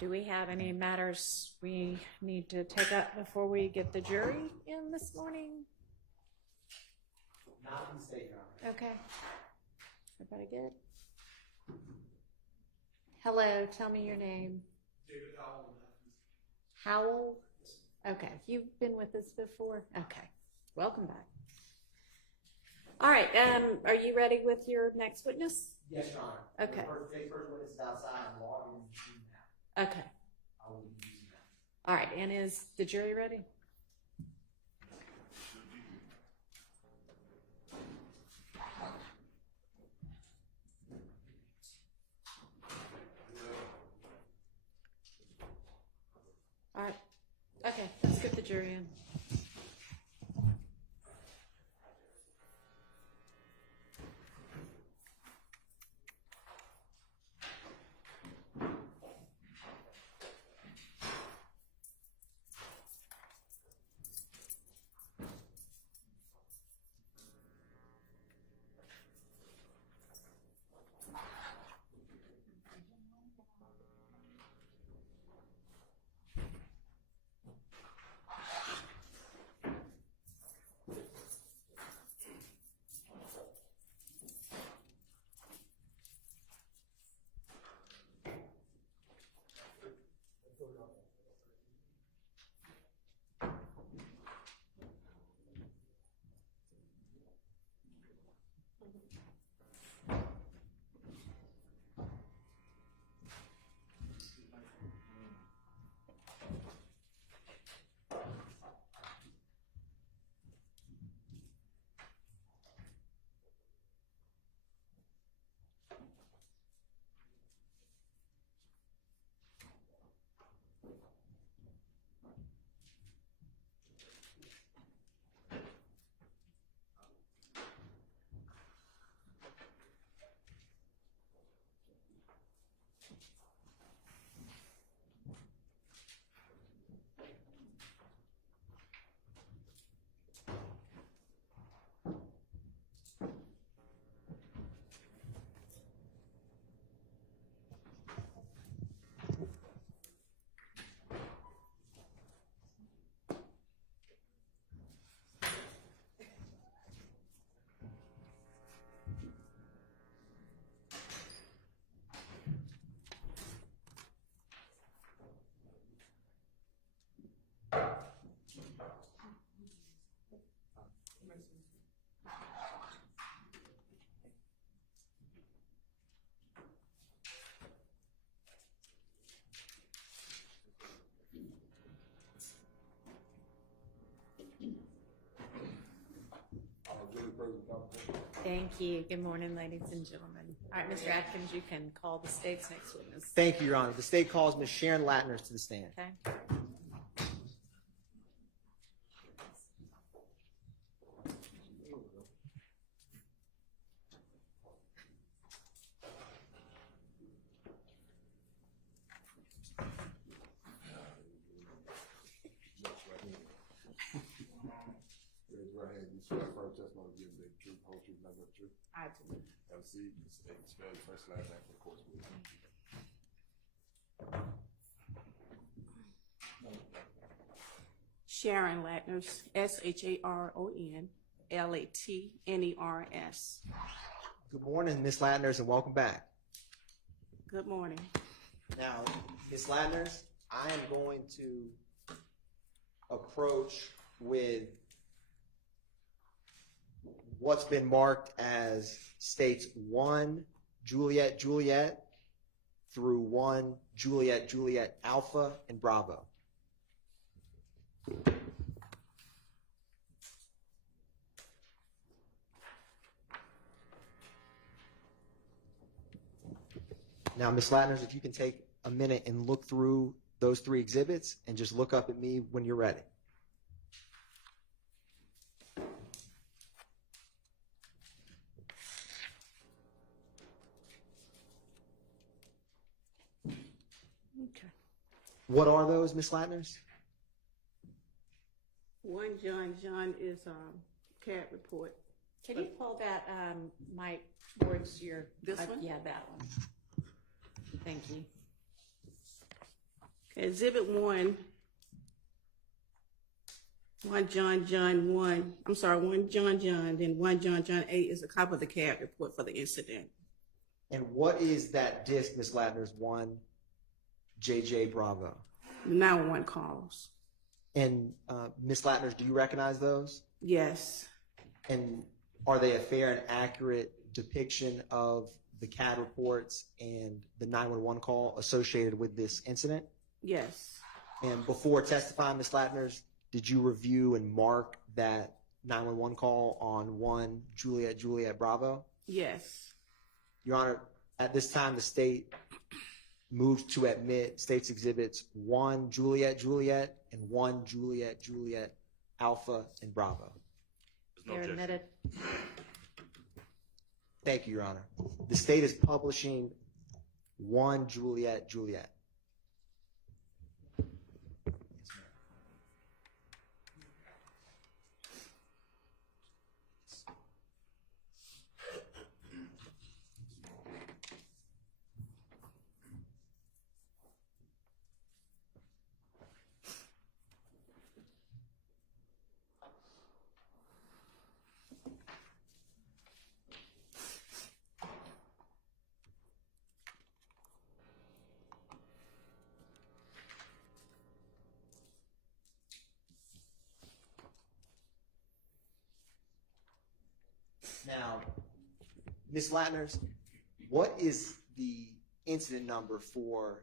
do we have any matters we need to take up before we get the jury in this morning? Not in the state, Your Honor. Okay. Everybody good? Hello, tell me your name. David Howell. Howell? Okay, you've been with us before? Okay, welcome back. All right, are you ready with your next witness? Yes, Your Honor. Okay. Today's first witness is outside and logging in now. Okay, I will be using that. all right, and is the jury ready? All right, okay, let's get the jury in. Thank you. Good morning, ladies and gentlemen. All right, Mr. Atkins, you can call the state's next witness. Thank you, Your Honor. The state calls Ms. Sharon Latner to the stand. Okay. Raise your right hand. You swear first testimony given the truth, whole truth, nothing but the truth. I do. Have a seat. Spell your first and last name for the court's please. Sharon Latner, SharonLatners. Good morning, Ms. Latners, and welcome back. Good morning. Now, Ms. Latners, I am going to approach with what's been marked as states 1 Juliet Juliet through 1 Juliet Juliet Alpha and Bravo. Now, Ms. Latners, if you can take a minute and look through those 3 exhibits and just look up at me when you're ready. Okay. What are those, Ms. Latners? One John is CAD report. Can you pull that mic towards your... This one? Yeah, that one. Thank you. Exhibit 1, 1 John 1, I'm sorry, 1 John, then 1 John 8 is a copy of the CAD report for the incident. And what is that disc, Ms. Latner's 1 JJ Bravo? 911 calls. And Ms. Latner's, do you recognize those? Yes. And are they a fair and accurate depiction of the CAD reports and the 911 call associated with this incident? Yes. And before testifying, Ms. Latner's, did you review and mark that 911 call on 1 Juliet Bravo? Yes. Your Honor, at this time, the state moves to admit state's exhibits 1 Juliet and 1 Juliet Alpha and Bravo. They're admitted. Thank you, Your Honor. The state is publishing 1 Juliet. Now, Ms. Latner's, what is the incident number for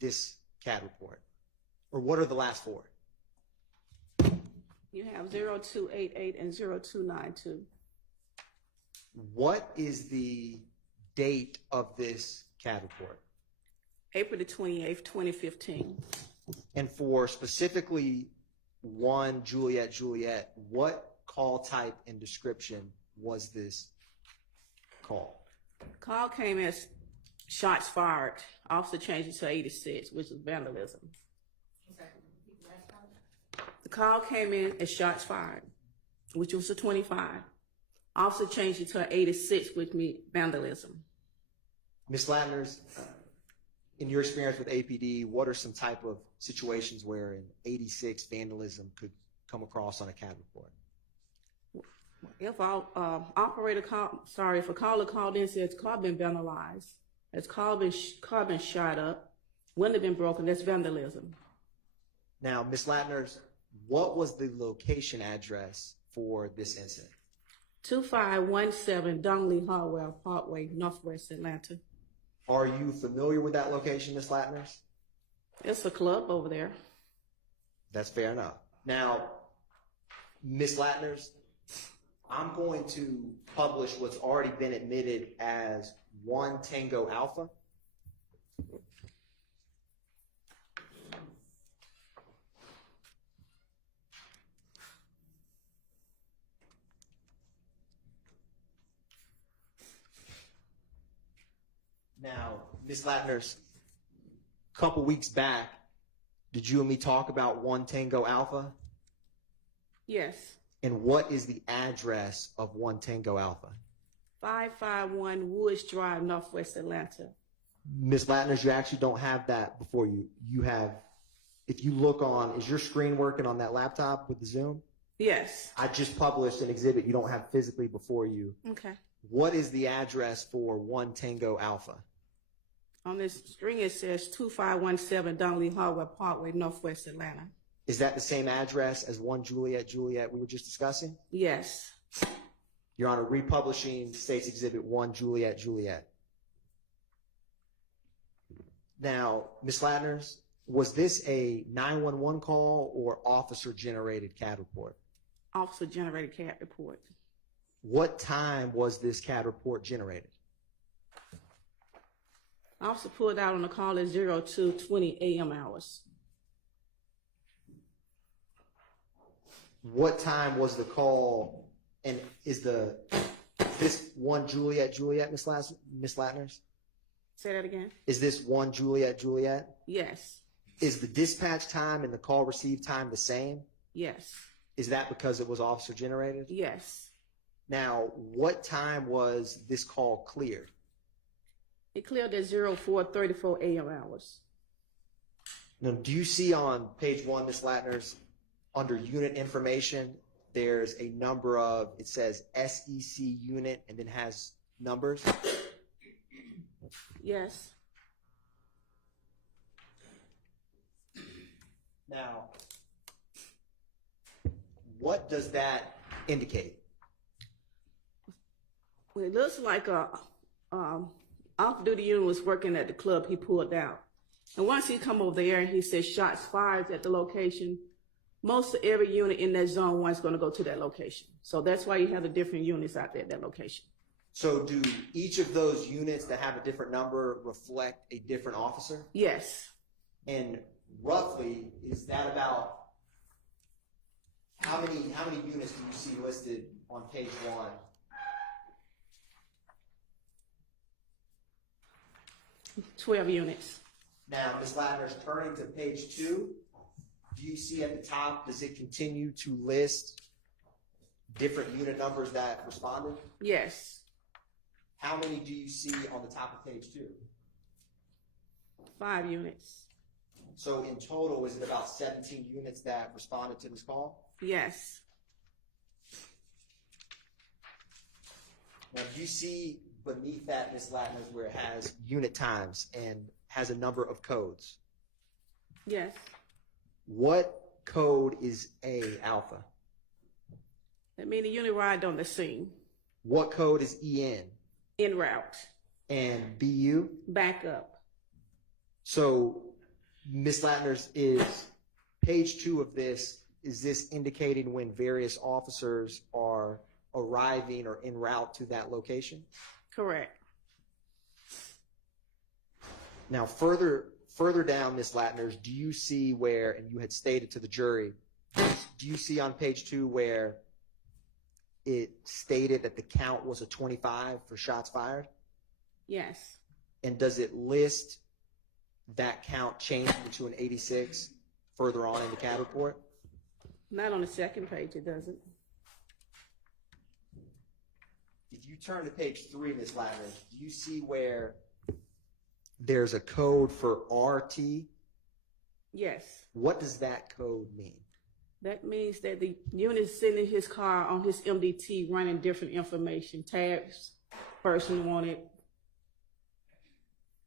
this CAD report? Or what are the last 4? You have 0288 and 0292. What is the date of this CAD report? April the 28th, 2015. And for specifically 1 Juliet, what call type and description was this call? Call came as shots fired. Officer changed it to 86, which is vandalism. The call came in as shots fired, which was a 25. Officer changed it to 86, which means vandalism. Ms. Latner's, in your experience with APD, what are some type of situations where an 86 vandalism could come across on a CAD report? If our if a caller called in and says car been vandalized, has car been shot up, window been broken, that's vandalism. Now, Ms. Latner's, what was the location address for this incident? 2517 Dungley Harwell Parkway, Northwest Atlanta. Are you familiar with that location, Ms. Latner's? It's a club over there. That's fair enough. Now, Ms. Latner's, I'm going to publish what's already been admitted as 1 Tango Alpha. Now, Ms. Latner's, a couple weeks back, did you and me talk about 1 Tango Alpha? Yes. And what is the address of 1 Tango Alpha? 551 Woods Drive, Northwest Atlanta. Ms. Latner's, you actually don't have that before you. You have, if you look on, is your screen working on that laptop with the Zoom? Yes. I just published an exhibit you don't have physically before you. Okay. What is the address for 1 Tango Alpha? On this string it says 2517 Dungley Harwell Parkway, Northwest Atlanta. Is that the same address as 1 Juliet we were just discussing? Yes. Your Honor, republishing State's Exhibit 1 Juliet. Now, Ms. Latner's, was this a 911 call or officer-generated CAD report? Officer generated CAD report. What time was this CAD report generated? Officer pulled out on the call at 02:20 a.m. hours. What time was the call, and is this 1 Juliet, Ms. Latner's? Say that again? Is this 1 Juliet? Yes. Is the dispatch time and the call received time the same? Yes. Is that because it was officer generated? Yes. Now, what time was this call cleared? It cleared at 04:34 a.m. hours. Now, do you see on page 1, Ms. Latner's, under unit information, there's a number of, it says SEC unit and then has numbers? Yes. Now, what does that indicate? Well, it looks like a off-duty unit was working at the club. He pulled out. And once he come over there and he said shots fired at the location, most of every unit in that zone 1 is going to go to that location. So that's why you have the different units out there at that location. So do each of those units that have a different number reflect a different officer? Yes. And roughly, is that about how many units do you see listed on page 1? $12 units. Now, Ms. Latner's turning to page 2. Do you see at the top, does it continue to list different unit numbers that responded? Yes. How many do you see on the top of page 2? 5 units. So in total, is it about 17 units that responded to this call? Yes. Now, do you see beneath that, Ms. Latner's, where it has unit times and has a number of codes? Yes. What code is A, alpha? That means the unit arrived on the scene. What code is EN? En route. And BU? Back up. So, Ms. Latner's, is page 2 of this, is this indicating when various officers are arriving or en route to that location? Correct. Now, further down, Ms. Latner's, do you see where, and you had stated to the jury, do you see on page 2 where it stated that the count was a 25 for shots fired? Yes. And does it list that count changing to an 86 further on in the CAD report? Not on the second page, it doesn't. If you turn to page 3, Ms. Latner, do you see where there's a code for RT? Yes. What does that code mean? That means that the unit is sitting in his car on his MDT running different information, tabs, person wanted.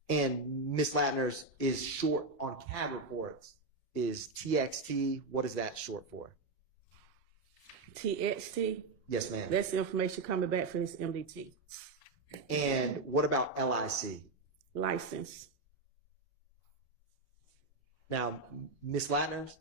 And Ms. Latner's is short on CAD reports is TXT. What is that short for? TXT. Yes, ma'am. That's the information coming back for his MDT. And what about LIC? License. Now, Ms. Latner's,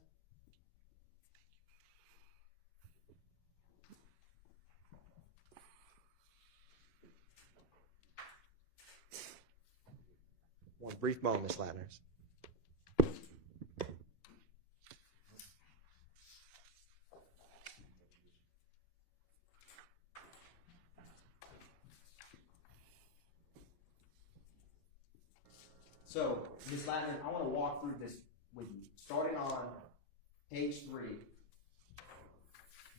one brief moment, Ms. Latner's. So, Ms. Latner, I want to walk through this with you. Starting on page 3,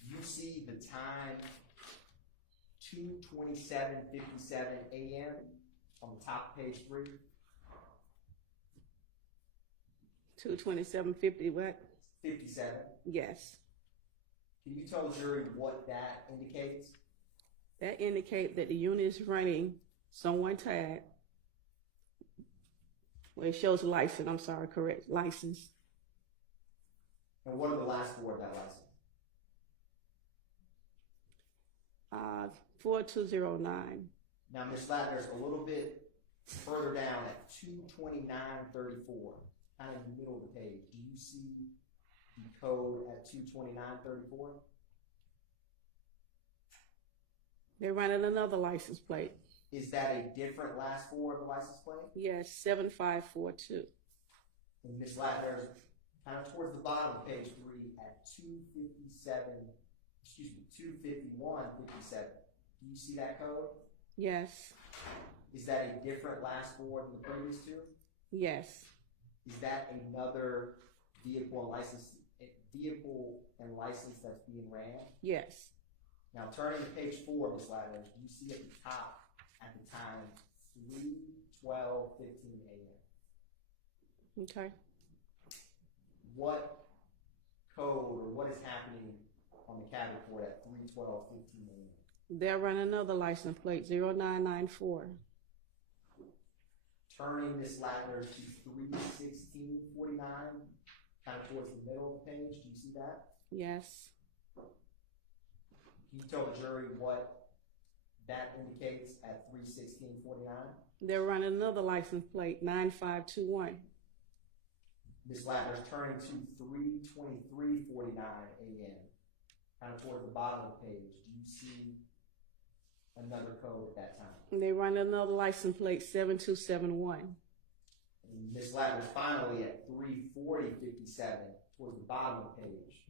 you see the time 2:27:57 a.m. on the top of page 3. 22750 what? 57. Yes. Can you tell the jury what that indicates? That indicates that the unit is running someone tag. Well, it shows license. I'm sorry, correct. License. And what are the last 4 of that license? 4209. Now, Ms. Latner's a little bit further down at 229:34, kind of in the middle of the page. Do you see the code at 229:34? They're running another license plate. Is that a different last 4 of the license plate? Yes, 7542. And Ms. Latner's kind of towards the bottom of page 3 at 251:57. Do you see that code? Yes. Is that a different last 4 than the previous 2? Yes. Is that another vehicle and license that's being ran? Yes. Now, turning to page 4, Ms. Latner, do you see at the top at the time 3:12:15 a.m.? Okay. what code or what is happening on the CAD report at 3/12/15 a.m.? They're running another license plate, 0994. Turning Miss Latner to 3/16/49, kind of towards the middle of the page. Do you see that? Yes. Can you tell the jury what that indicates at 3/16/49? They're running another license plate, 9521. Miss Latner's turning to 3/23/49 a.m., kind of towards the bottom of the page. Do you see another code at that time? They run another license plate, 7271. And Miss Latner's finally at 3/40/57, towards the bottom of the page.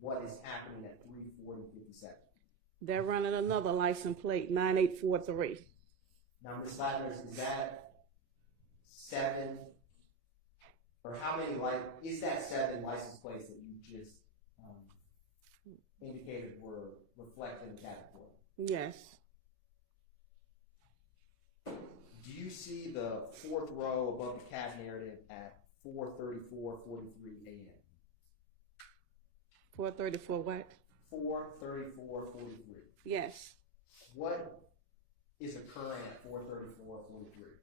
What is happening at 3/40/57? They're running another license plate, 9843. Now, Miss Latner's, is that 7, or how many, is that 7 license plates that you just indicated were reflected in the CAD report? Yes. Do you see the 4th row above the CAD narrative at 4:34:43 a.m.? 434 what? 4:34:43. Yes. What is occurring at 4:34:43?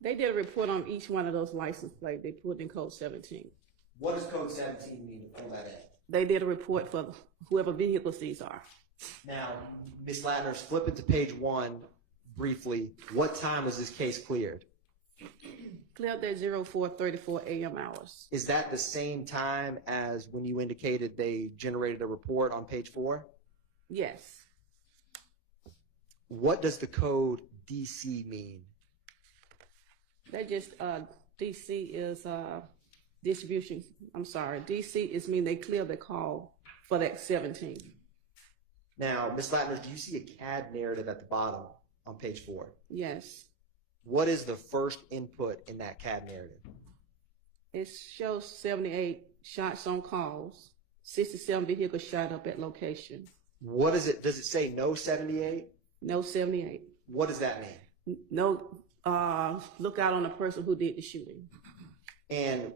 They did a report on each one of those license plates. They put in code 17. What does code 17 mean to pull that in? They did a report for whoever vehicles these are. Now, Ms. Latner's flipping to page 1 briefly. What time was this case cleared? Cleared at 04:34 a.m. hours. Is that the same time as when you indicated they generated a report on page 4? Yes. What does the code DC mean? They just, DC is distribution. I'm sorry. DC is mean they clear the call for that 17. Now, Ms. Latner, do you see a CAD narrative at the bottom on page 4? Yes. What is the first input in that CAD narrative? It shows 78 shots on calls, 67 vehicles shot up at location. What is it? Does it say no 78? No 78. What does that mean? No, look out on the person who did the shooting. And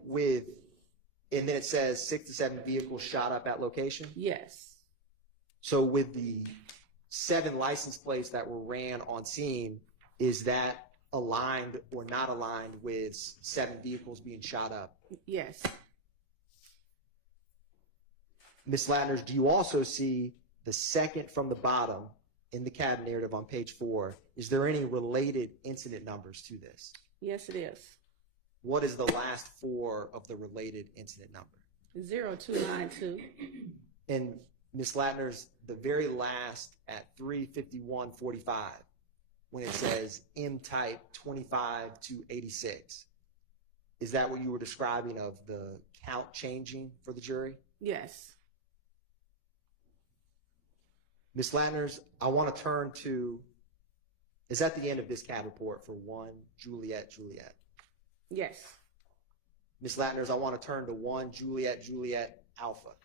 then it says 6 to 7 vehicles shot up at location? Yes. So with the 7 license plates that were ran on scene, is that aligned or not aligned with 7 vehicles being shot up? Yes. Ms. Latner, do you also see the second from the bottom in the CAD narrative on page 4? Is there any related incident numbers to this? Yes, it is. What is the last 4 of the related incident number? 0292. And Ms. Latner's, the very last at 3:51:45, when it says M-type 25 to 86. Is that what you were describing of the count changing for the jury? Yes. Ms. Latner's, I want to turn to, is that the end of this CAD report for 1 Juliet Juliet? Yes. Ms. Latner's, I want to turn to 1 Juliet Juliet Alpha.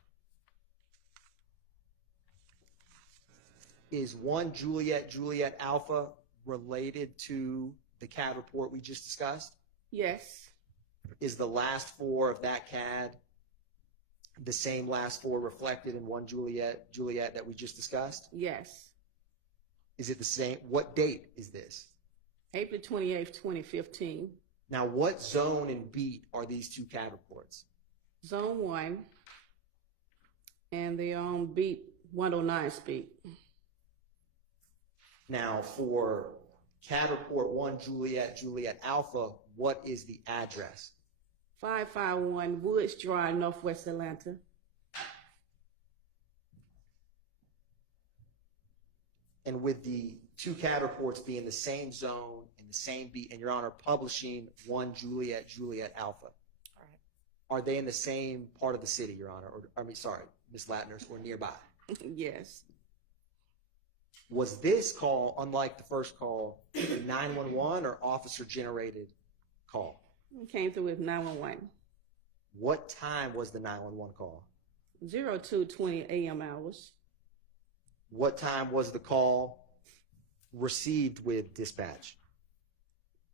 Is 1 Juliet Juliet Alpha related to the CAD report we just discussed? Yes. Is the last 4 of that CAD the same last 4 reflected in 1 Juliet Juliet that we just discussed? Yes. Is it the same? What date is this? April 28th, 2015. Now, what zone and beat are these 2 CAD reports? Zone 1. And they're on beat 109 speed. Now, for CAD report 1 Juliet Juliet Alpha, what is the address? 551 Woods Drive, Northwest Atlanta. And with the 2 CAD reports being the same zone and the same beat, and Your Honor, publishing 1 Juliet Juliet Alpha, All right. are they in the same part of the city, Your Honor? Ms. Latner's, or nearby? Yes. Was this call, unlike the first call, a 911 or officer-generated call? It came through with 911. What time was the 911 call? 02:20 a.m. hours. What time was the call received with dispatch?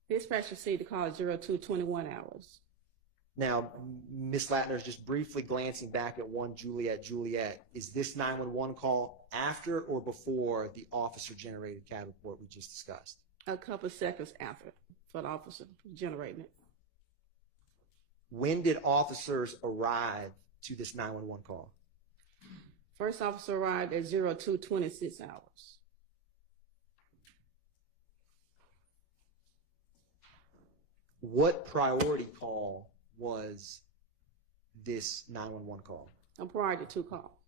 Dispatch received the call at 02:21 hours. Now, Ms. Latner is just briefly glancing back at 1 Juliet. Is this 911 call after or before the officer-generated CAD report we just discussed? A couple seconds after for the officer generating it. When did officers arrive to this 911 call? First officer arrived at 02:26 hours. What priority call was this 911 call? A priority 2 call.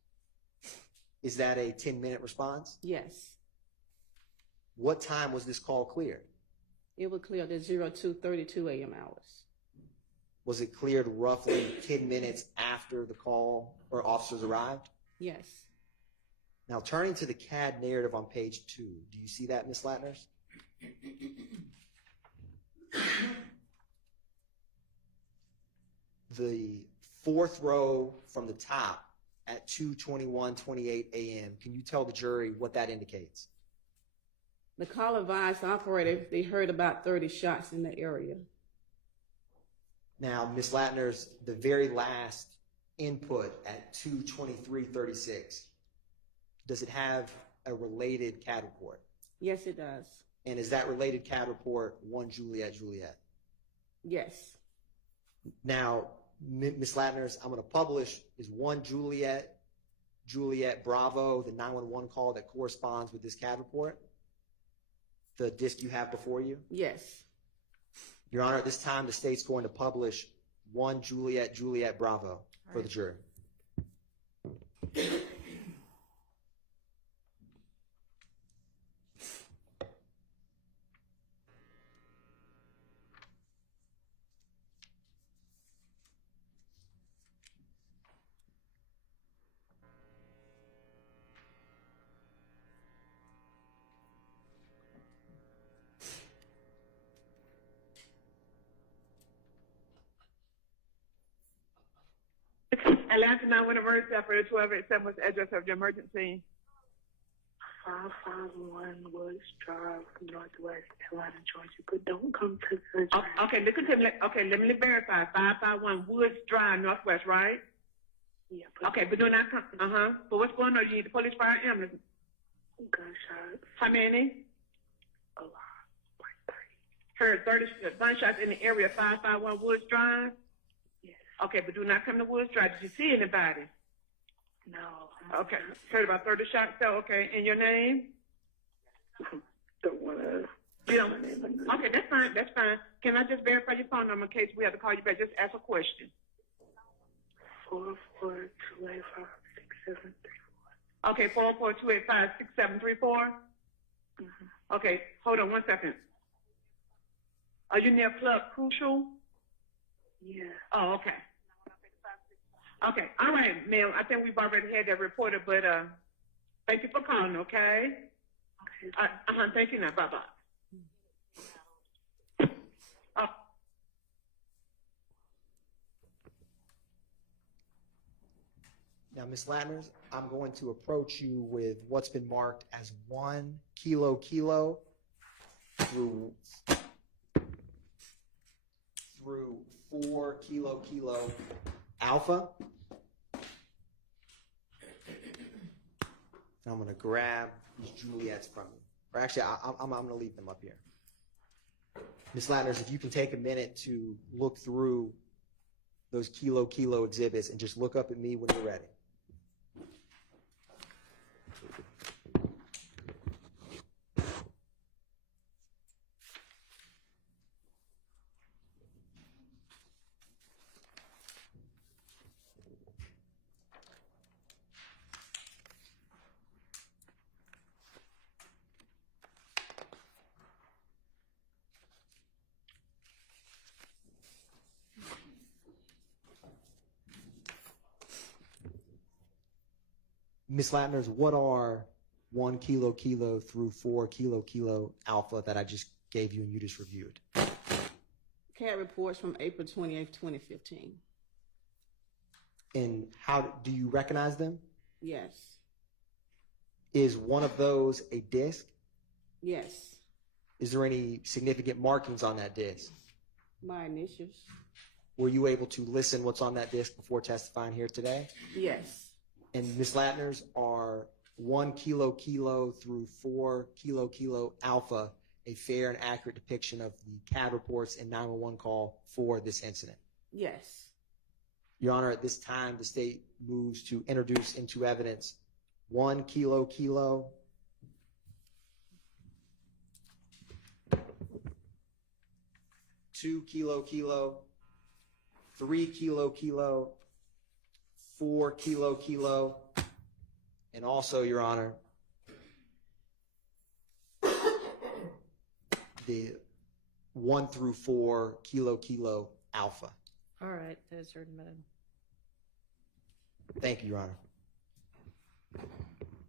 Is that a 10-minute response? Yes. What time was this call cleared? It was cleared at 02:32 a.m. hours. Was it cleared roughly 10 minutes after the call or officers arrived? Yes. Now, turning to the CAD narrative on page 2, do you see that, Ms. Latners? The 4th row from the top at 2:21:28 a.m. Can you tell the jury what that indicates? The call advised the operator they heard about 30 shots in the area. Now, Ms. Latners, the very last input at 2:23:36, does it have a related CAD report? Yes, it does. And is that related CAD report 1 Juliet? Yes. Now, Ms. Latners, I'm going to publish is 1 Juliet Bravo, the 911 call that corresponds with this CAD report? The disc you have before you? Yes. Your Honor, at this time, the state's going to publish 1 Juliet Bravo for the jury. Atlanta 911 emergency operator 1287, what's the address of the emergency? 551 Woods Drive, Northwest Atlanta, Georgia. But don't come to the Okay, let me verify. 551 Woods Drive, Northwest, right? Yeah, Okay, but do not come. But what's going on? You need the police, fire, ambulance. gunshots. How many? A lot. Like 30. Heard 30 gunshots in the area. 551 Woods Drive. Yes. Okay, but do not come to Woods Drive. Did you see anybody? No. Okay, heard about 30 shots. So okay, and your name? Don't want to. You don't. Okay, that's fine. That's fine. Can I just verify your phone number in case we have to call you back? Just ask a question. 442856734. Okay, 442856734. Okay, hold on 1 second. Are you near Club Crucial? Yeah. Oh, okay. Okay, all right, ma'am. I think we've already had that reported, but thank you for calling, okay? Okay. Thank you now. Bye-bye. Now, Ms. Latners, I'm going to approach you with what's been marked as 1 kilo through 4 kilo alpha. And I'm going to grab these Juliets from you. Or actually, I'm going to leave them up here. Ms. Latners, if you can take a minute to look through those kilo exhibits and just look up at me when you're ready. Ms. Latners, what are 1 kilo through 4 kilo alpha that I just gave you and you just reviewed? CAD reports from April 28th, 2015. And how do you recognize them? Yes. Is one of those a disc? Yes. Is there any significant markings on that disc? My initials. Were you able to listen what's on that disc before testifying here today? Yes. And Ms. Latner's are 1 kilo kilo through 4 kilo kilo alpha a fair and accurate depiction of the CAD reports and 911 call for this incident? Yes. Your Honor, at this time, the state moves to introduce into evidence 1 kilo kilo, 2 kilo kilo, 3 kilo kilo, 4 kilo kilo, and also, Your Honor, the 1 through 4 kilo kilo alpha. All right, those are admitted. Thank you, Your Honor.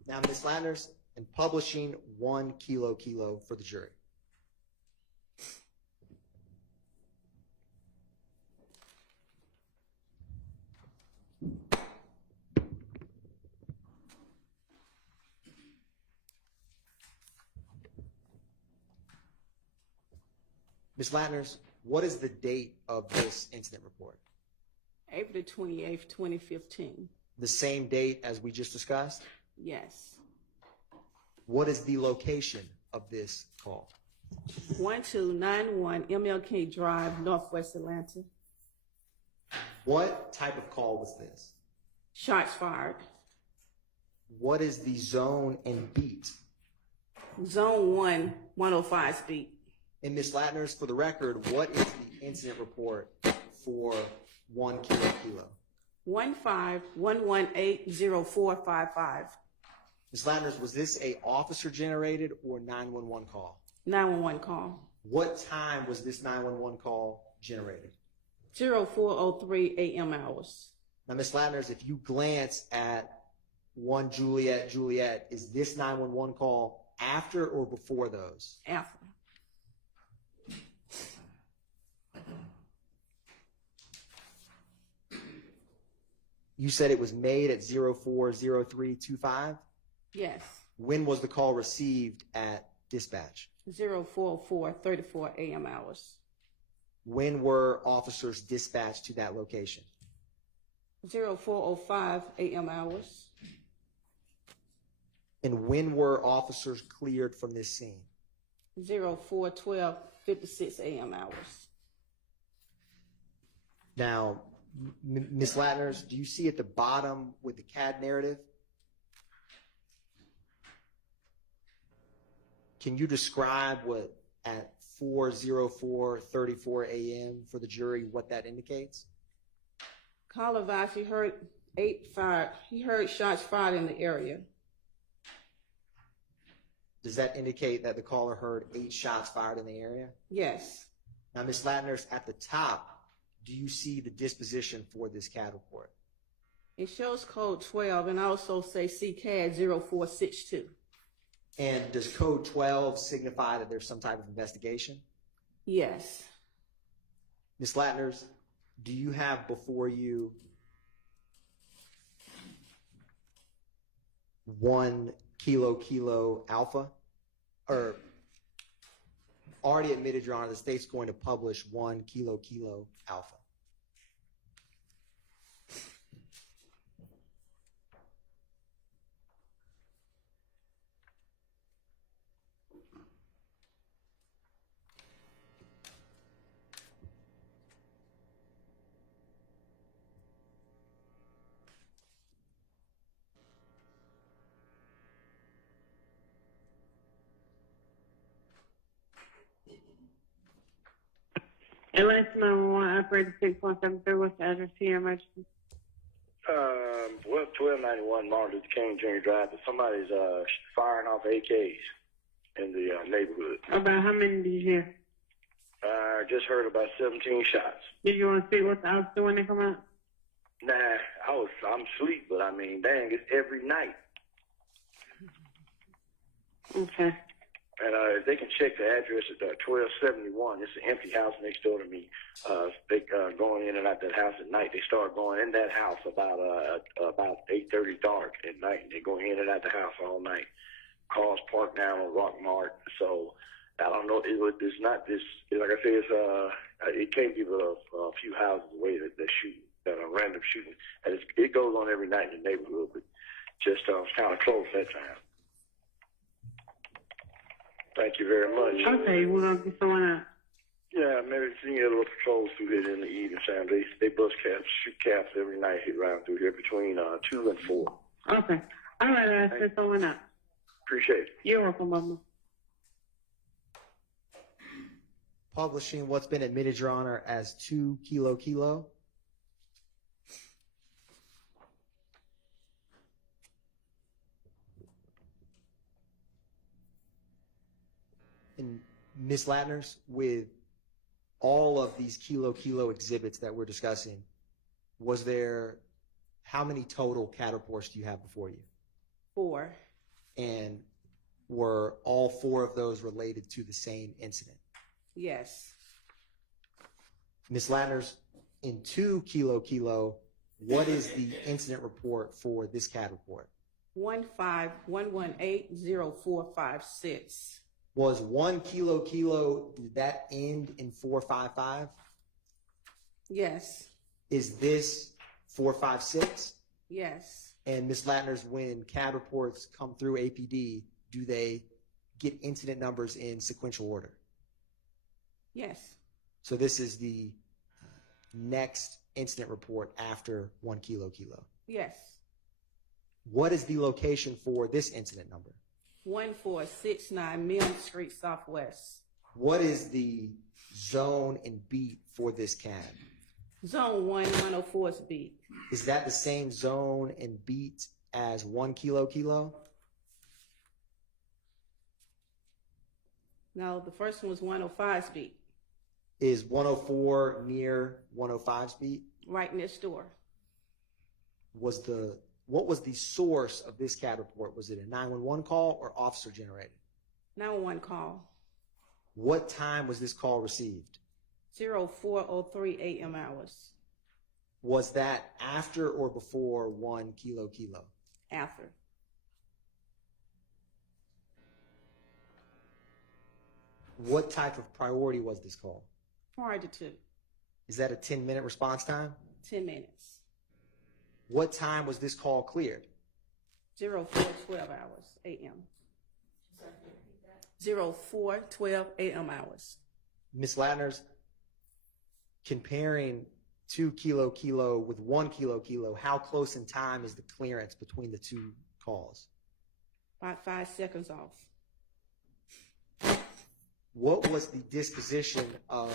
Now, Ms. Latner's and publishing 1 kilo kilo for the jury. Ms. Latner's, what is the date of this incident report? April 28th, 2015. The same date as we just discussed? Yes. What is the location of this call? 1291 MLK Drive, Northwest Atlanta. What type of call was this? Shots fired. What is the zone and beat? Zone 1, 105 speed. And Ms. Latner's, for the record, what is the incident report for 1 kilo kilo? 151180455. Ms. Latner's, was this a officer generated or 911 call? 911 call. What time was this 911 call generated? 0403 AM hours. Now, Ms. Latner's, if you glance at 1 Juliet Juliet, is this 911 call after or before those? After. You said it was made at 040325? Yes. When was the call received at dispatch? 0434 AM hours. When were officers dispatched to that location? 0405 AM hours. And when were officers cleared from this scene? 041256 AM hours. Now, Ms. Latner's, do you see at the bottom with the CAD narrative? Can you describe what at 4:04:34 a.m. for the jury, what that indicates? Caller advised he heard he heard shots fired in the area. Does that indicate that the caller heard 8 shots fired in the area? Yes. Now, Ms. Latner's, at the top, do you see the disposition for this CAD report? It shows code 12 and also say CCAD 0462. And does code 12 signify that there's some type of investigation? Yes. Ms. Latner's, do you have before you 1 kilo kilo alpha? Or already admitted, Your Honor, the state's going to publish 1 kilo kilo alpha. Atlanta 911 operator 6173. What's the address to your emergency? 1291 Martin Luther King Jr. Drive. Somebody's firing off AKs in the neighborhood. About how many did you hear? I just heard about 17 shots. Did you want to see what the officer when they come out? Nah, I'm asleep, but I mean, dang, it's every night. Okay. And if they can check the address at 1271, it's an empty house next door to me. They going in and out that house at night. They start going in that house about 8:30 dark at night. And they go in and out the house all night. Cars parked down on Rock Mart. So I don't know. It's not this. Like I say, it can't be a few houses away that they're shooting, that are random shooting, and it goes on every night in the neighborhood, but just kind of close that time. Thank you very much. Okay, we're gonna get someone out. Yeah, maybe see a little patrols through here in the evening time. They bust caps, shoot caps every night hit around through here between 2 and 4. Okay. All right, I'll send someone out. Appreciate it. You're welcome, Mama. Publishing what's been admitted, Your Honor, as 2 kilo. And Ms. Latner's, with all of these kilo exhibits that we're discussing, how many total CAD reports do you have before you? 4. And were all 4 of those related to the same incident? Yes. Ms. Latner's, in 2 kilo, what is the incident report for this CAD report? 151180456. Was 1 kilo, did that end in 455? Yes. Is this 456? Yes. And Ms. Latner's, when CAD reports come through APD, do they get incident numbers in sequential order? Yes. So this is the next incident report after 1 kilo. Yes. What is the location for this incident number? 1469 Mill Street Southwest. What is the zone and beat for this CAD? Zone 1, 104's beat. Is that the same zone and beat as 1 kilo? No, the first one was 105's beat. Is 104 near 105's beat? Right next door. What was the source of this CAD report? Was it a 911 call or officer generated? 911 call. What time was this call received? 04:03 a.m. hours. Was that after or before 1 kilo? After. What type of priority was this call? Prior to 2. Is that a 10-minute response time? 10 minutes. What time was this call cleared? 04:12 hours a.m. 04:12 a.m. hours. Ms. Latner's, comparing 2 kilo with 1 kilo, how close in time is the clearance between the 2 calls? About 5 seconds off. What was the disposition of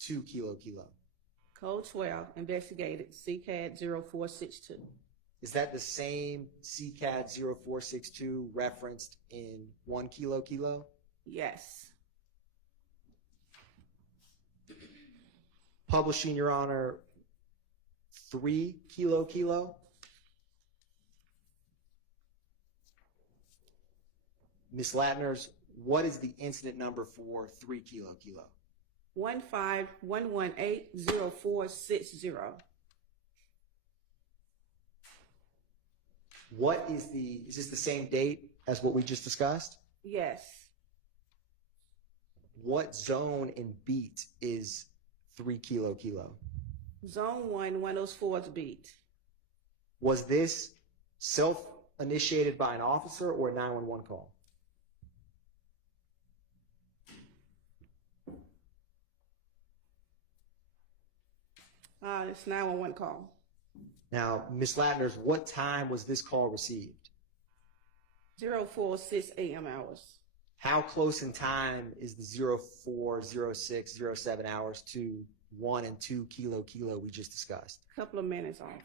2 kilo? Code 12, investigated, CCAD 0462. Is that the same CCAD 0462 referenced in 1 kilo? Yes. Publishing, Your Honor, 3 kilo. Ms. Latner's, what is the incident number for 3 kilo? 151180460. Is this the same date as what we just discussed? Yes. What zone and beat is 3 kilo? Zone 1, 104's beat. Was this self-initiated by an officer or a 911 call? It's 911 call. Now, Ms. Latner's, what time was this call received? 04:06 a.m. hours. How close in time is the 04, 06, 07 hours to 1 and 2 kilo we just discussed? A couple of minutes off.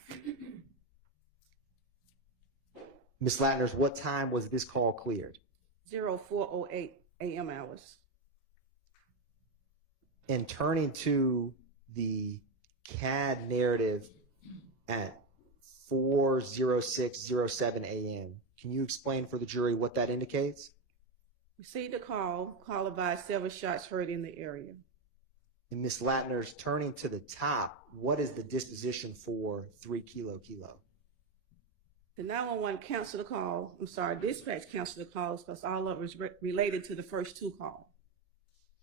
Ms. Latner's, what time was this call cleared? 04:08 a.m. hours. And turning to the CAD narrative at 4:06:07 a.m., can you explain for the jury what that indicates? Received a call. Call advised several shots heard in the area. And Ms. Latner's, turning to the top, what is the disposition for 3 kilo? The 911 canceled the call. Dispatch canceled the calls because all of it was related to the first 2 calls.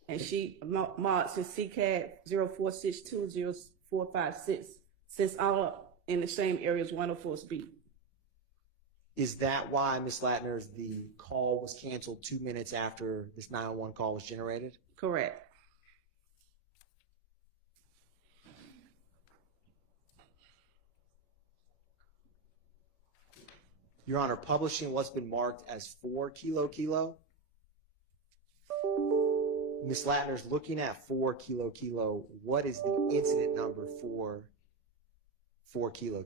and she marked as CCAD 04620456, since all in the same area as 104's beat. Is that why, Ms. Latner, the call was canceled 2 minutes after this 911 call was generated? Correct. Your Honor, publishing what's been marked as 4 kilo. Ms. Latner's looking at 4 kilo. What is the incident number for 4 kilo?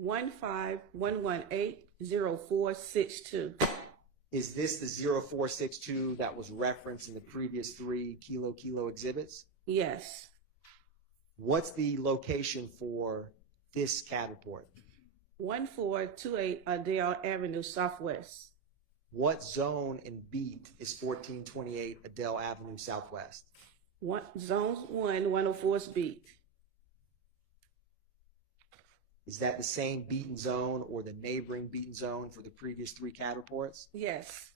151180462. Is this the 0462 that was referenced in the previous 3 kilo exhibits? Yes. What's the location for this CAD report? 1428 Adele Avenue Southwest. What zone and beat is 1428 Adele Avenue Southwest? Zones 1, 104's beat. Is that the same beaten zone or the neighboring beaten zone for the previous 3 CAD reports? Yes.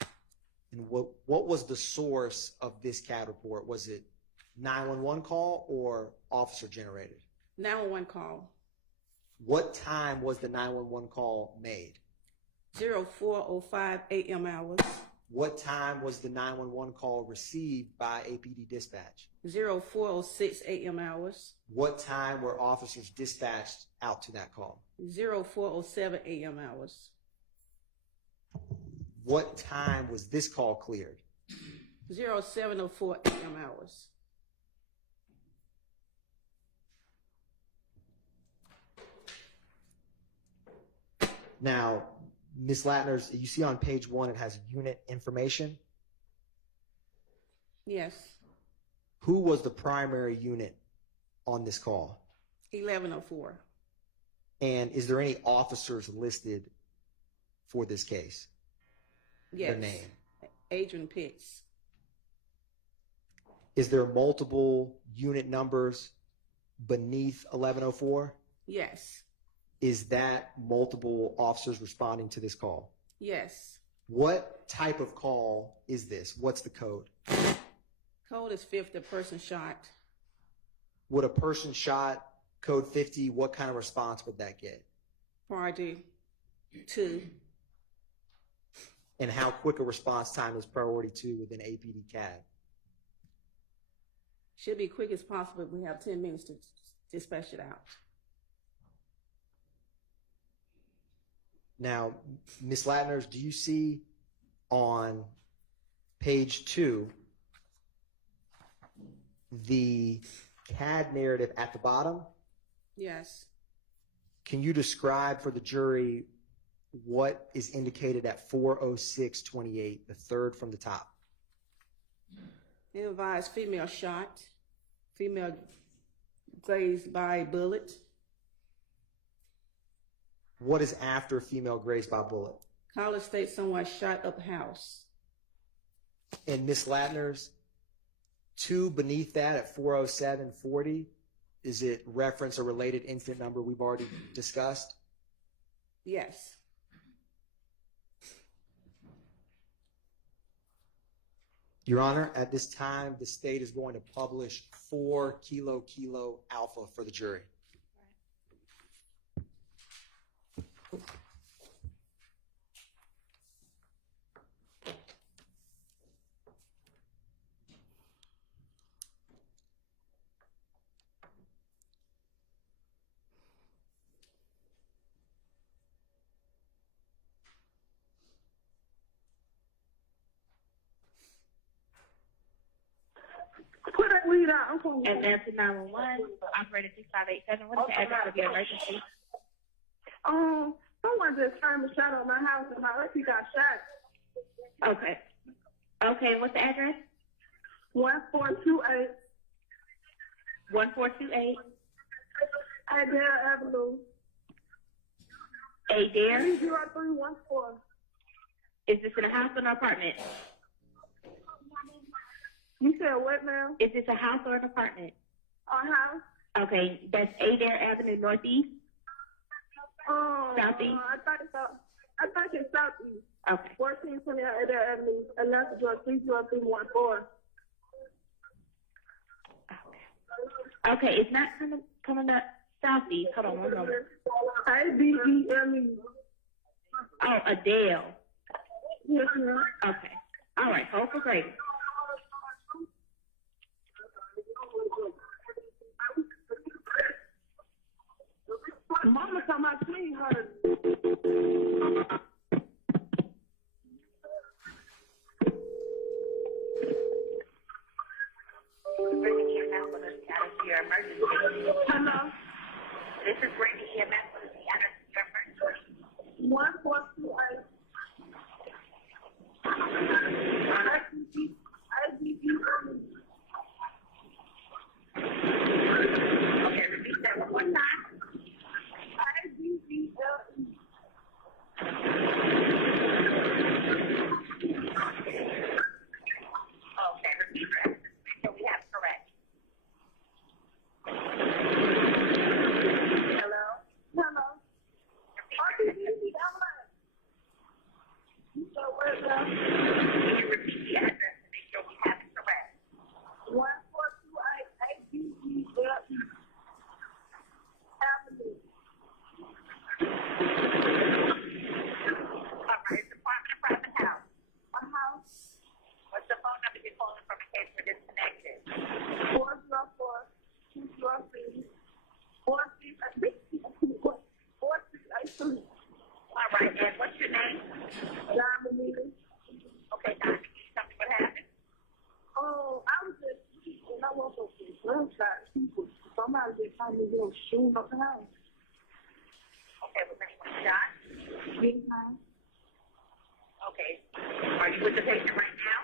And what was the source of this CAD report? Was it 911 call or officer generated? 911 call. What time was the 911 call made? 04:05 a.m. hours. What time was the 911 call received by APD dispatch? 04:06 a.m. hours. What time were officers dispatched out to that call? 04:07 a.m. hours. What time was this call cleared? 07:04 a.m. hours. Now, Ms. Latner, you see on page 1 it has unit information. Yes. Who was the primary unit on this call? 1104. And is there any officers listed for this case? Yes. Their name. Adrian Pitts. Is there multiple unit numbers beneath 1104? Yes. Is that multiple officers responding to this call? Yes. What type of call is this? What's the code? Code is 50, person shot. Would a person shot code 50, what kind of response would that get? Priority 2. And how quick a response time is priority 2 within APD CAD? Should be quick as possible. We have 10 minutes to dispatch it out. Now, Ms. Latner, do you see on page 2 the CAD narrative at the bottom? Yes. Can you describe for the jury what is indicated at 40628, the third from the top? It advised female shot, female grazed by a bullet. What is after female grazed by bullet? Caller states someone shot up house. And Ms. Latner's 2 beneath that at 40740, is it reference a related incident number we've already discussed? Yes. Your Honor, at this time, the state is going to publish 4 kilo alpha for the jury. Put that weed out. I'm going Atlanta 911, operator 6587. What is the address of your emergency? Someone just turned a shot on my house and my auntie got shot. Okay. Okay, what's the address? 1428 1428 Adele Avenue. Adair. 30314. Is this in a house or an apartment? You said what now? Is this a house or an apartment? Our house? Okay, that's Adair Avenue Northeast? Southeast? I think it's Southeast. Okay. 1428 Adele Avenue, Atlanta, Georgia, 30314. Okay, it's not coming up southeast. Hold on one moment. A-D-E-L-E. Oh, Adele. Yes, ma'am. Okay. All right, hold for Grady. Mama told my queen her. Brady EMS with us out of your emergency. Hello. This is Brady EMS with us out of your emergency. 1428. A-D-E-L-E. Okay, repeat that one more time. A-D-E-L-E. Okay, repeat that. Make sure we have it correct. Hello? Hello. R-D-E-L-E. You said what now? Can you repeat the address to make sure we have it correct? 1428 A-D-E-L-E. Avenue. All right, it's apartment or private house. A house. What's the phone number you're calling from in case we're disconnected? 404-203. 4683. All right, and what's your name? Dominique. Okay, Dr. Can you tell me what happened? Oh, I was just, when I woke up with gunshot, people, somebody just told me they were shooting up the house. Okay, was anyone shot? Big time. Okay. Are you with the patient right now?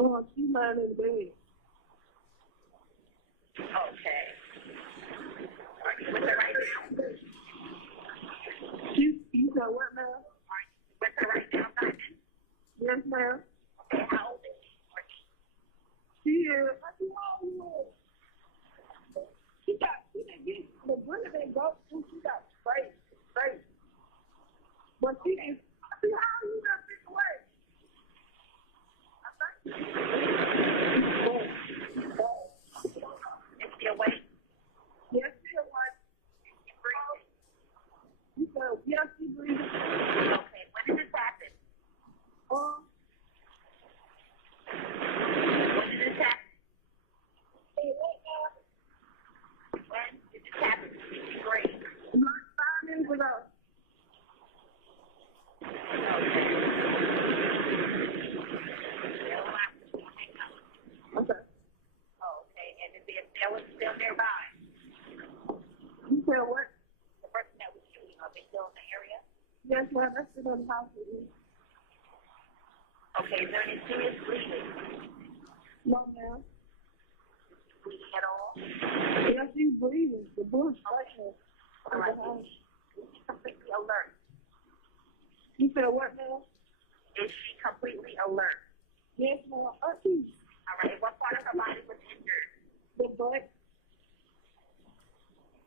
Oh, she lying in bed. Okay. Are you with her right now? You said what, ma'am? Are you with her right now, Diamond? Yes, ma'am. Okay, how old is she? She is. I see how you is. She didn't get, the bullet didn't go through. She got straight. But she is, I see how you got this away. I think Is she awake? yes, she is like, She breathing? you said, yes, she breathing. Okay, when did this happen? When did this happen? When did this happen? Did she breathe? Like 5 minutes ago. Okay. They'll allow you to hang up. Okay. Okay, and is there still nearby? You said what? The person that was shooting, are they still in the area? Yes, ma'am, that's still in the house with me. Okay, is there any serious bleeding? No, ma'am. Bleeding at all? Yes, she's breathing. The bullet's right here. All right. Is she completely alert? You said what, ma'am? Is she completely alert? Yes, ma'am. She's All right, what part of her body was injured? the butt.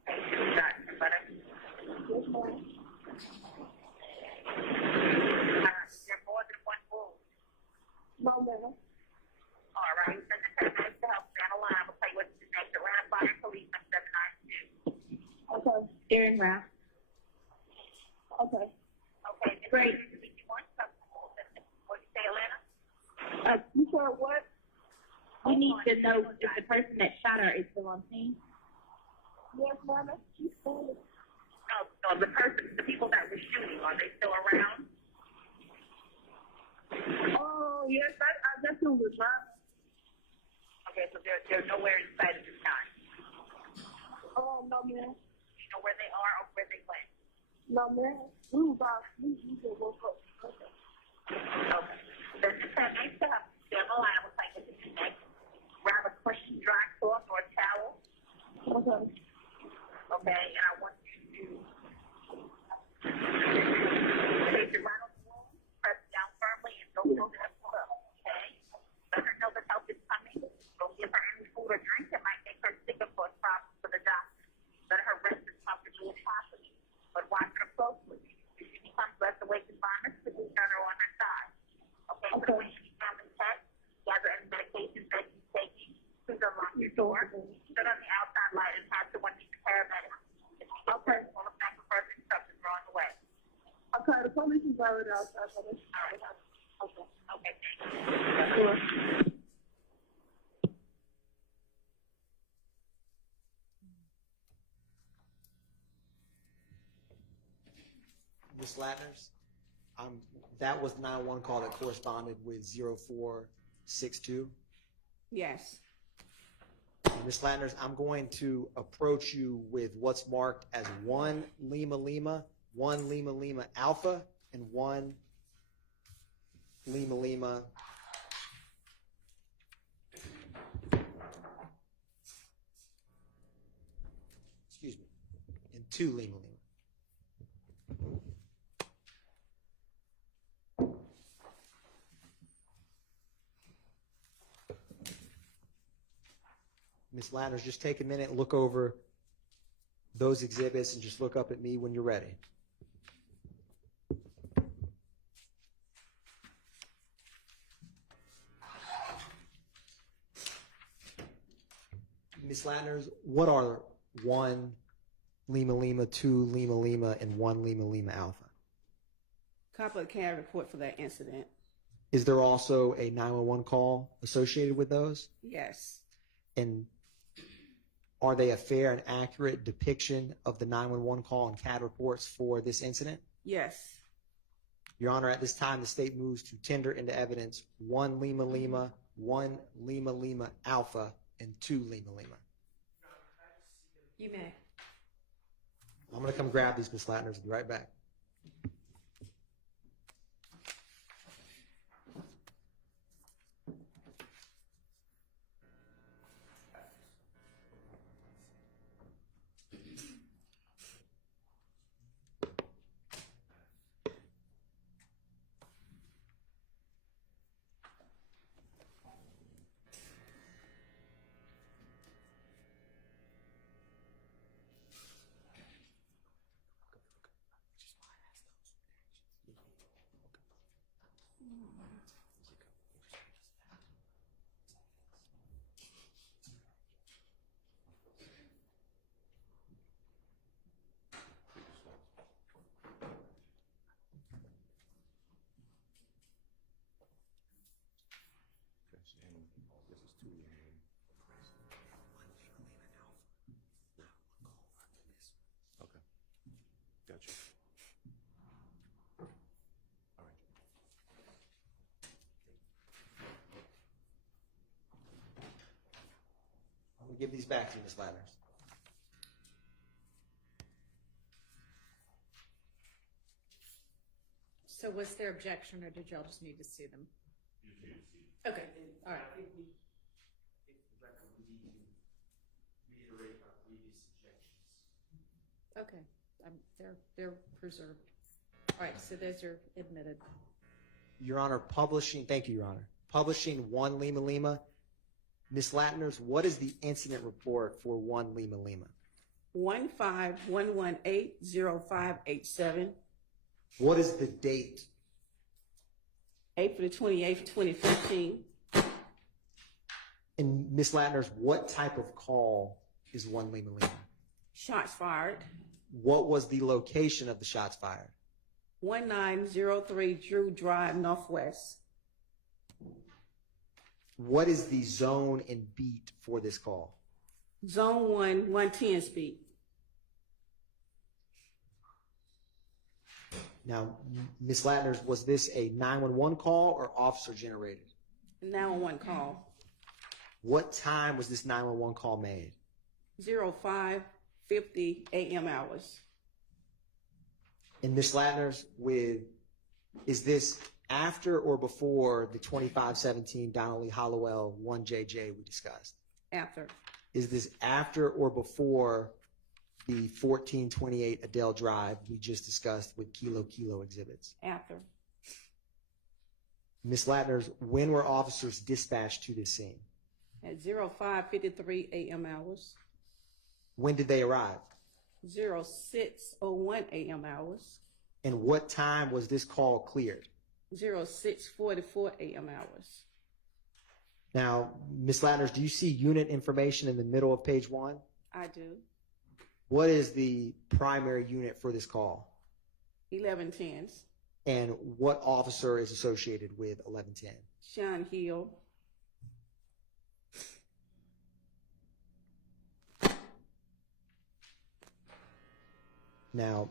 Okay, she was shot in the buttock. Yes, ma'am. Is there more than one wound? No, ma'am. All right, send the paramedics to help stand a line. We'll tell you what's next. Atlanta Fire Police on 792. Okay. Steering route. Okay. Okay, great. What did you say, Atlanta? You said what? We need to know if the person that shot her is still on scene. Yes, ma'am. She's standing. No, the people that were shooting, are they still around? Oh, yes, I guess it was driving. Okay, so they're nowhere in sight at this time. Oh, no, ma'am. You know where they are or where they went? No, ma'am. We just woke up. Okay. Okay. Then the paramedics to help stand a line. We'll tell you what's next. Grab a cushion, dry cloth, or a towel. Okay. Okay, and I want you to place your right on the wall, press down firmly, and don't hold it up. Okay? Let her know that help is coming. Don't give her any food or drink that might make her sick or cause problems for the doctor. Let her rest as comfortably as possible. But watch her closely. If she becomes less awake and vomits, please turn her on her side. Okay, so when she becomes intact, gather any medications that she's taking. Please unlock your door. Sit on the outside He's already outside, so that's Okay. Okay. sure. Ms. Latners, that was the 911 call that corresponded with 0462. Yes. Ms. Latners, I'm going to approach you with what's marked as 1 Lima Lima, 1 Lima Lima Alpha, and 1 Lima Lima. Excuse me, and 2 Lima Lima. Ms. Latners, just take a minute and look over those exhibits and just look up at me when you're ready. Ms. Latners, what are 1 Lima Lima, 2 Lima Lima, and 1 Lima Lima Alpha? Copy of the CAD report for that incident. Is there also a 911 call associated with those? Yes. And are they a fair and accurate depiction of the 911 call and CAD reports for this incident? Yes. Your Honor, at this time, the state moves to tender into evidence 1 Lima Lima, 1 Lima Lima Alpha, and 2 Lima Lima. You may. I'm going to come grab these, Ms. Latners. I'll be right back. Okay. Gotcha. All right. I'm going to give these back to you, Ms. Latners. So was there objection, or did y'all just need to see them? Okay, all right. I think we, if the record, we need to reiterate our previous objections. Okay, they're preserved. All right, so those are admitted. Your Honor, thank you, Your Honor. Publishing 1 Lima Lima. Ms. Latners, what is the incident report for 1 Lima Lima? 151180587. What is the date? April 28th, 2015. And Ms. Latners, what type of call is 1 Lima Lima? Shots fired. What was the location of the shots fired? 1903 Drew Drive, Northwest. What is the zone and beat for this call? Zone 1, 110 speed. Now, Ms. Latners, was this a 911 call or officer generated? 911 call. What time was this 911 call made? 05:50 a.m. hours. And Ms. Latners, is this after or before the 2517 Donnelly Hollowell 1JJ we discussed? After. Is this after or before the 1428 Adele Drive we just discussed with Kilo Kilo exhibits? After. Ms. Latners, when were officers dispatched to this scene? At 05:53 a.m. hours. When did they arrive? 06:01 a.m. hours. And what time was this call cleared? 06:44 a.m. hours. Now, Ms. Latners, do you see unit information in the middle of page 1? I do. What is the primary unit for this call? 1110s. And what officer is associated with 1110? Sharon Hill. Now,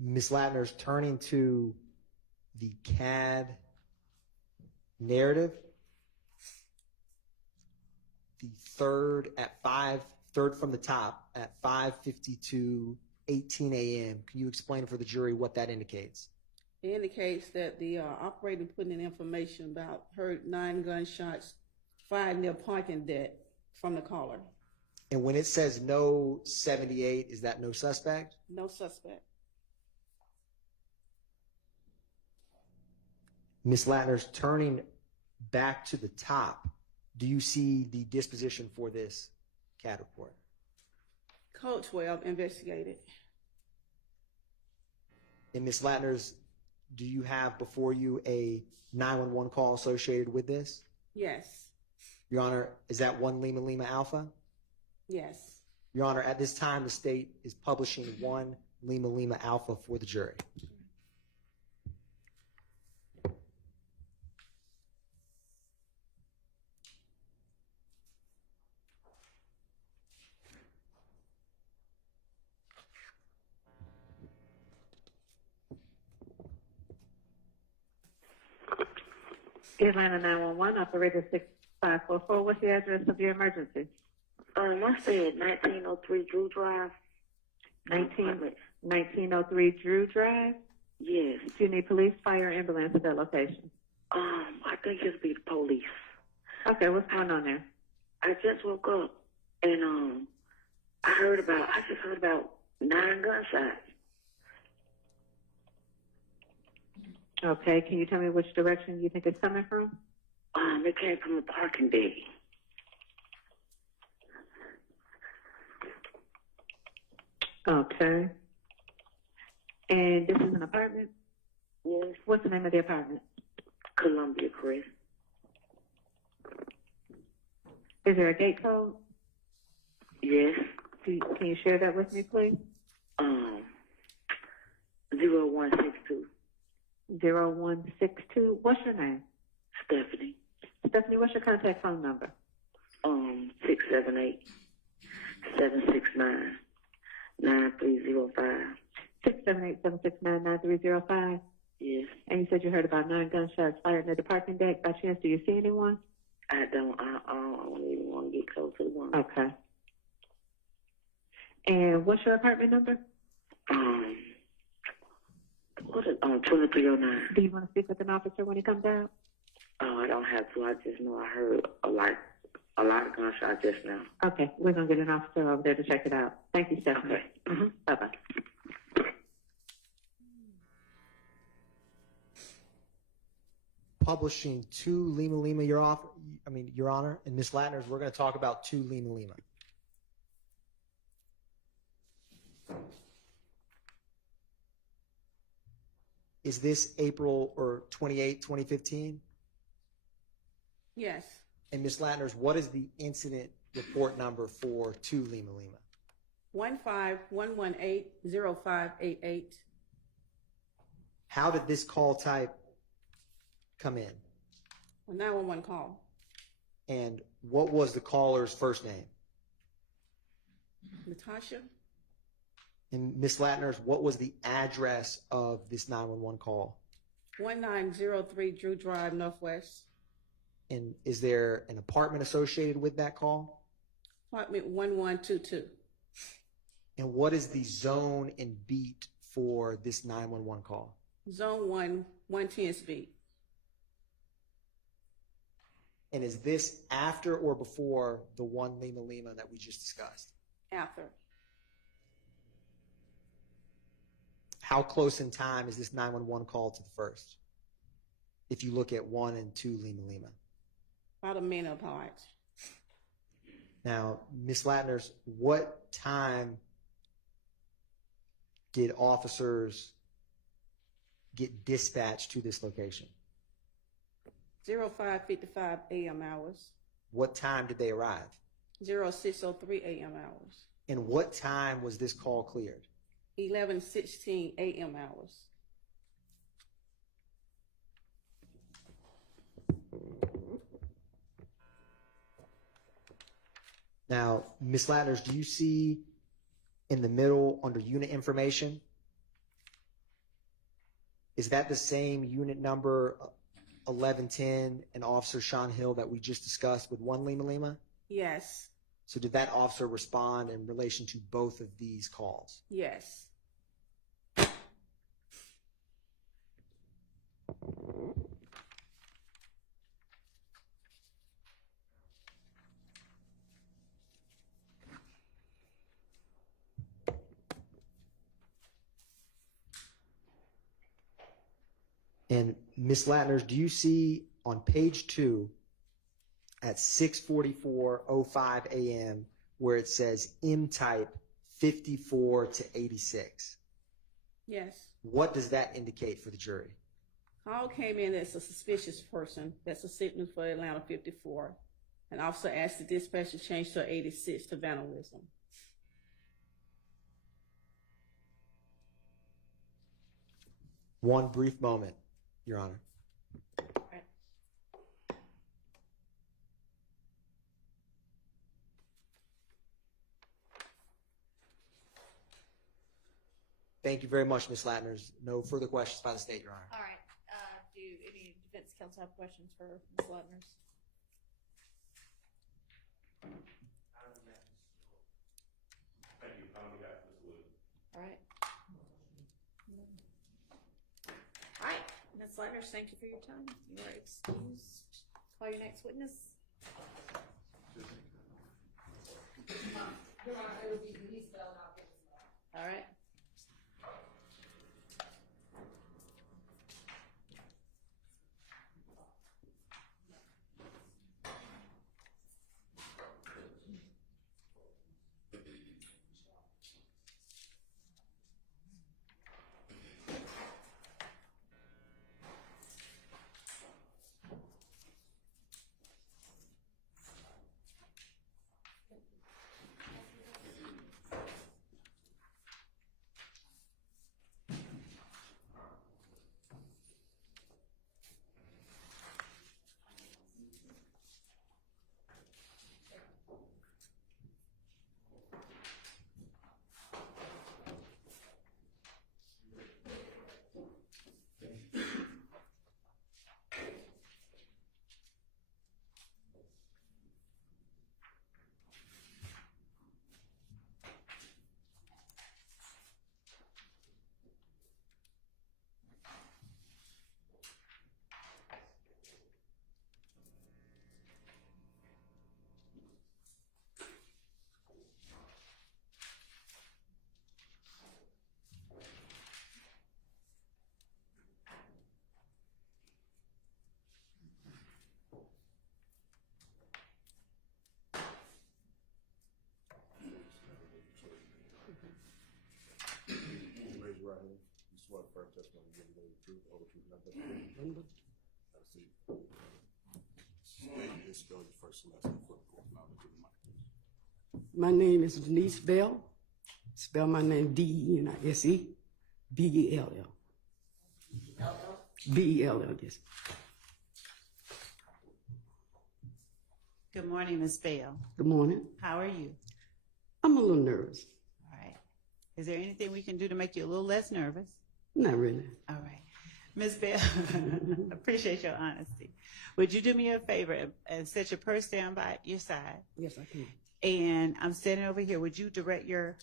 Ms. Latner's turning to the CAD narrative. The third from the top at 5:52:18 a.m. Can you explain for the jury what that indicates? It indicates that the operator put in information about heard 9 gunshots fired near parking deck from the caller. And when it says no 78, is that no suspect? No suspect. Ms. Latner's turning back to the top. Do you see the disposition for this CAD report? Code 12 investigated. And Ms. Latner's, do you have before you a 911 call associated with this? Yes. Your Honor, is that 1 Lima Lima Alpha? Yes. Your Honor, at this time, the state is publishing 1 Lima Lima Alpha for the jury. Atlanta 911, operator 6544. What's the address of your emergency? I said 1903 Drew Drive. 1903 Drew Drive? Yes. Do you need police, fire, ambulance at that location? I think it'll be the police. Okay, what's going on there? I just woke up and I just heard about 9 gunshots. Okay, can you tell me which direction you think it's coming from? It came from the parking deck. Okay. And this is an apartment? Yes. What's the name of the apartment? Columbia Crest. Is there a gate code? Yes. Can you share that with me, please? 0162. 0162. What's your name? Stephanie. Stephanie, what's your contact phone number? 678-769-9305. 678-769-9305. Yes. And you said you heard about 9 gunshots fired near the parking deck. By chance, do you see anyone? I don't even want to get close to the one. Okay. And what's your apartment number? What is 2309? Do you want to speak with an officer when he comes out? Oh, I don't have to. I just know I heard a lot of gunshots just now. Okay, we're going to get an officer over there to check it out. Thank you, Stephanie. Okay. Bye-bye. Publishing 2 Lima Lima, Your Honor, and Ms. Latner's, we're going to talk about 2 Lima Lima. Is this April or 28, 2015? Yes. And Ms. Latner's, what is the incident report number for 2 Lima Lima? 151180588. How did this call type come in? A 911 call. And what was the caller's first name? Natasha. And Ms. Latner's, what was the address of this 911 call? 1903 Drew Drive, Northwest. And is there an apartment associated with that call? Apartment 1122. And what is the zone and beat for this 911 call? Zone 1, 110th beat. And is this after or before the 1 Lima Lima that we just discussed? After. How close in time is this 911 call to the first? If you look at 1 and 2 Lima Lima. About a minute apart. Now, Ms. Latner's, what time did officers get dispatched to this location? 05:55 a.m. hours. What time did they arrive? 06:03 a.m. hours. And what time was this call cleared? 11:16 a.m. hours. Now, Ms. Latner, do you see in the middle under unit information, is that the same unit number 1110 and Officer Sean Hill that we just discussed with 1 Lima Lima? Yes. So did that officer respond in relation to both of these calls? Yes. And Ms. Latner, do you see on page 2 at 6:44:05 a.m. where it says M type 54 to 86? Yes. What does that indicate for the jury? Call came in as a suspicious person that's a signal for Atlanta 54. An officer asked the dispatcher to change to 86 to vandalism. One brief moment, Your Honor. Thank you very much, Ms. Latner. No further questions by the state, Your Honor. All right. Do any defense counsel have questions for Ms. Latner? Thank you. All right. All right, Ms. Latner, thank you for your time. You are excused. Call your next witness. All right. Raise your right hand. You swear the first testimony you give today is the truth, the whole truth, nothing but the truth. Have a seat. State and spell your first and last name for the court. Now look at the mic, please. My name is Denise Bell. Spell my name D-E-N-I-S-E B-E-L-L. B-E-L-L, yes. Good morning, Ms. Bell. Good morning. How are you? I'm a little nervous. All right. Is there anything we can do to make you a little less nervous? Not really. All right. Ms. Bell, appreciate your honesty. Would you do me a favor and set your purse down by your side? Yes, I can. And I'm standing over here. Would you direct your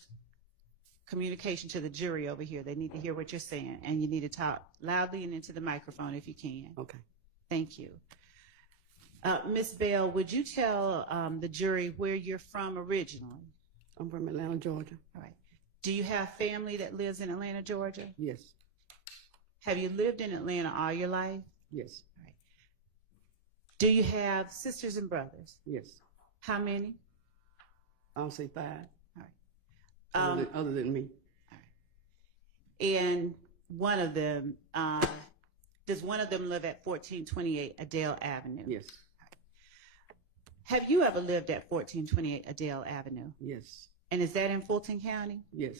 communication to the jury over here? They need to hear what you're saying, and you need to talk loudly and into the microphone if you can. Okay. Thank you. Ms. Bell, would you tell the jury where you're from originally? I'm from Atlanta, Georgia. All right. Do you have family that lives in Atlanta, Georgia? Yes. Have you lived in Atlanta all your life? Yes. All right. Do you have sisters and brothers? Yes. How many? I'll say 5. All right. Other than me. All right. And one of them, does one of them live at 1428 Adele Avenue? Yes. Have you ever lived at 1428 Adele Avenue? Yes. And is that in Fulton County? Yes.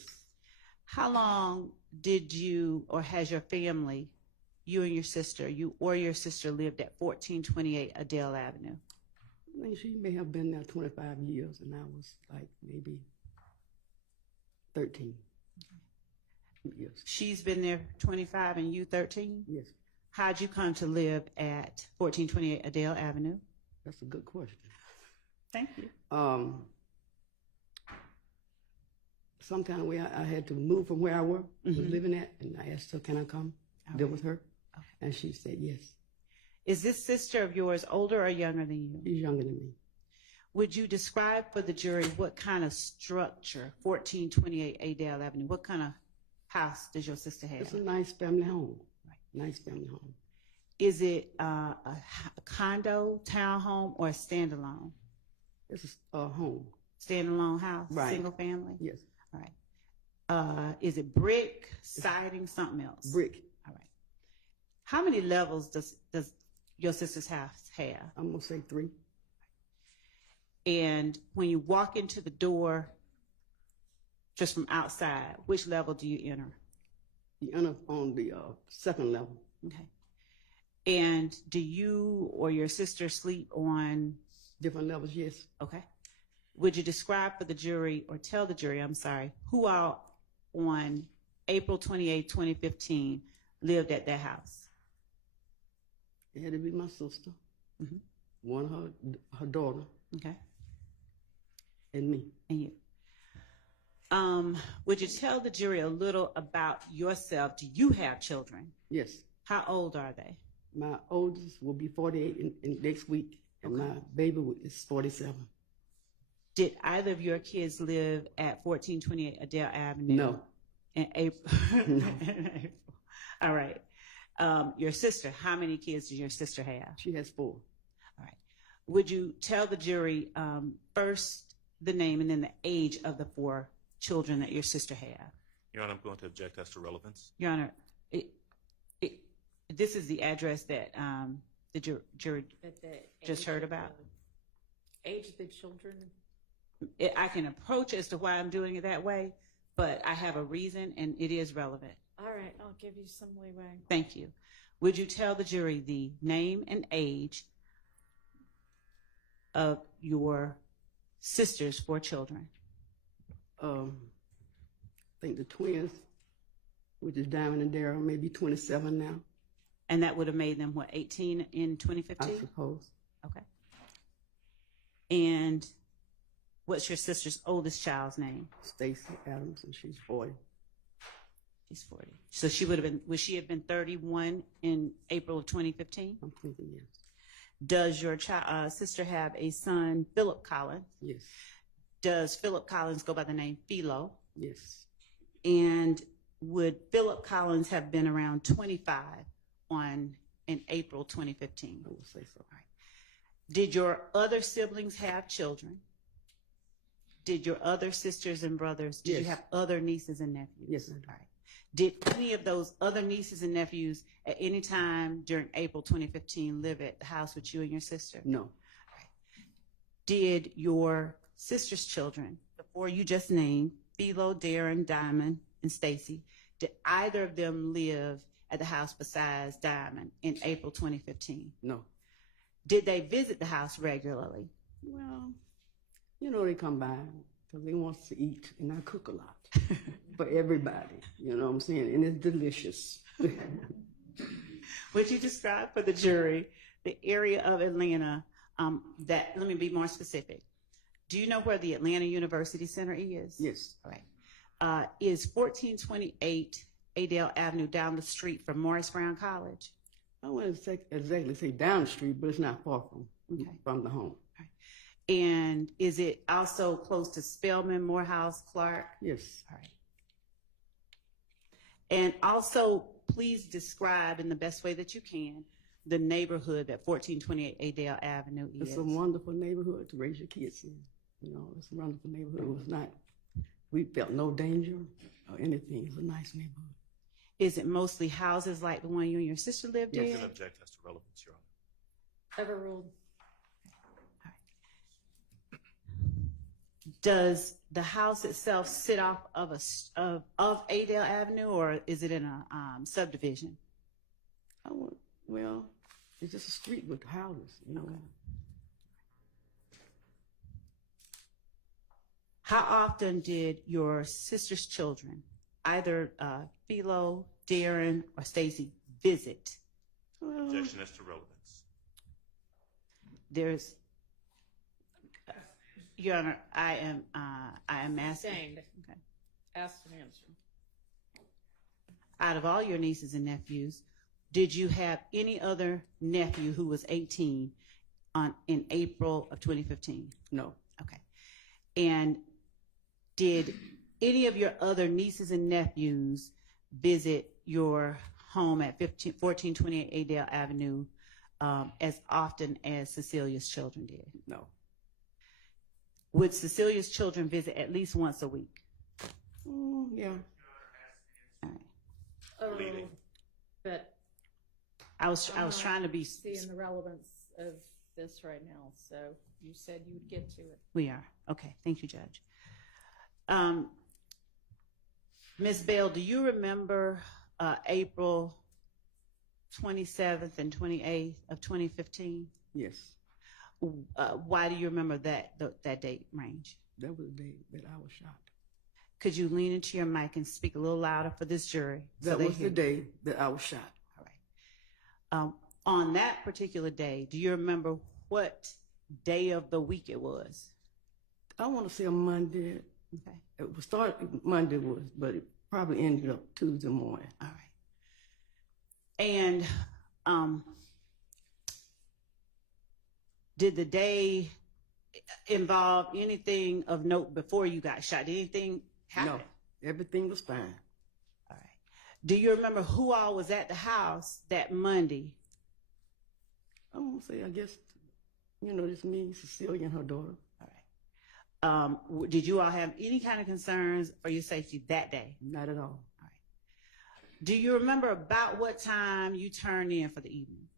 How long did you or has your family, you and your sister, you or your sister lived at 1428 Adele Avenue? I think she may have been there 25 years, and I was like maybe 13 years. She's been there 25 and you 13? Yes, How'd you come to live at 1428 Adele Avenue? that's a good question. Thank you. Some kind of way I had to move from where I was living at, and I asked her, can I come live with her? Okay. And she said yes. Is this sister of yours older or younger than you? She's younger than me. Would you describe for the jury what kind of structure 1428 Adele Avenue, what kind of house does your sister have? It's a nice family home. Right. Nice family home. Is it a condo, townhome, or a standalone? It's a home. Standalone house, Right. single family? Yes. All right. Is it brick, siding, something else? Brick. All right. How many levels does your sister's house have? I'm gonna say 3. And when you walk into the door, just from outside, which level do you enter? You enter on the 2nd level. Okay. And do you or your sister sleep on? Different levels, yes. Okay. Would you describe for the jury, or tell the jury, I'm sorry, who all on April 28, 2015 lived at that house? It had to be my sister, Mhm. one of her daughter, Okay. and me. And you. Would you tell the jury a little about yourself? Do you have children? Yes. How old are they? My oldest will be 48 in next week, and my baby is 47. Did either of your kids live at 1428 Adele Avenue? No. In April? No. All right. Your sister, how many kids does your sister have? She has 4. All right. Would you tell the jury first the name and then the age of the 4 children that your sister had? Your Honor, I'm going to object as to relevance. Your Honor, this is the address that the jury just heard about. Age of the children. I can approach as to why I'm doing it that way, but I have a reason and it is relevant. All right, I'll give you some leeway. Thank you. Would you tell the jury the name and age of your sister's 4 children? I think the twins, which is Diamond and Daryl, maybe 27 now, And that would have made them, what, 18 in 2015? I suppose. Okay. And what's your sister's oldest child's name? Stacy Adams, and she's 40. She's 40. So she would have been, would she have been 31 in April of 2015? I'm thinking yes. Does your sister have a son, Philip Collins? Yes. Does Philip Collins go by the name Philo? Yes. And would Philip Collins have been around 25 in April 2015? I will say so. All right. Did your other siblings have children? Did your other sisters and brothers, did you Yes. have other nieces and nephews? Yes, I do. All right. Did any of those other nieces and nephews at any time during April 2015 live at the house with you and your sister? No. Did your sister's children, the 4 you just named, Philo, Darren, Diamond, and Stacy, did either of them live at the house besides Diamond in April 2015? No. Did they visit the house regularly? Well, you know, they come by because they want to eat, and I cook a lot for everybody. You know what I'm saying? And it's delicious. Would you describe for the jury the area of Atlanta that, let me be more specific. Do you know where the Atlanta University Center is? Yes. All right. Is 1428 Adele Avenue down the street from Morris Brown College? I wouldn't exactly say down the street, but it's not far from the home. And is it also close to Spelman, Morehouse, Clark? Yes. All right. And also, please describe in the best way that you can the neighborhood that 1428 Adele Avenue is. It's a wonderful neighborhood to raise your kids in. You know, it's a wonderful neighborhood. It was not, we felt no danger or anything. It's a nice neighborhood. Is it mostly houses like the one you and your sister lived You in? can object as to relevance, Your Honor. Overruled. Does the house itself sit off of of Adele Avenue, or is it in a subdivision? Well, it's just a street with houses, you know. How often did your sister's children, either Philo, Darren, or Stacy, visit? Objection as to relevance. There's, Your Honor, I am asking. Sustained. Okay. Asked and answered. Out of all your nieces and nephews, did you have any other nephew who was 18 in April of 2015? No. Okay. And did any of your other nieces and nephews visit your home at 1428 Adele Avenue as often as Cecilia's children did? No. Would Cecilia's children visit at least once a week? Yeah. All right. Oh, Leading. but I was trying to be. seeing the relevance of this right now. So you said you would get to it. We are. Okay. Thank you, Judge. Ms. Bell, do you remember April 27th and 28th of 2015? Yes. Why do you remember that date range? That was the day that I was shot. Could you lean into your mic and speak a little louder for this jury? That was the day that I was shot. All right. On that particular day, do you remember what day of the week it was? I want to say a Monday. Okay. It was started Monday but it probably ended up Tuesday morning. All right. And did the day involve anything of note before you got shot? Did anything happen? No, everything was fine. All right. Do you remember who all was at the house that Monday? I'm gonna say, I guess, it's me, Cecilia, and her daughter. All right. Did you all have any kind of concerns for your safety that day? Not at all. All right. Do you remember about what time you turned in for the evening?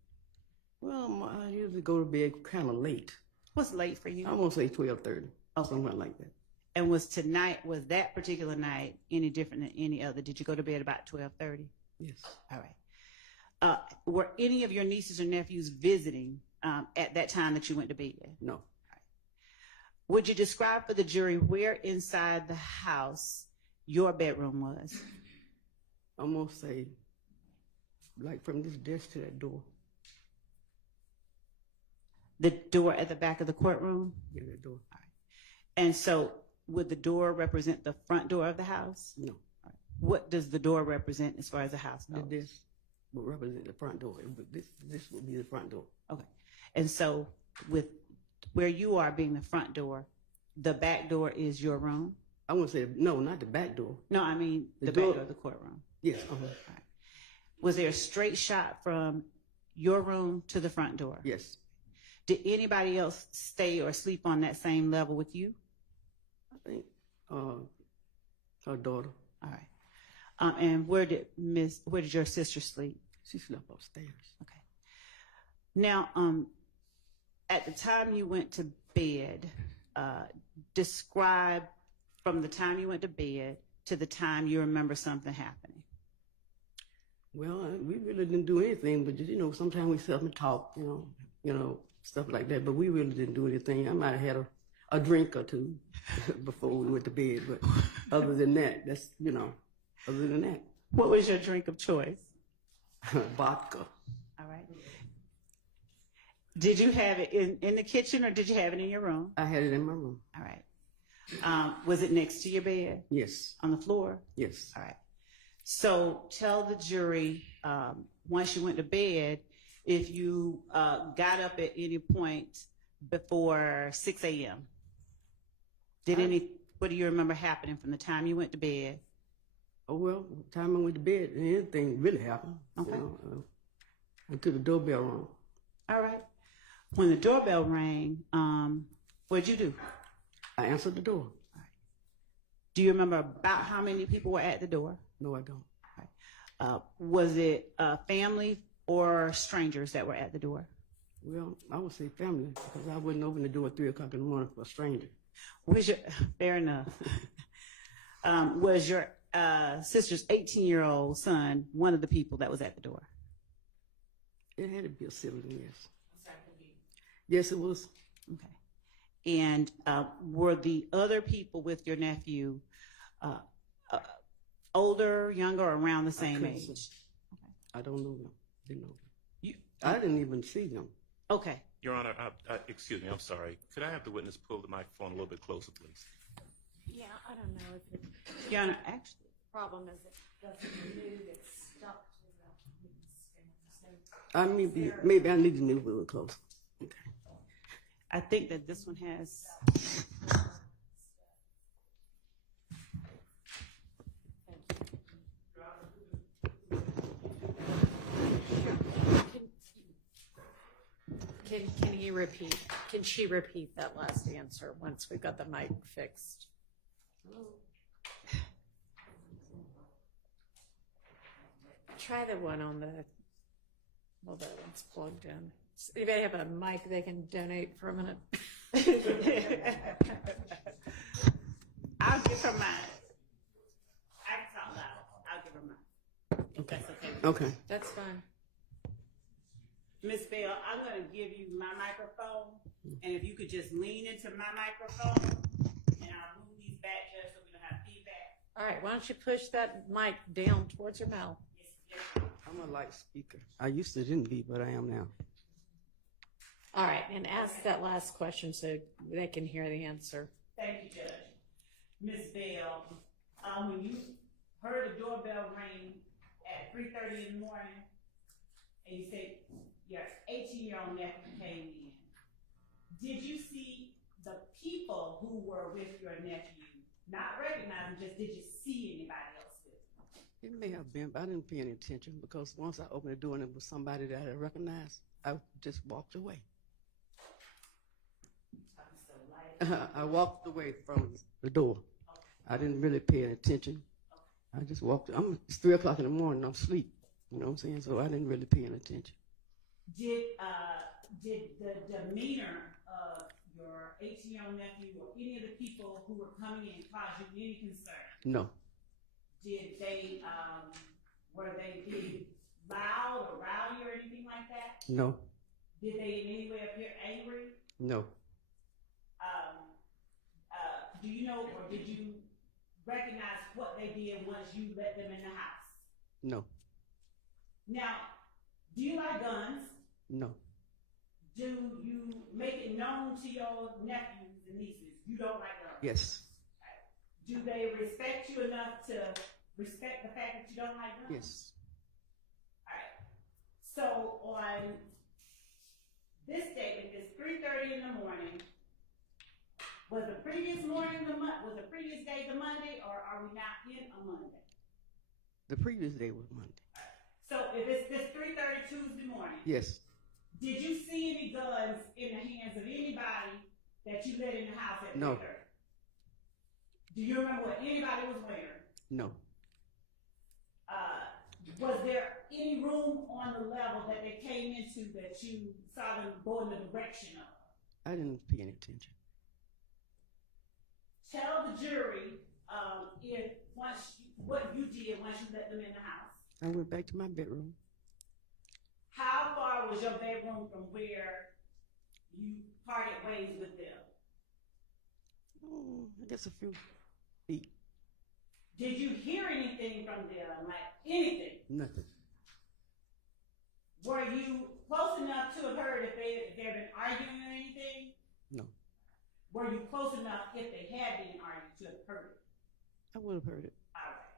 Well, I usually go to bed kind of late. What's late for you? I'm gonna say 12:30, something like that. And was that particular night any different than any other? Did you go to bed about 12:30? Yes. All right. Were any of your nieces or nephews visiting at that time that you went to bed? No. Would you describe for the jury where inside the house your bedroom was? I'm gonna say, like from this desk to that door. The door at the back of the courtroom? Yeah, that door. All right. And so would the door represent the front door of the house? No. All right. What does the door represent as far as the house goes? This will represent the front door. This will be the front door. Okay. And so with where you are being the front door, the back door is your room? I want to say, no, not the back door. No, I mean the back door of the courtroom. Yes. All right. Was there a straight shot from your room to the front door? Yes. Did anybody else stay or sleep on that same level with you? I think her daughter. All right. And where did your sister sleep? She slept upstairs. Okay. Now, at the time you went to bed, describe from the time you went to bed to the time you remember something happening. Well, we really didn't do anything, but sometimes we sit up and talk, stuff like that. But we really didn't do anything. I might have had a drink or two before we went to bed, but other than that, other than that. What was your drink of choice? Vodka. All right. Did you have it in the kitchen or did you have it in your room? I had it in my room. All right. Was it next to your bed? Yes. On the floor? Yes. All right. So tell the jury, once you went to bed, if you got up at any point before 6 a.m. What do you remember happening from the time you went to bed? Oh, well, the time I went to bed, anything really happened. Okay. Until the doorbell rang. All right. When the doorbell rang, what'd you do? I answered the door. All right. Do you remember about how many people were at the door? No, I don't. All right. Was it family or strangers that were at the door? Well, I would say family because I wouldn't open the door at 3 o'clock in the morning for a stranger. Fair enough. Was your sister's 18-year-old son one of the people that was at the door? It had to be a sibling, yes. Yes, it was. Okay. And were the other people with your nephew older, younger, or around the same couldn't age? say. I don't know them. Didn't know them. You, I didn't even see them. okay. Your Honor, excuse me, I'm sorry. Could I have the witness pull the microphone a little bit closer, please? Yeah, I don't know if it, Your Honor, actually, the problem is it doesn't move, it's stuck to the. Maybe I need to move a little closer. Okay. I think that this one has. Can he repeat? Can she repeat that last answer once we've got the mic fixed? Try the one on the. Well, that one's plugged in. Does anybody have a mic they can donate for a minute? I'll give her mine. I can talk loud. I'll give her mine. If that's okay. with you. Okay. That's fine. Miss Bell, I'm going to give you my microphone, and if you could just lean into my microphone, and I'll move these back just so we don't have feedback. All right, why don't you push that mic down towards your mouth? I'm a light speaker. I used to didn't be, but I am now. All right, and ask that last question so they can hear the answer. Thank you, Judge. Miss Bell, when you heard the doorbell ring at 3:30 in the morning, and you said your 18-year-old nephew came in, did you see the people who were with your nephew? Not recognize him, just did you see anybody else with him? It may have been, but I didn't pay any attention because once I opened the door and it was somebody that I recognized, I just walked away. I walked away from the door. I didn't really pay any attention. I just walked. It's 3 o'clock in the morning. I'm asleep. You know what I'm saying? So I didn't really pay any attention. Did the demeanor of your 18-year-old nephew or any of the people who were coming in cause you any concern? No. Did they, were they being loud or rowdy or anything like that? No. Did they in any way appear angry? No. Do you know or did you recognize what they did once you let them in the house? No. Now, do you like guns? No. Do you make it known to your nephews and nieces you don't like guns? Yes. Do they respect you enough to respect the fact that you don't like guns? Yes. All right. So on this statement, it's 3:30 in the morning. Was the previous morning was the previous day the Monday, or are we not in a Monday? The previous day was Monday. So if it's this 3:30 Tuesday morning, Yes. did you see any guns in the hands of anybody that you let in the house at 3:30? No. Do you remember what anybody was wearing? No. Was there any room on the level that they came into that you saw them go in the direction of? I didn't pay any attention. Tell the jury what you did once you let them in the house. I went back to my bedroom. How far was your bedroom from where you parted ways with them? Oh, I guess a few feet. Did you hear anything from them, like anything? Nothing. Were you close enough to have heard if they had been arguing or anything? No. Were you close enough if they had been arguing to have heard it? I would have heard it. All right.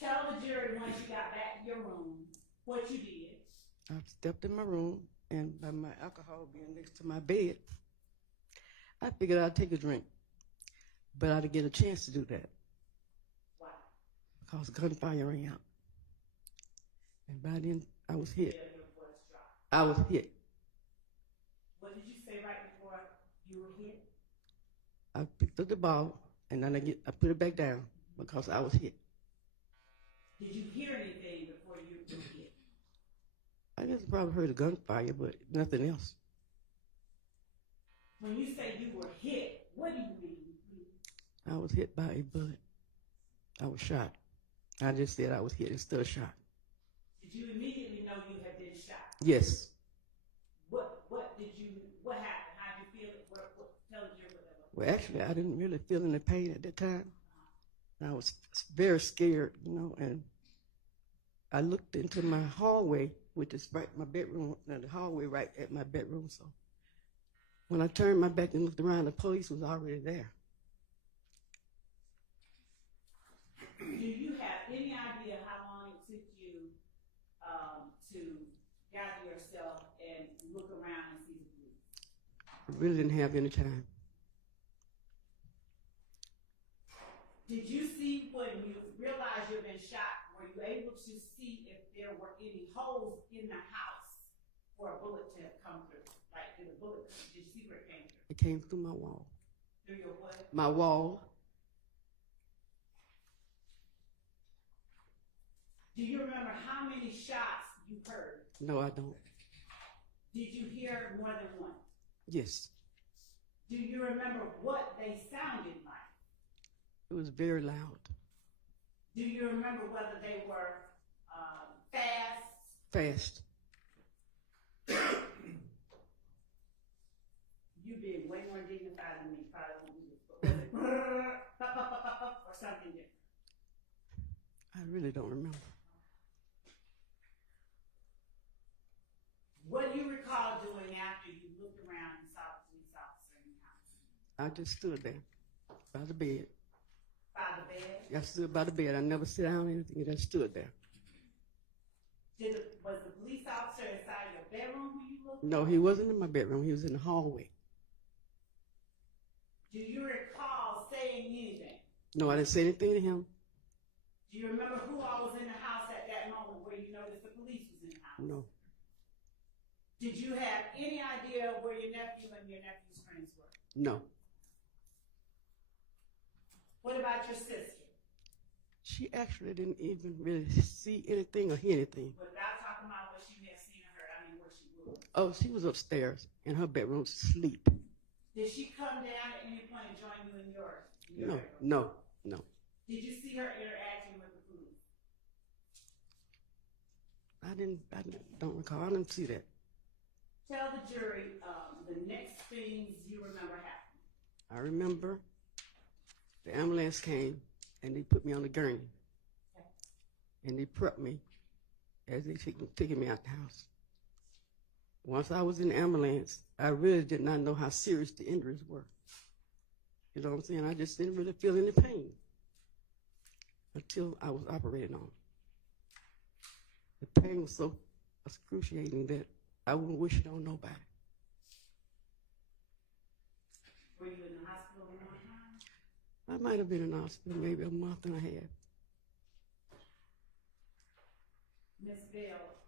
Tell the jury once you got back to your room what you did. I stepped in my room, and by my alcohol being next to my bed, I figured I'd take a drink. But I didn't get a chance to do that. Why? Because gunfire rang out. And by then, I was hit. Yeah, your voice dropped. I was hit. What did you say right before you were hit? I picked up the ball, and then I put it back down because I was hit. Did you hear anything before you were hit? I just probably heard a gunfire, but nothing else. When you say you were hit, what do you mean? I was hit by a bullet. I was shot. I just said I was hit instead of shot. Did you immediately know you had been shot? Yes. What happened? How did you Well, actually, I didn't really feel any pain at that time. I was very scared, you know, and I looked into my hallway, which is right my bedroom, the hallway right at my bedroom. So when I turned my back and looked around, the police was already there. Do you have any idea how long it took you to gather yourself and look around and see the police? I really didn't have any time. Did you see when you realized you've been shot, were you able to see if there were any holes in the house for a bullet to have come through? Like, did a bullet, did you see where it came through? It came through my wall. Through your what? My wall. Do you remember how many shots you heard? No, I don't. Did you hear more than one? Yes. Do you remember what they sounded like? It was very loud. Do you remember whether they were fast? Fast. You being way more dignified than me, probably won't do this. But was it or something different? I really don't remember. What do you recall doing after you looked around and saw the police officer in the house? I just stood there by the bed. By the bed? I stood by the bed. I never sat down or anything. I just stood there. Was the police officer inside your bedroom when you looked? No, he wasn't in my bedroom. He was in the hallway. Do you recall saying anything? No, I didn't say anything to him. Do you remember who all was in the house at that moment where you noticed the police was in the house? No. Did you have any idea where your nephew and your nephew's friends were? No. What about your sister? She actually didn't even really see anything or hear anything. Without talking about what she may have seen or heard, I mean where she was. Oh, she was upstairs in her bedroom asleep. Did she come down at any point and join you in yours? No, no, no. Did you see her interacting with the police? I don't recall. I didn't see that. Tell the jury the next things you remember happening. I remember the ambulance came and they put me on the gurney. Okay. And they prepped me as they taking me out the house. Once I was in the ambulance, I really did not know how serious the injuries were. You know what I'm saying? I just didn't really feel any pain until I was operated on. The pain was so excruciating that I wouldn't wish it on nobody. Were you in the hospital one more time? I might have been in the hospital maybe a month and a half. Ms. Bell,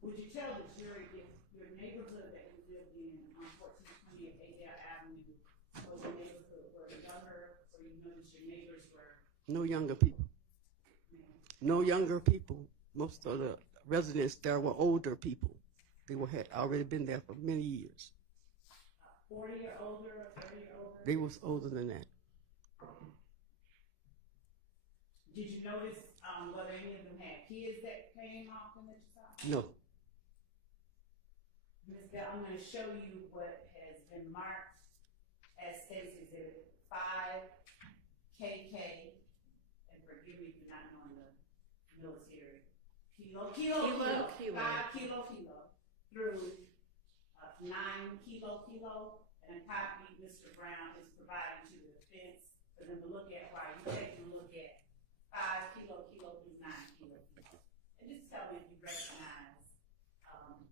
would you tell the jury if your neighborhood that you lived in on 1428 Adele Avenue was a neighborhood where younger, or you noticed your neighbors were? No younger people. No younger people. Most of the residents there were older people. They had already been there for many years. 40 or older, 30 or older? They was older than that. Did you notice whether any of them had kids that came often that you saw? No. Ms. Bell, I'm going to show you what has been marked as State's Exhibit 5KK, and forgive me for not knowing the military. Kilo, 5 kilo, through 9 kilo, and a copy Mr. Brown is providing to the defense for them to look at while you take a look at 5 kilo through 9 kilo. And just tell me if you recognize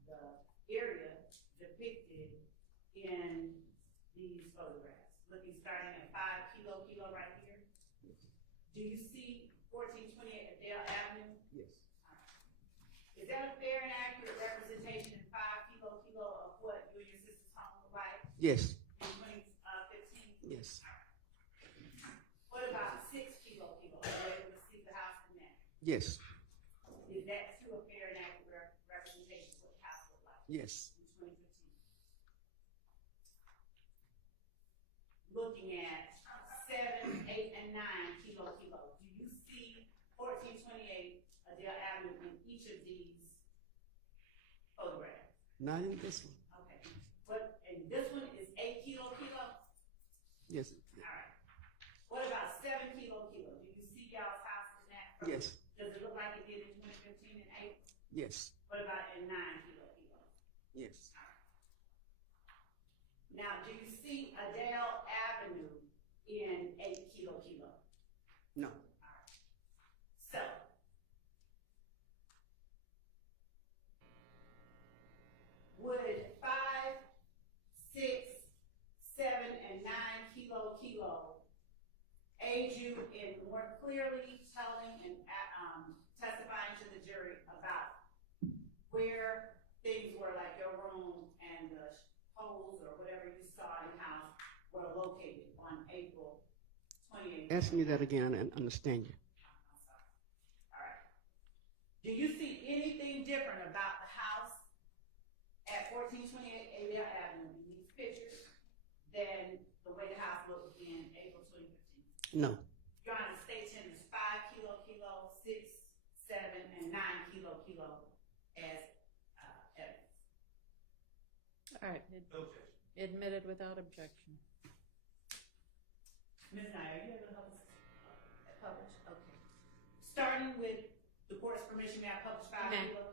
the area depicted in these photographs. Looking starting at 5 kilo right here. Do you see 1428 Adele Avenue? Yes. Is that a fair and accurate representation in 5 kilo of what you and your sister's home look like? Yes. In 2015? Yes. What about 6 kilo? Are you able to see the house from that? Yes. Is that too a fair and accurate representation of what the house looked like? Yes. In 2015. Looking at 7, 8, and 9 kilo. Do you see 1428 Adele Avenue in each of these photographs? Not in this one. Okay. And this one is 8 kilo? Yes. Yes. Does it look like it did in 2015 and 8? Yes. What about in 9 kilo? Yes. Now, do you see Adele Avenue in 8 kilo? No. So, would 5, 6, 7, and 9 kilo aid you in more clearly telling and testifying to the jury about where things were, like your room and the holes or whatever you saw in the house were located on April 28th? Ask me that again and understand you. I'm sorry. All right. Do you see anything different about the house at 1428 Adele Avenue in these pictures than the way the house looked in April 2015? No. Your Honor, the state tenders 5 kilo, 6, 7, and 9 kilo as evidence. All right. Admitted without objection. Ms. Nye, are you able to help us publish? Okay. Starting with the court's permission, may I publish 5 May. kilo?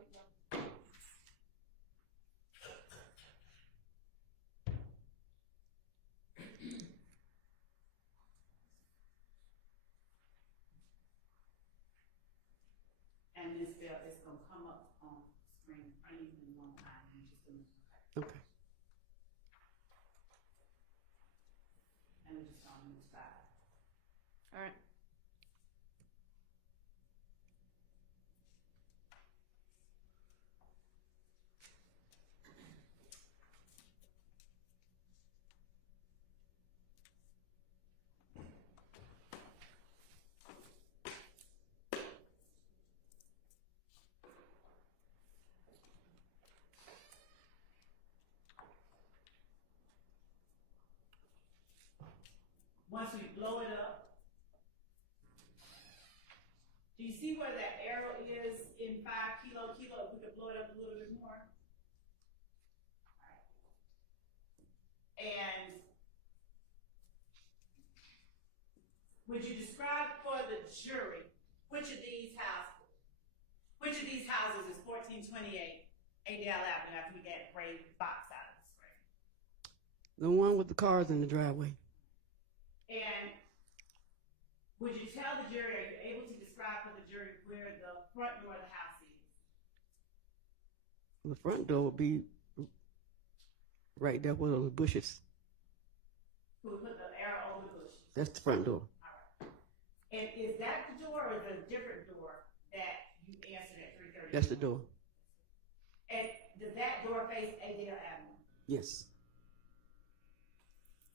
And Ms. Bell, it's going to come up on screen. I need in one time in just a minute. Okay. And we just going to move 5. All right. Once we blow it up, do you see where that arrow is in 5 kilo? If we could blow it up a little bit more. All right. And would you describe for the jury which of these houses is 1428 Adele Avenue after we get gray box out of the screen? The one with the cars in the driveway. And would you tell the jury, are you able to describe for the jury where the front door of the house is? The front door would be right there where those bushes. Who would put the arrow over the bush? That's the front door. All right. And is that the door or is it a different door that you answered at 3:30? That's the door. And does that door face Adele Avenue? Yes.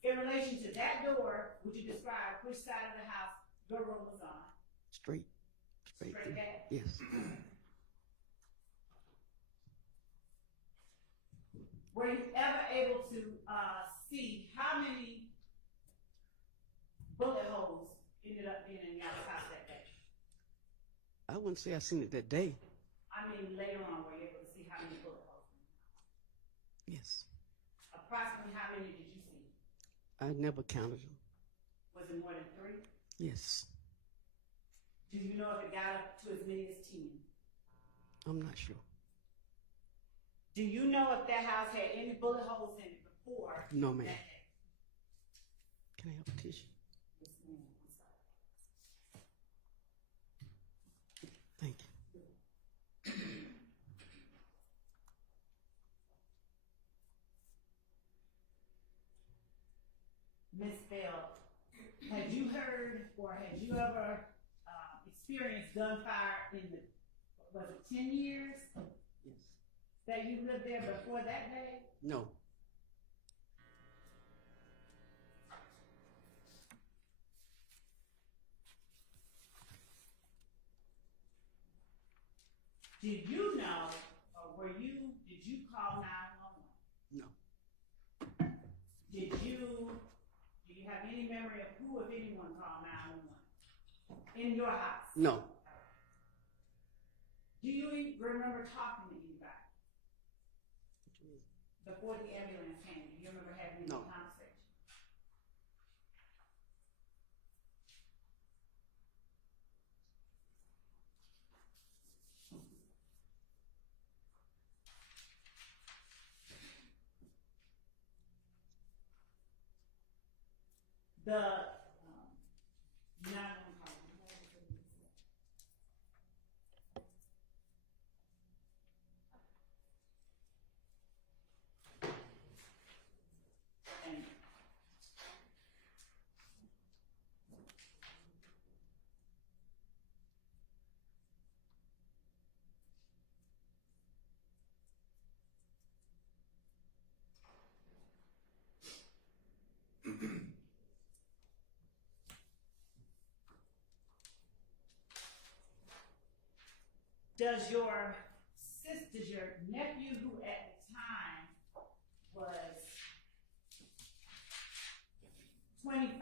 In relation to that door, would you describe which side of the house your room was on? Straight. Straight through. ahead? Yes. Were you ever able to see how many bullet holes ended up being in your house that day? I wouldn't say I seen it that day. I mean, later on, were you able to see how many bullet holes? Yes. Approximately how many did you see? I never counted them. Was it more than 3? Yes. Do you know if it got up to as many as 10? I'm not sure. Do you know if that house had any bullet holes in it before? No, ma'am. that day? Can I have a tissue? Yes, ma'am. I'm sorry. Thank you. Ms. Bell, had you heard or had you ever experienced gunfire in the, was it 10 years Yes. that you lived there before that day? No. Did you know, or did you call 911? No. Do you have any memory of who, if anyone, called 911 in your house? No. Do you remember talking to anybody before the ambulance came? Do you remember having any No. conversation? The 911 call. And does your nephew, who at the time was 25,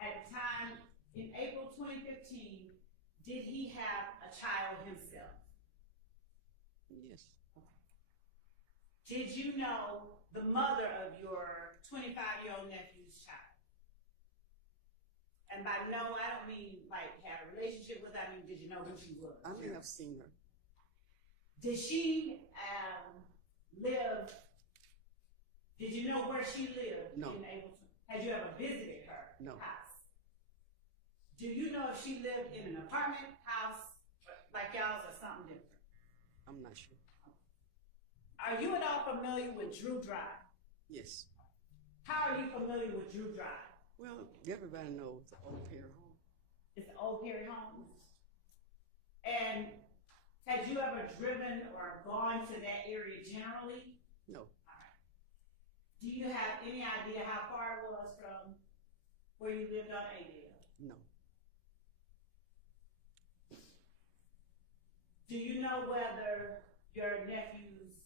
at the time in April 2015, did he have a child himself? Yes. Did you know the mother of your 25-year-old nephew's child? And by no, I don't mean like had a relationship with her. I mean, did you know who she was? I may have seen her. Did she live? Did you know where she lived? No. In April? Had you ever visited her No. house? Do you know if she lived in an apartment house like y'all's or something different? I'm not sure. Are you at all familiar with Drew Drive? Yes. How are you familiar with Drew Drive? Well, everybody knows the old Perry home. It's the old Perry home. And had you ever driven or gone to that area generally? No. All right. Do you have any idea how far it was from where you lived on Adel? No. Do you know whether your nephew's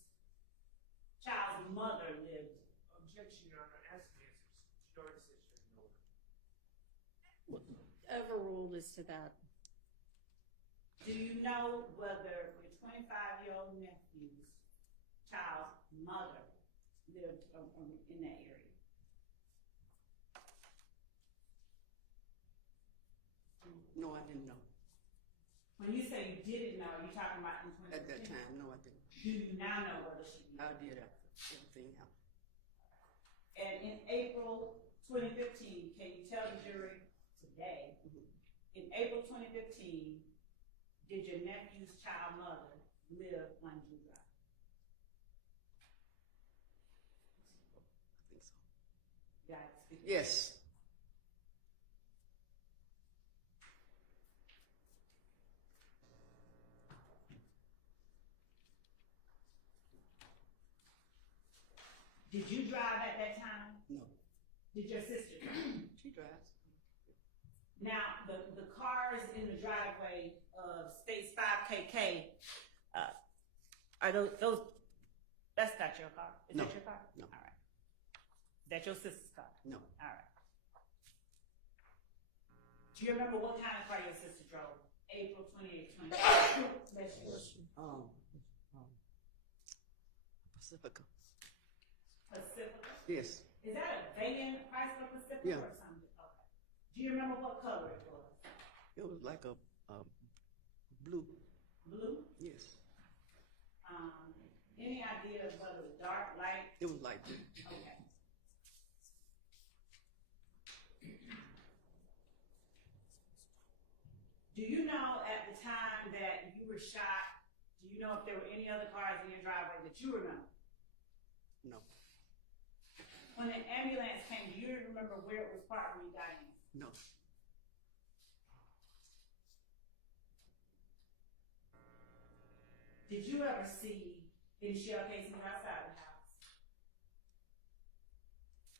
child's mother lived? Objection, Your Honor. Ask answers. She already said she didn't know. Overruled as to that. Do you know whether your 25-year-old nephew's child's mother lived in that area? No, I didn't know. When you say you didn't know, are you talking about in 2015? At that time, no, I didn't. Do you now know whether she did? I did after everything happened. And in April 2015, can you tell the jury today, in April 2015, did your nephew's child mother live on Drew Drive? I think so. You gotta speak. Yes. Did you drive at that time? No. Did your sister drive? She drives. Now, the cars in the driveway of States 5KK, are those, that's not your car? Is No. that your car? No. All right. That's your sister's car? No. All right. Do you remember what kind of car your sister drove? April 28th, 2020. Pacifica. Pacifica? Yes. Is that a van, Chrysler Pacifica Yeah. or something? Okay. Do you remember what color it was? It was like a blue. Blue? Yes. Any idea of whether it was dark, light? It was like blue. Okay. Do you know at the time that you were shot, do you know if there were any other cars in your driveway that you remember? No. When the ambulance came, do you remember where it was parked when you got in? No. Did you ever see any shell casings outside the house?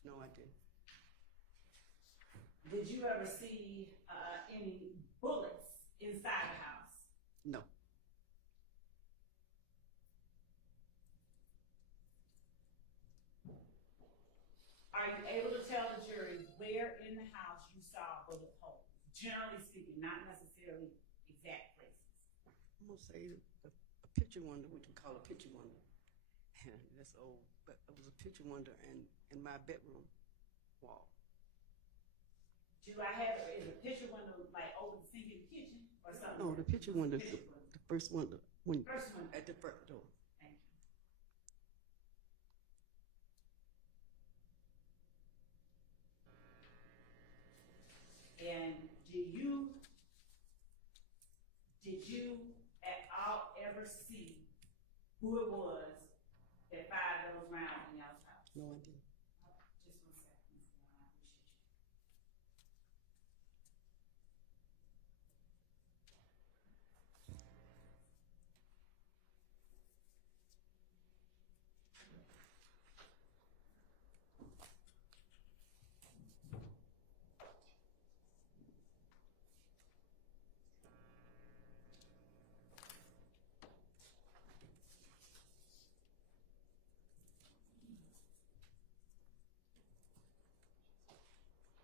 No, I didn't. Did you ever see any bullets inside the house? No. Are you able to tell the jury where in the house you saw bullet holes? Generally speaking, not necessarily exact places. I'm gonna say a picture window, which we call a picture window. That's old, but it was a picture window in my bedroom wall. Do I have, is a picture window like over the sink in the kitchen or something? No, the picture window, the first window, First window. at the front door. Thank you. And did you at all ever see who it was that fired those rounds in y'all's house? No, I didn't. Just 1 second. I appreciate you.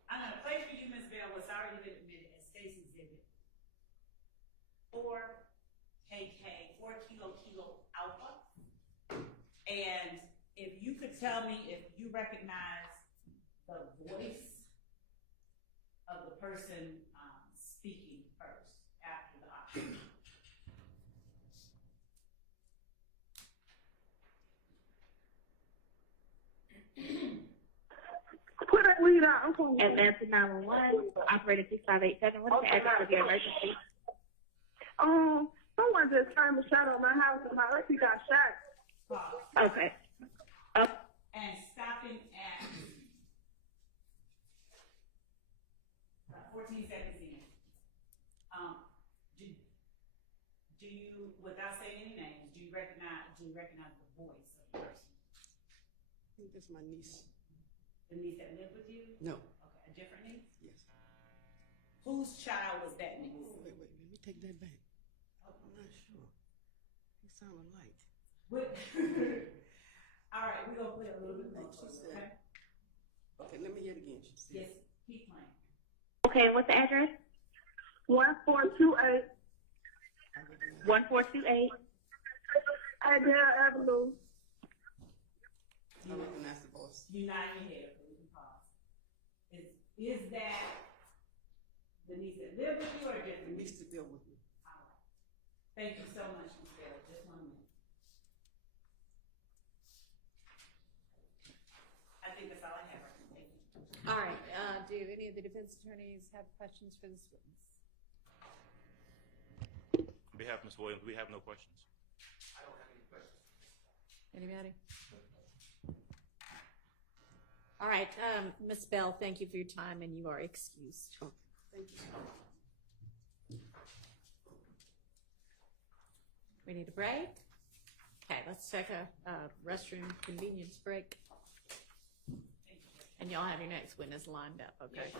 I'm gonna play for you, Ms. Bell, what's already been admitted as Stacy's exhibit. 4 KK, 4 kilo alpha. And if you could tell me if you recognize the voice of the person speaking first after the option. Put that weed out. I'm calling. Advance to 911, operator 6587. What's the address of your emergency? Someone just turned a shot on my house and my auntie got shot. Okay. And stopping at 14 seconds in. Do you, without saying any names, do you recognize the voice of the person? I think that's my niece. The niece that lived with you? No. Okay, a different niece? Yes. Whose child was that niece? Oh, wait, let me take that back. I'm not sure. He sounded alike. All right, we're gonna play a little bit more. Okay? Okay, let me hear it again. She said. Yes, keep playing. Okay, what's the address? 1428 1428. Adele Avenue. I recognize the voice. You nod your head, so we can pause. Is that the niece that lived with you or just the niece that lived with me? All right. Thank you so much, Ms. Bell. Just 1 minute. I think that's all I have right now. Thank you. All right, do any of the defense attorneys have questions for this witness? On behalf of Ms. Williams, we have no questions. I don't have any questions. Anybody? All right, Ms. Bell, thank you for your time, and you are excused. Okay, thank you. We need a break? Okay, let's take a restroom convenience break. And y'all have your next witness lined up, okay?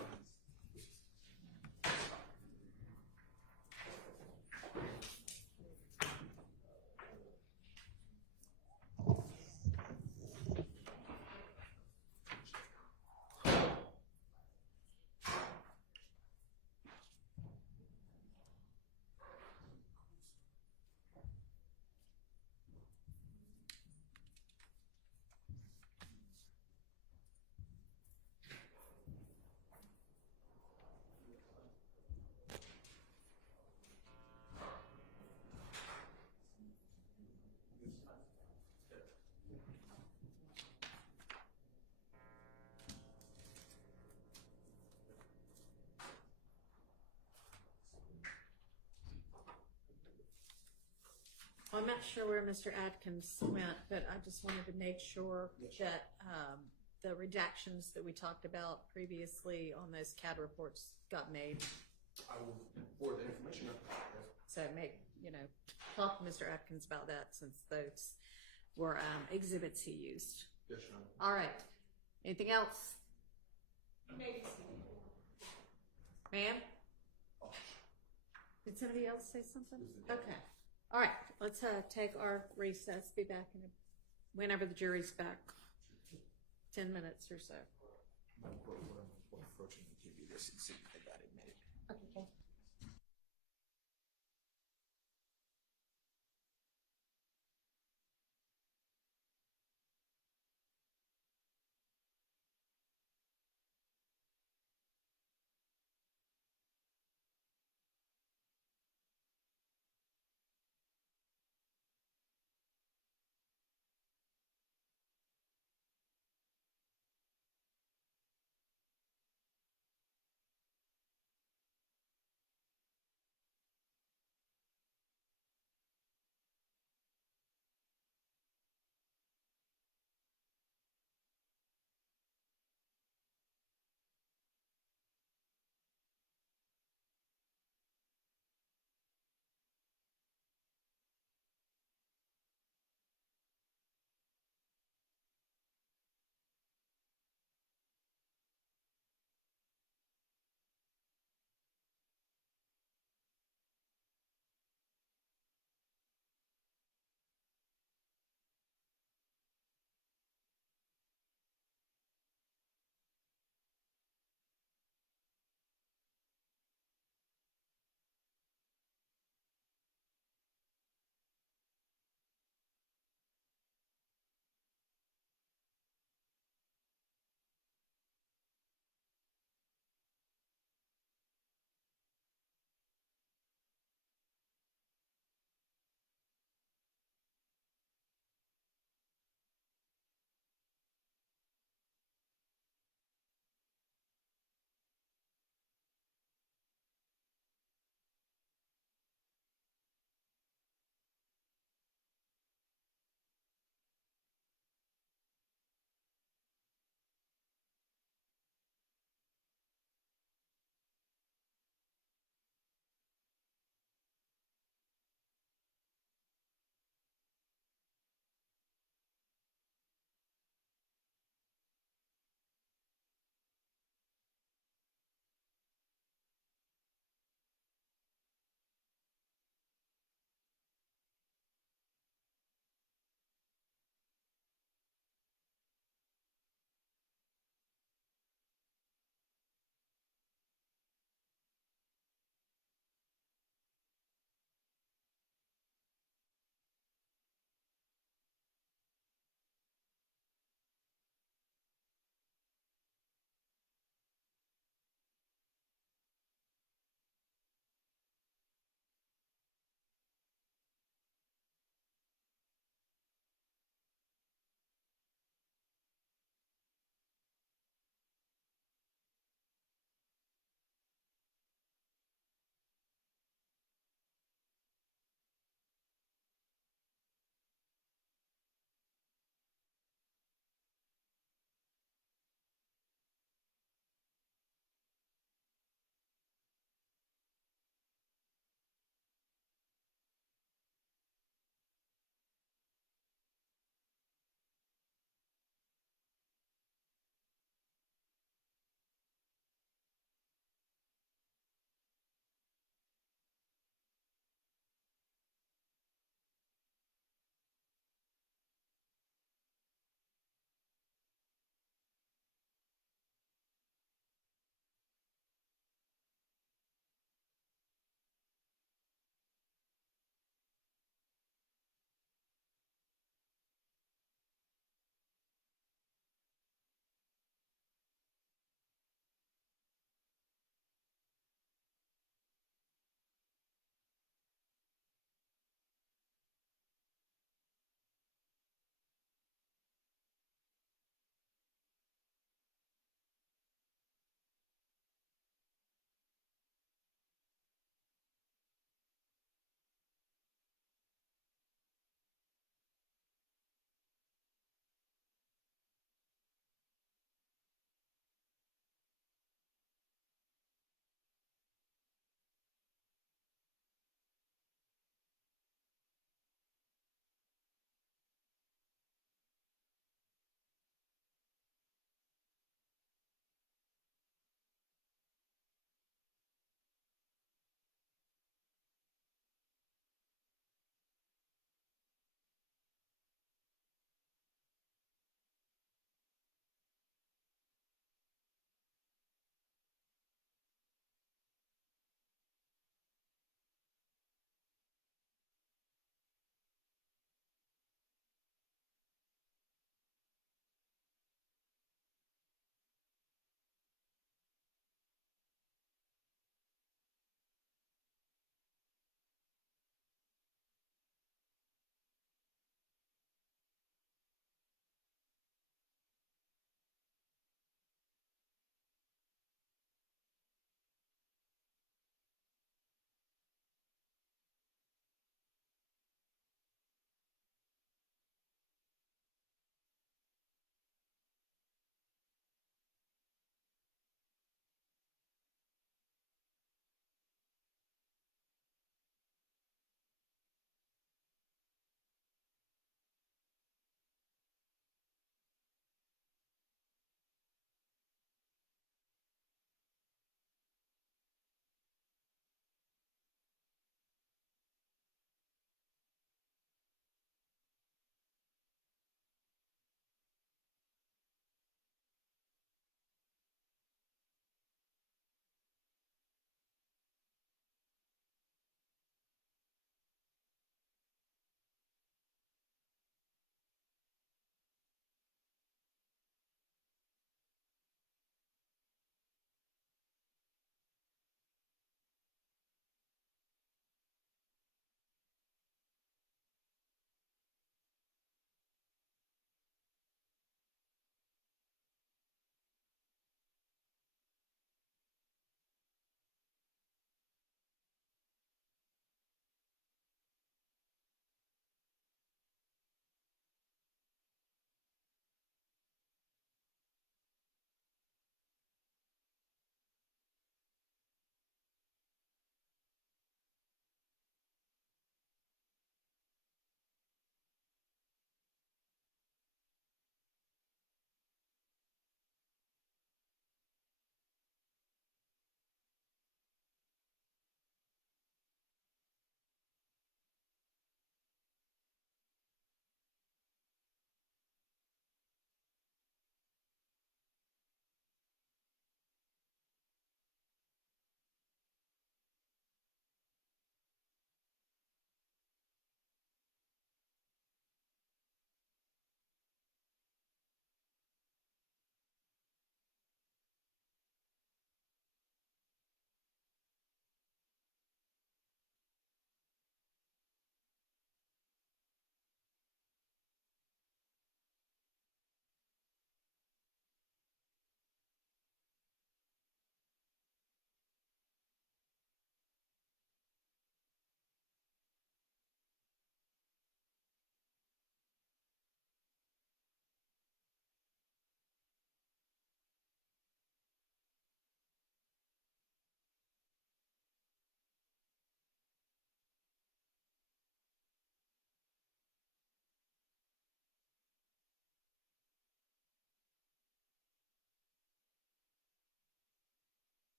I'm not sure where Mr. Atkins went, but I just wanted to make sure that the redactions that we talked about previously on those CAD reports got made. I will forward the information. So talk to Mr. Atkins about that, since those were exhibits he used. Yes, Your Honor. All right. Anything else? Ma'am? Did somebody else say something? Okay. All right. Let's take our recess. Be back whenever the jury's back. 10 minutes or so. I'm approaching the TV this and see if they got it made. Okay.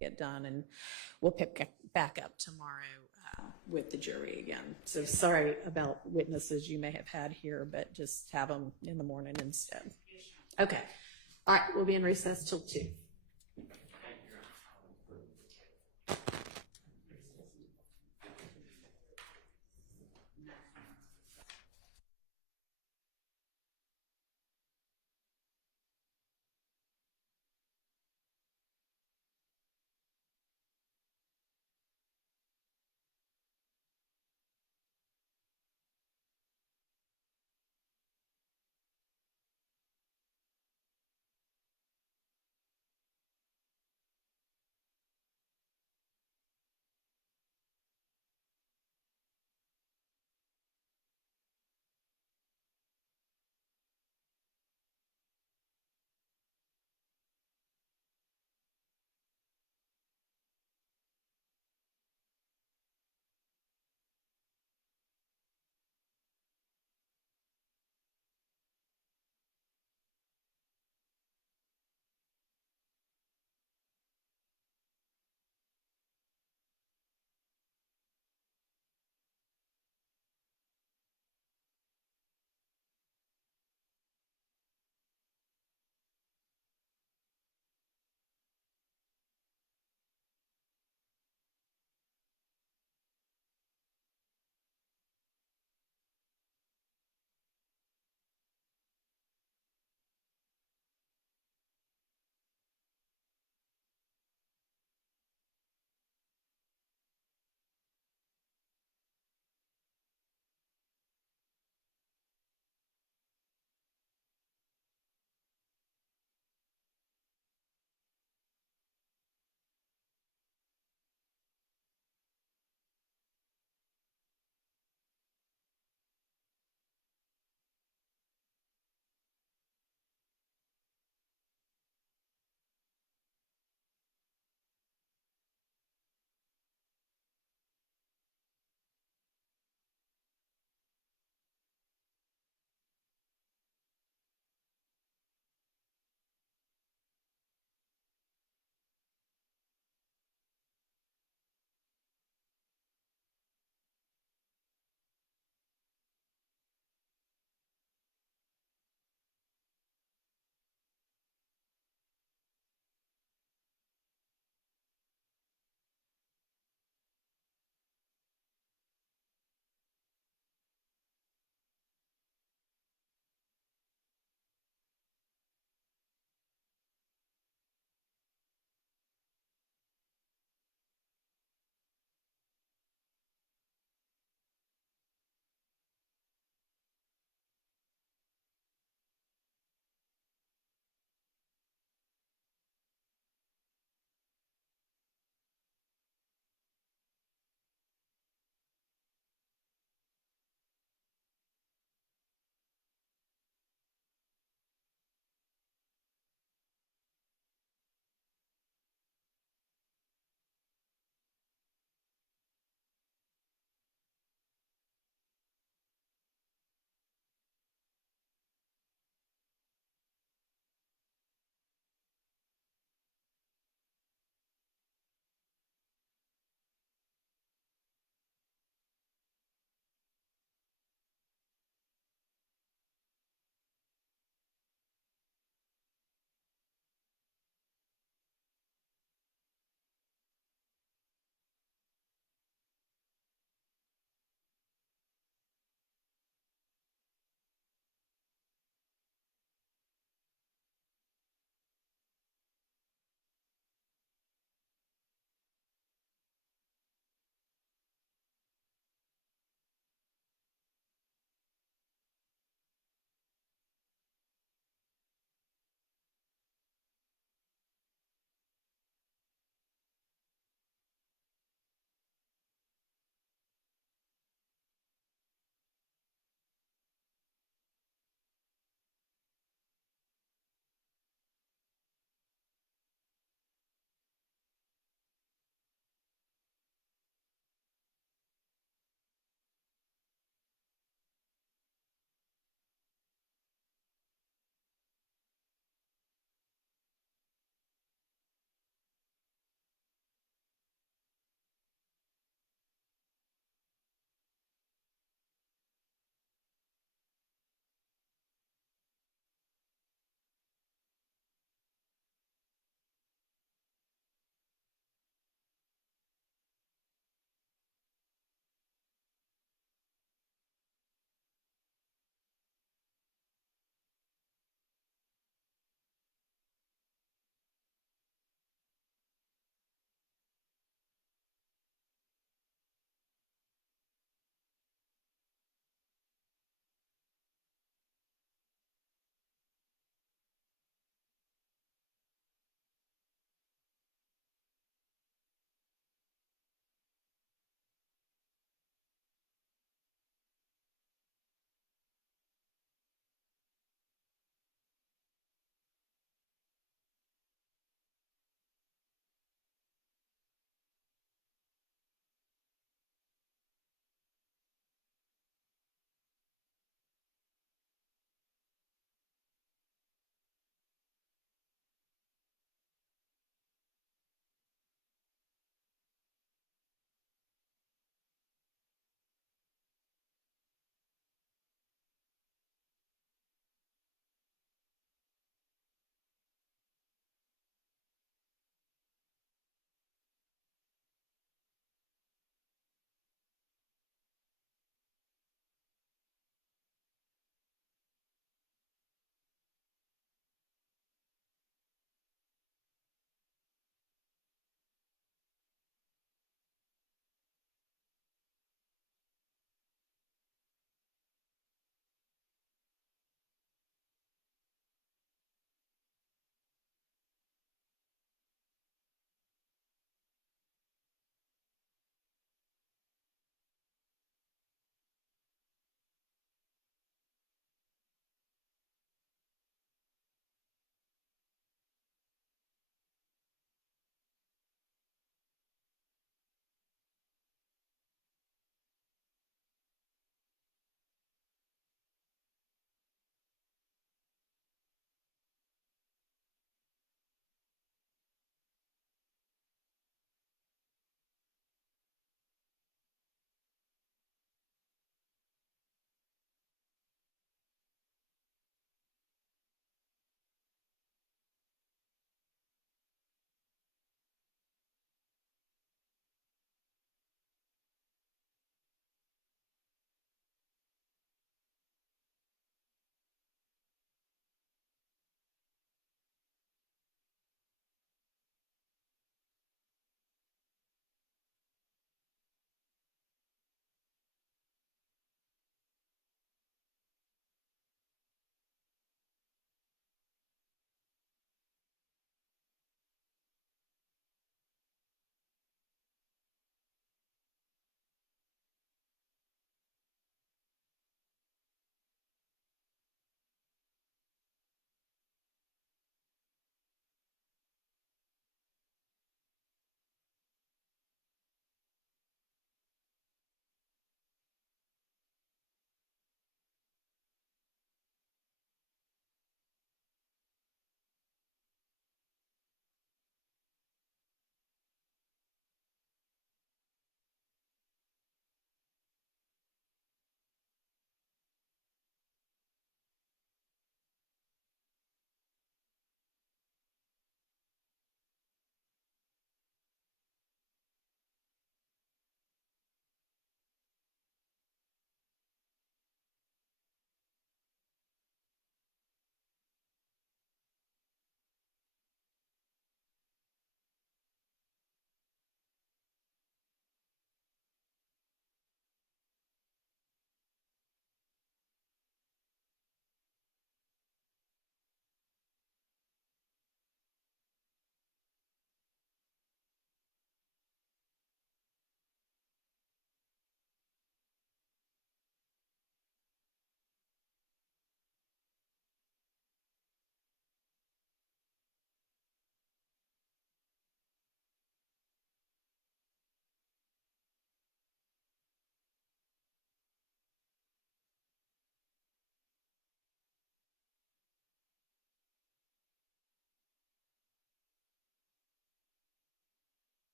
get done, and we'll pick back up tomorrow with the jury again. So sorry about witnesses you may have had here, but just have them in the morning instead. Okay. All right, we'll be in recess till 2.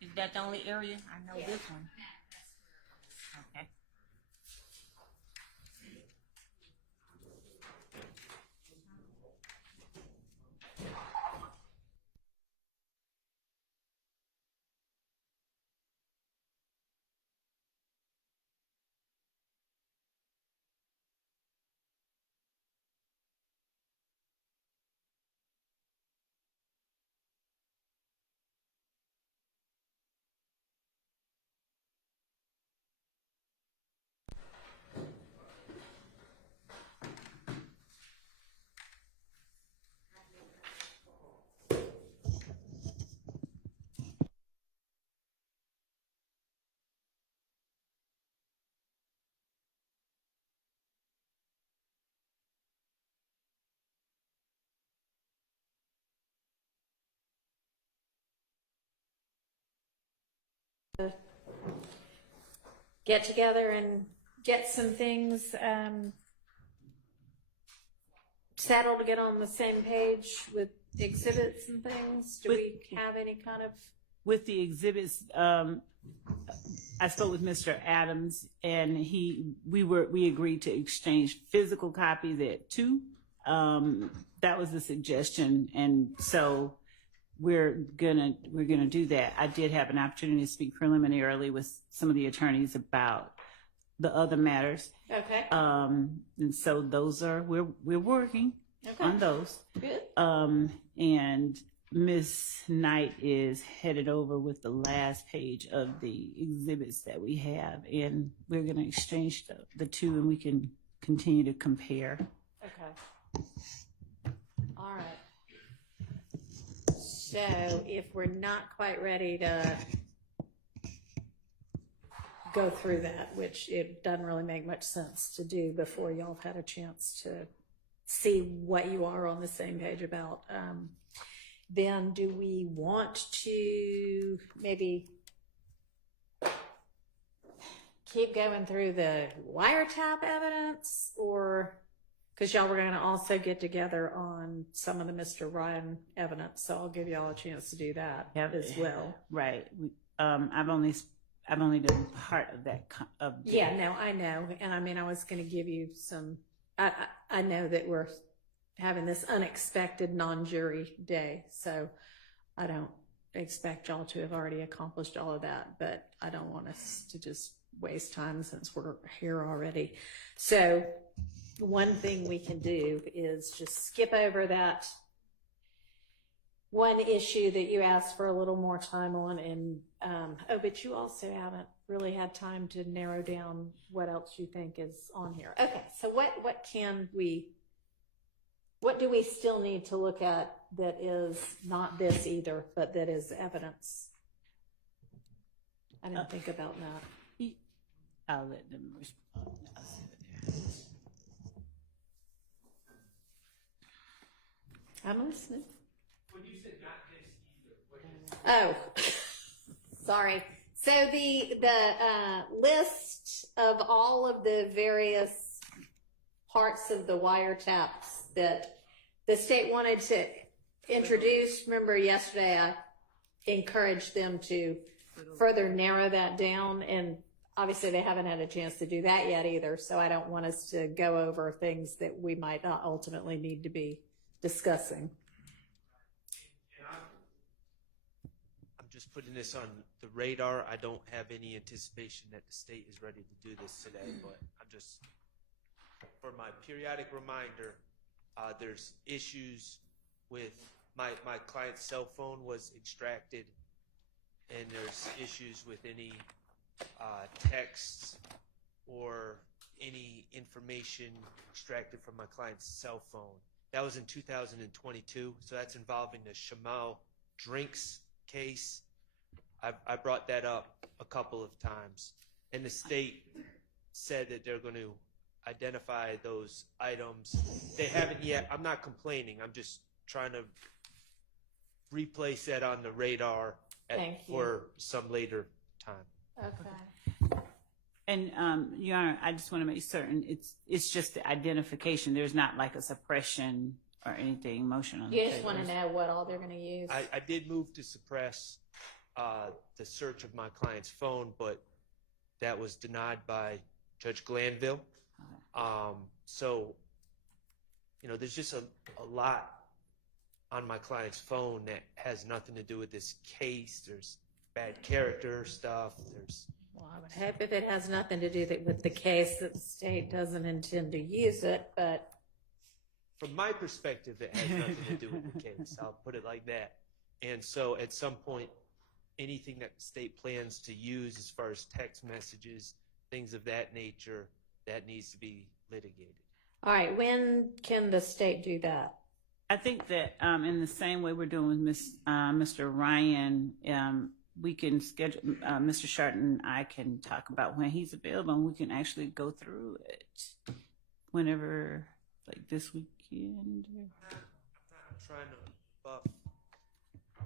Is that the only area? I know this one. Okay. Get together and get some things settled to get on the same page with exhibits and things? Do we have any kind of... With the exhibits, I spoke with Mr. Adams, and we agreed to exchange physical copies at 2. That was the suggestion, and so we're gonna do that. I did have an opportunity to speak preliminarily with some of the attorneys about the other matters. Okay. And so those are we're working on those. Good. And Miss Knight is headed over with the last page of the exhibits that we have, and we're going to exchange the two, and we can continue to compare. Okay. All right. So if we're not quite ready to go through that, which it doesn't really make much sense to do before y'all have had a chance to see what you are on the same page about, then do we want to maybe keep going through the wiretap evidence, or because y'all were going to also get together on some of the Mr. Ryan evidence, so I'll give y'all a chance to do that as well. Right. I've only done part of that. Yeah, no, I know, and I mean, I was going to give you some. I know that we're having this unexpected non-jury day, so I don't expect y'all to have already accomplished all of that, but I don't want us to just waste time since we're here already. So one thing we can do is just skip over that one issue that you asked for a little more time on, and but you also haven't really had time to narrow down what else you think is on here. Okay, so what do we still need to look at that is not this either, but that is evidence? I didn't think about that. I'll let them respond. I'm listening. When you said not this either, what is Oh, sorry. So the list of all of the various parts of the wiretaps that the state wanted to introduce. Remember yesterday I encouraged them to further narrow that down, and obviously they haven't had a chance to do that yet either, so I don't want us to go over things that we might not ultimately need to be discussing. I'm just putting this on the radar. I don't have any anticipation that the state is ready to do this today, but I'm just, for my periodic reminder, there's issues with my client's cell phone was extracted, and there's issues with any texts or any information extracted from my client's cell phone. That was in 2022, so that's involving the Shamal Drinks case. I brought that up a couple of times, and the state said that they're going to identify those items. They haven't yet. I'm not complaining. I'm just trying to replace that on the radar for some later time. Okay. And Your Honor, I just want to make certain it's just the identification. There's not like a suppression or anything motion on the You just table. want to know what all they're going to use. I did move to suppress the search of my client's phone, but that was denied by Judge Glanville. So, there's just a lot on my client's phone that has nothing to do with this case. There's bad character stuff. Well, I would hope if it has nothing to do with the case that the state doesn't intend to use it, but From my perspective, it has nothing to do with the case. I'll put it like that. And so at some point, anything that the state plans to use as far as text messages, things of that nature, that needs to be litigated. all right, when can the state do that? I think that in the same way we're doing with Mr. Ryan, we can schedule, Mr. Sharton and I can talk about when he's available, and we can actually go through it whenever, like this weekend. I'm trying to buff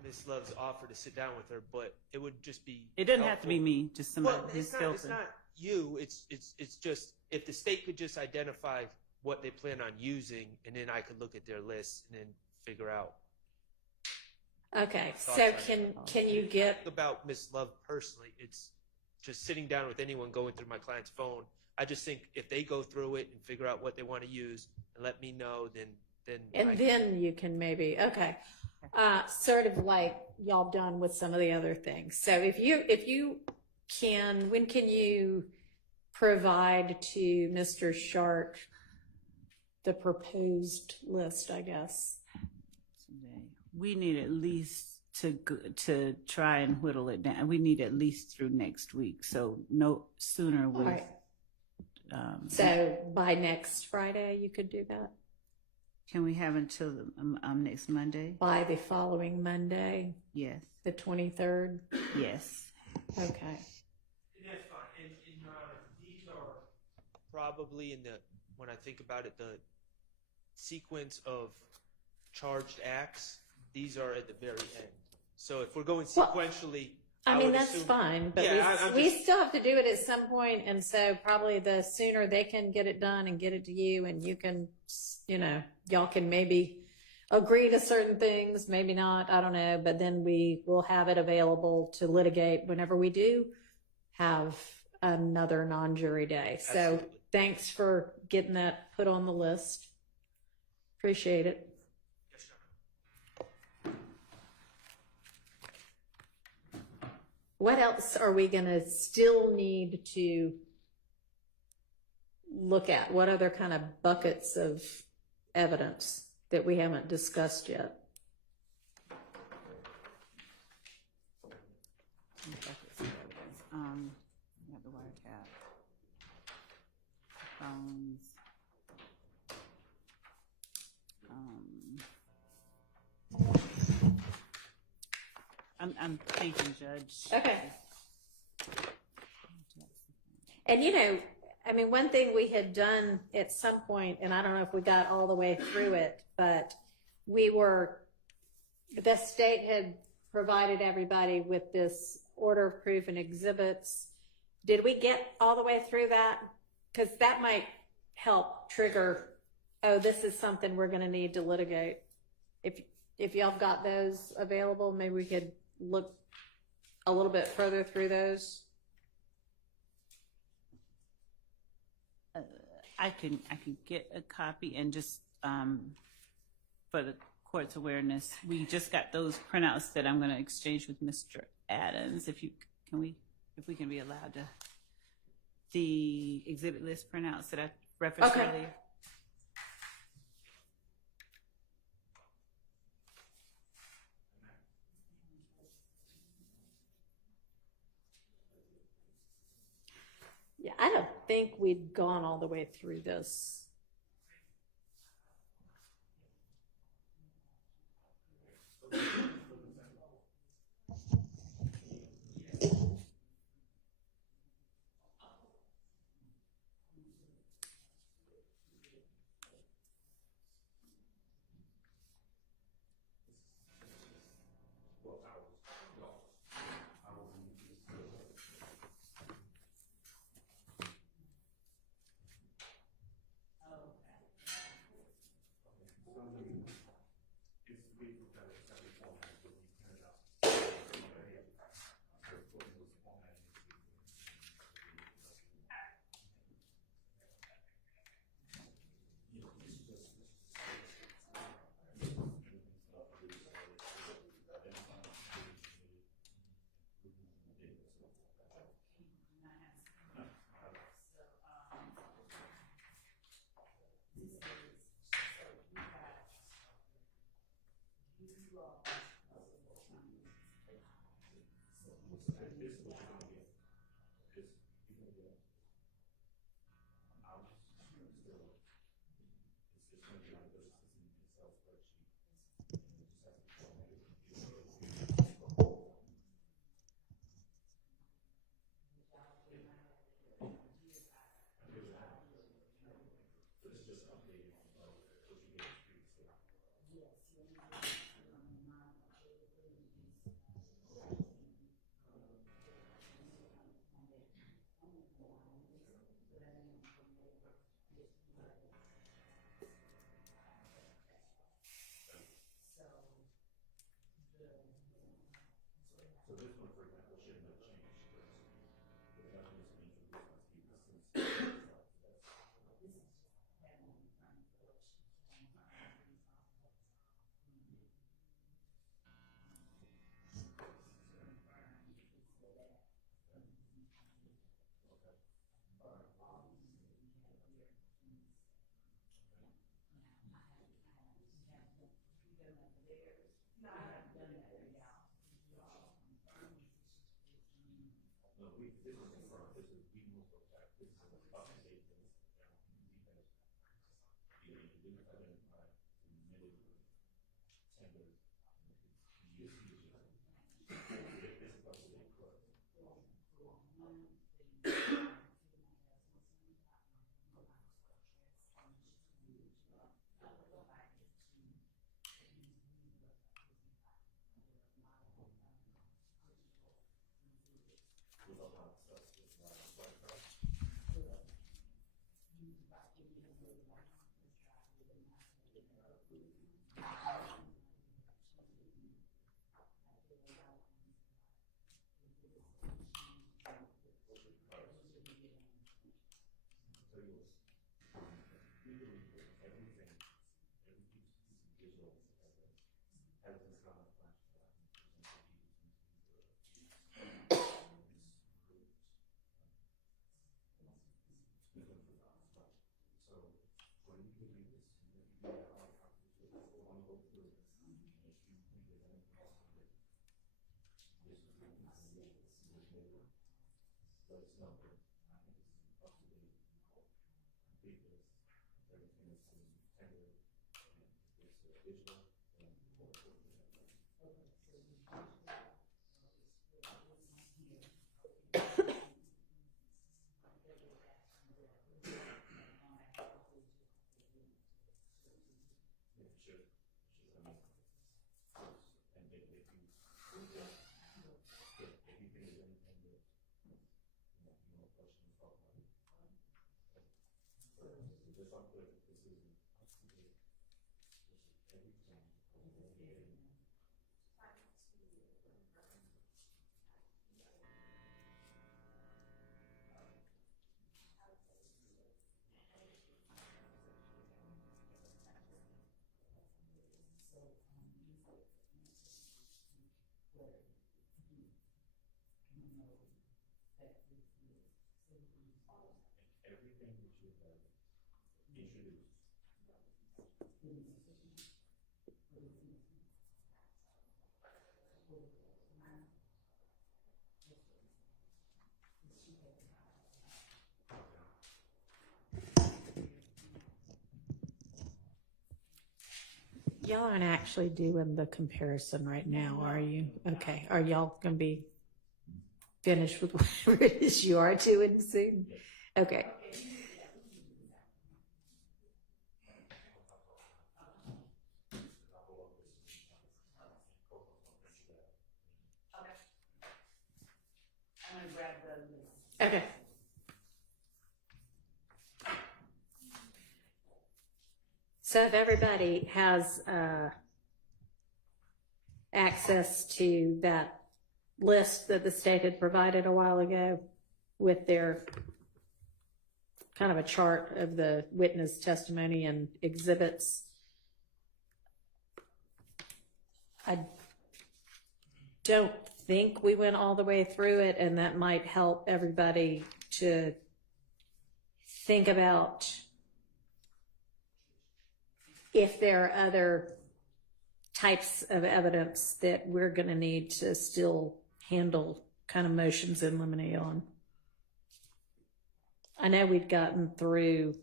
Miss Love's offer to sit down with her, but it would just be It doesn't have to be me, just somebody Well, who's it's not filtering. you. It's just if the state could just identify what they plan on using, and then I could look at their list and then figure out. Okay, so thoughts on can you get, about Miss Love personally? It's just sitting down with anyone going through my client's phone. I just think if they go through it and figure out what they want to use and let me know, then and then you can maybe, okay. Sort of like y'all done with some of the other things. So if you can, when can you provide to Mr. Sharp the proposed list, I guess? We need at least to try and whittle it down. We need at least through next week. So no sooner with. All right. So by next Friday, you could do that? Can we have until next Monday? By the following Monday? Yes. The 23rd? Yes. Okay. That's fine. And Your Honor, these are probably when I think about it, the sequence of charged acts, these are at the very end. So if we're going sequentially, I mean, would that's assume, fine, but yeah, we still have to do it at some point, and so probably the sooner they can get it done and get it to you, and you can, y'all can maybe agree to certain things, maybe not, I don't know, but then we will have it available to litigate whenever we do have another non-jury day. So Absolutely. thanks for getting that put on the list. Appreciate it. What else are we going to still need to look at? What other kind of buckets of evidence that we haven't discussed yet? We have the wiretap, phones. I'm thinking, Judge. Okay. And I mean, one thing we had done at some point, and I don't know if we got all the way through it, but the state had provided everybody with this order of proof and exhibits. Did we get all the way through that? Because that might help trigger, oh, this is something we're going to need to litigate. If y'all got those available, maybe we could look a little bit further through those. I can get a copy and just for the court's awareness, we just got those printouts that I'm going to exchange with Mr. Adams. If we can be allowed to, the exhibit list printouts that I referenced earlier. Yeah, I don't think we'd gone all the way through this. Y'all aren't actually doing the comparison right now, are you? Okay. Are y'all going to be finished with whatever it is you are doing soon? Okay. Okay. So if everybody has access to that list that the state had provided a while ago with their kind of a chart of the witness testimony and exhibits, I don't think we went all the way through it, and that might help everybody to think about if there are other types of evidence that we're going to need to still handle kind of motions in limine on. I know we'd gotten through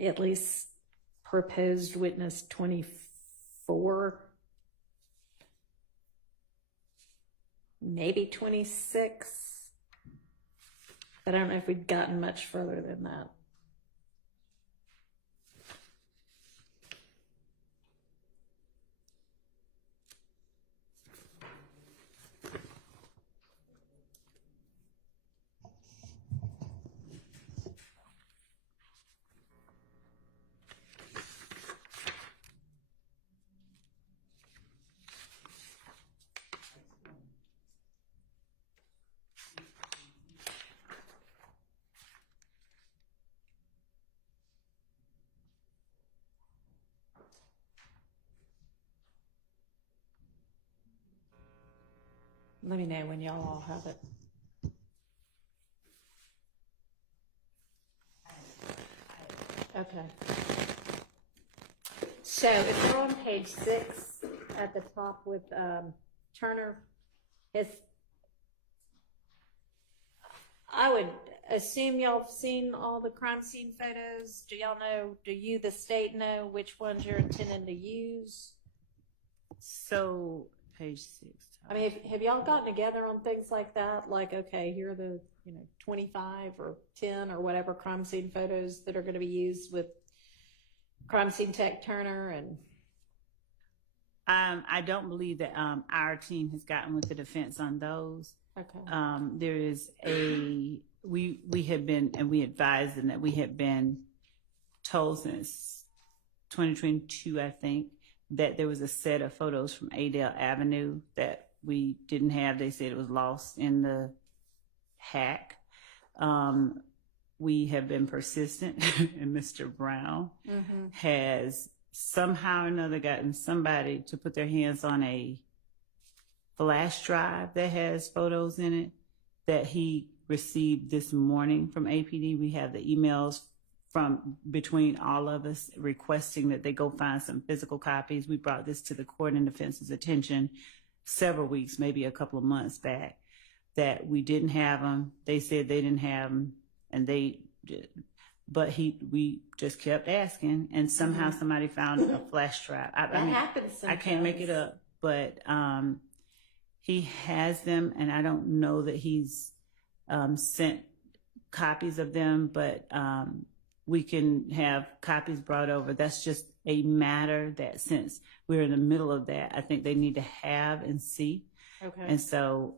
at least proposed witness 24, maybe 26. I don't know if we'd gotten much further than that. Let me know when y'all all have it. Okay. So if we're on page 6 at the top with Turner, I would assume y'all have seen all the crime scene photos. Do y'all know, do you, the state, know which ones you're intending to use? So, page 6. I mean, have y'all gotten together on things like that? Like, okay, here are the 25 or 10 or whatever crime scene photos that are going to be used with crime scene tech Turner and. I don't believe that our team has gotten with the defense on those. Okay. There is we have been, and we advised them that we have been told since 2022, I think, that there was a set of photos from Adele Avenue that we didn't have. They said it was lost in the hack. We have been persistent, and Mr. Brown has somehow or another gotten somebody to put their hands on a flash drive that has photos in it that he received this morning from APD. We have the emails from between all of us requesting that they go find some physical copies. We brought this to the court and defense's attention several weeks, maybe a couple of months back, that we didn't have them. They said they didn't have them, and we just kept asking, and somehow somebody found a flash drive. That happens sometimes. I can't make it up, but he has them, and I don't know that he's sent copies of them, but we can have copies brought over. That's just a matter that, since we're in the middle of that, I think they need to have and see. Okay. And so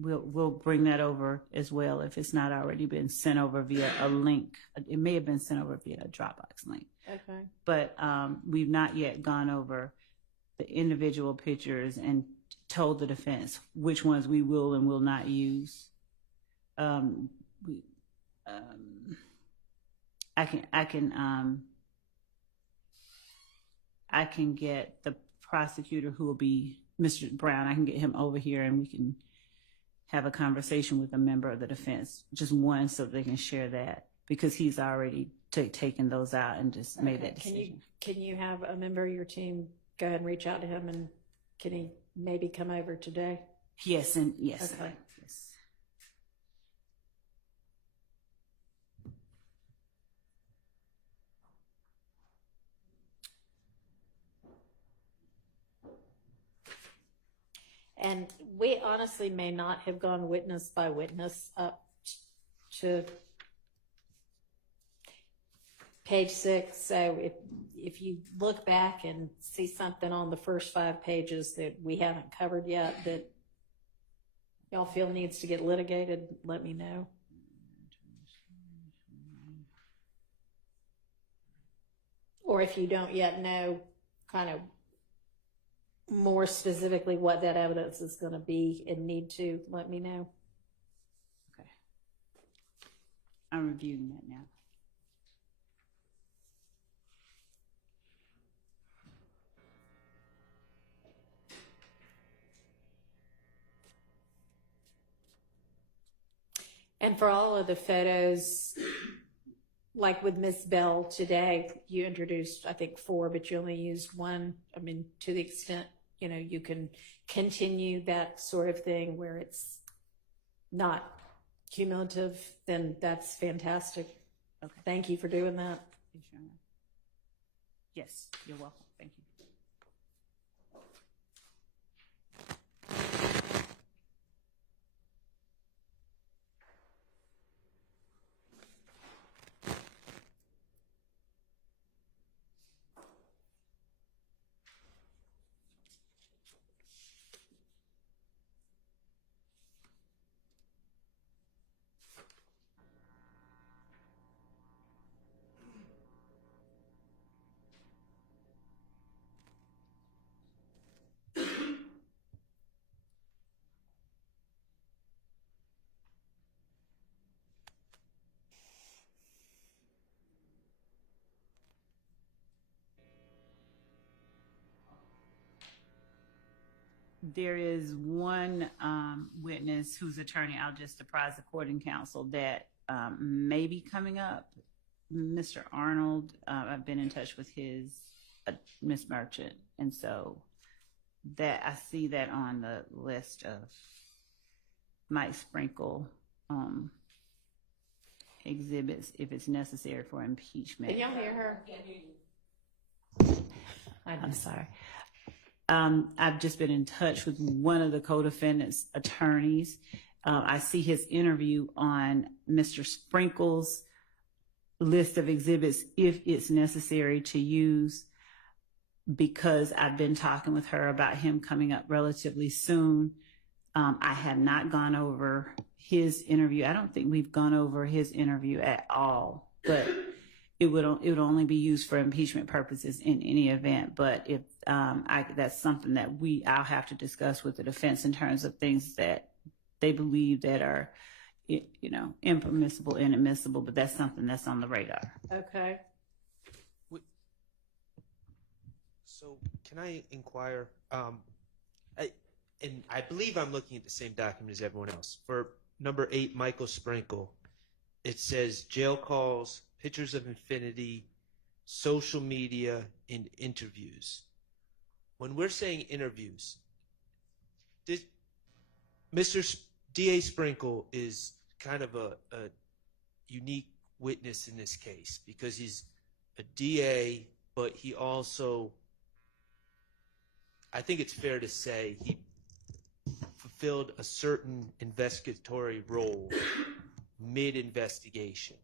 we'll bring that over as well if it's not already been sent over via a link. It may have been sent over via a Dropbox link. Okay. But we've not yet gone over the individual pictures and told the defense which ones we will and will not use. I can get the prosecutor who will be Mr. Brown. I can get him over here and we can have a conversation with a member of the defense, just one, so they can share that, because he's already taken those out and just made that decision. Can you have a member of your team go ahead and reach out to him, and can he maybe come over today? Yes, and yes. Okay. Yes. And we honestly may not have gone witness by witness up to page 6. So if you look back and see something on the first 5 pages that we haven't covered yet that y'all feel needs to get litigated, let me know. Or if you don't yet know kind of more specifically what that evidence is going to be and need to, let me know. Okay. I'm reviewing that now. And for all of the photos, like with Miss Bell today, you introduced, I think, 4, but you only used 1. I mean, to the extent, you can continue that sort of thing where it's not cumulative, then that's fantastic. Okay. Thank you for doing that. Yes, you're welcome. Thank you. There is one witness whose attorney I'll just apprise the court and counsel that may be coming up. Mr. Arnold, I've been in touch with his Miss Merchant, and so that I see that on the list of might sprinkle exhibits if it's necessary for impeachment. Can y'all hear her? I'm sorry. I've just been in touch with one of the co-defendants' attorneys. I see his interview on Mr. Sprinkle's list of exhibits if it's necessary to use, because I've been talking with her about him coming up relatively soon. I have not gone over his interview. I don't think we've gone over his interview at all, but it would only be used for impeachment purposes in any event. But if that's something that I'll have to discuss with the defense in terms of things that they believe that are, impermissible and admissible. But that's something that's on the radar. Okay. So can I inquire? I believe I'm looking at the same document as everyone else. For number 8, Michael Sprinkle, it says jail calls, pictures of infinity, social media, and interviews. When we're saying interviews, Mr. D.A. Sprinkle is kind of a unique witness in this case because he's a DA, but he also, I think it's fair to say, he fulfilled a certain investigatory role mid-investigation.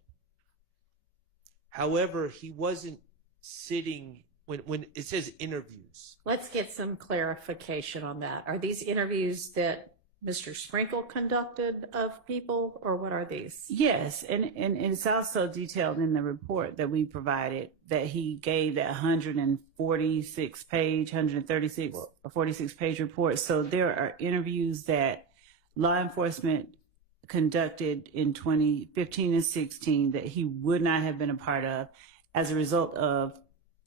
However, he wasn't sitting when it says interviews. Let's get some clarification on that. Are these interviews that Mr. Sprinkle conducted of people, or what are these? Yes, and it's also detailed in the report that we provided that he gave that 146 page report. So there are interviews that law enforcement conducted in 2015 and 16 that he would not have been a part of as a result of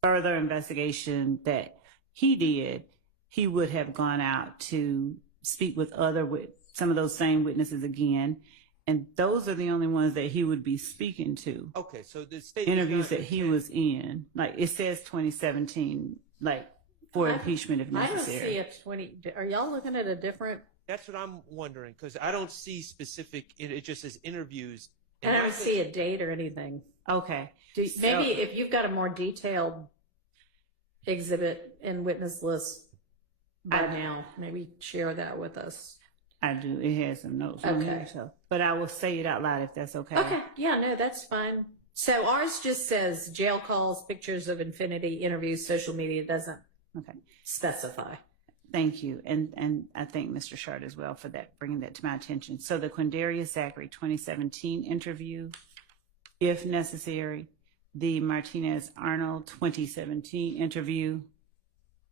further investigation that he did. He would have gone out to speak with some of those same witnesses again, and those are the only ones that he would be speaking to. Okay, so the state interviews that he was in, like it says 2017, like for impeachment if necessary. I don't see a 20. Are y'all looking at a different? That's what I'm wondering, because I don't see specific. It just says interviews. I don't see a date or anything. Okay, maybe if you've got a more detailed exhibit and witness list by now, maybe share that with us. I do. It has some notes on here, but I will say it out loud if that's okay. Okay. Yeah, no, that's fine. So ours just says jail calls, pictures of infinity, interviews, social media. It doesn't specify. Thank you. And I thank Mr. Shard as well for that, bringing that to my attention. So the Quindarius Zachary 2017 interview, if necessary, the Martinez Arnold 2017 interview.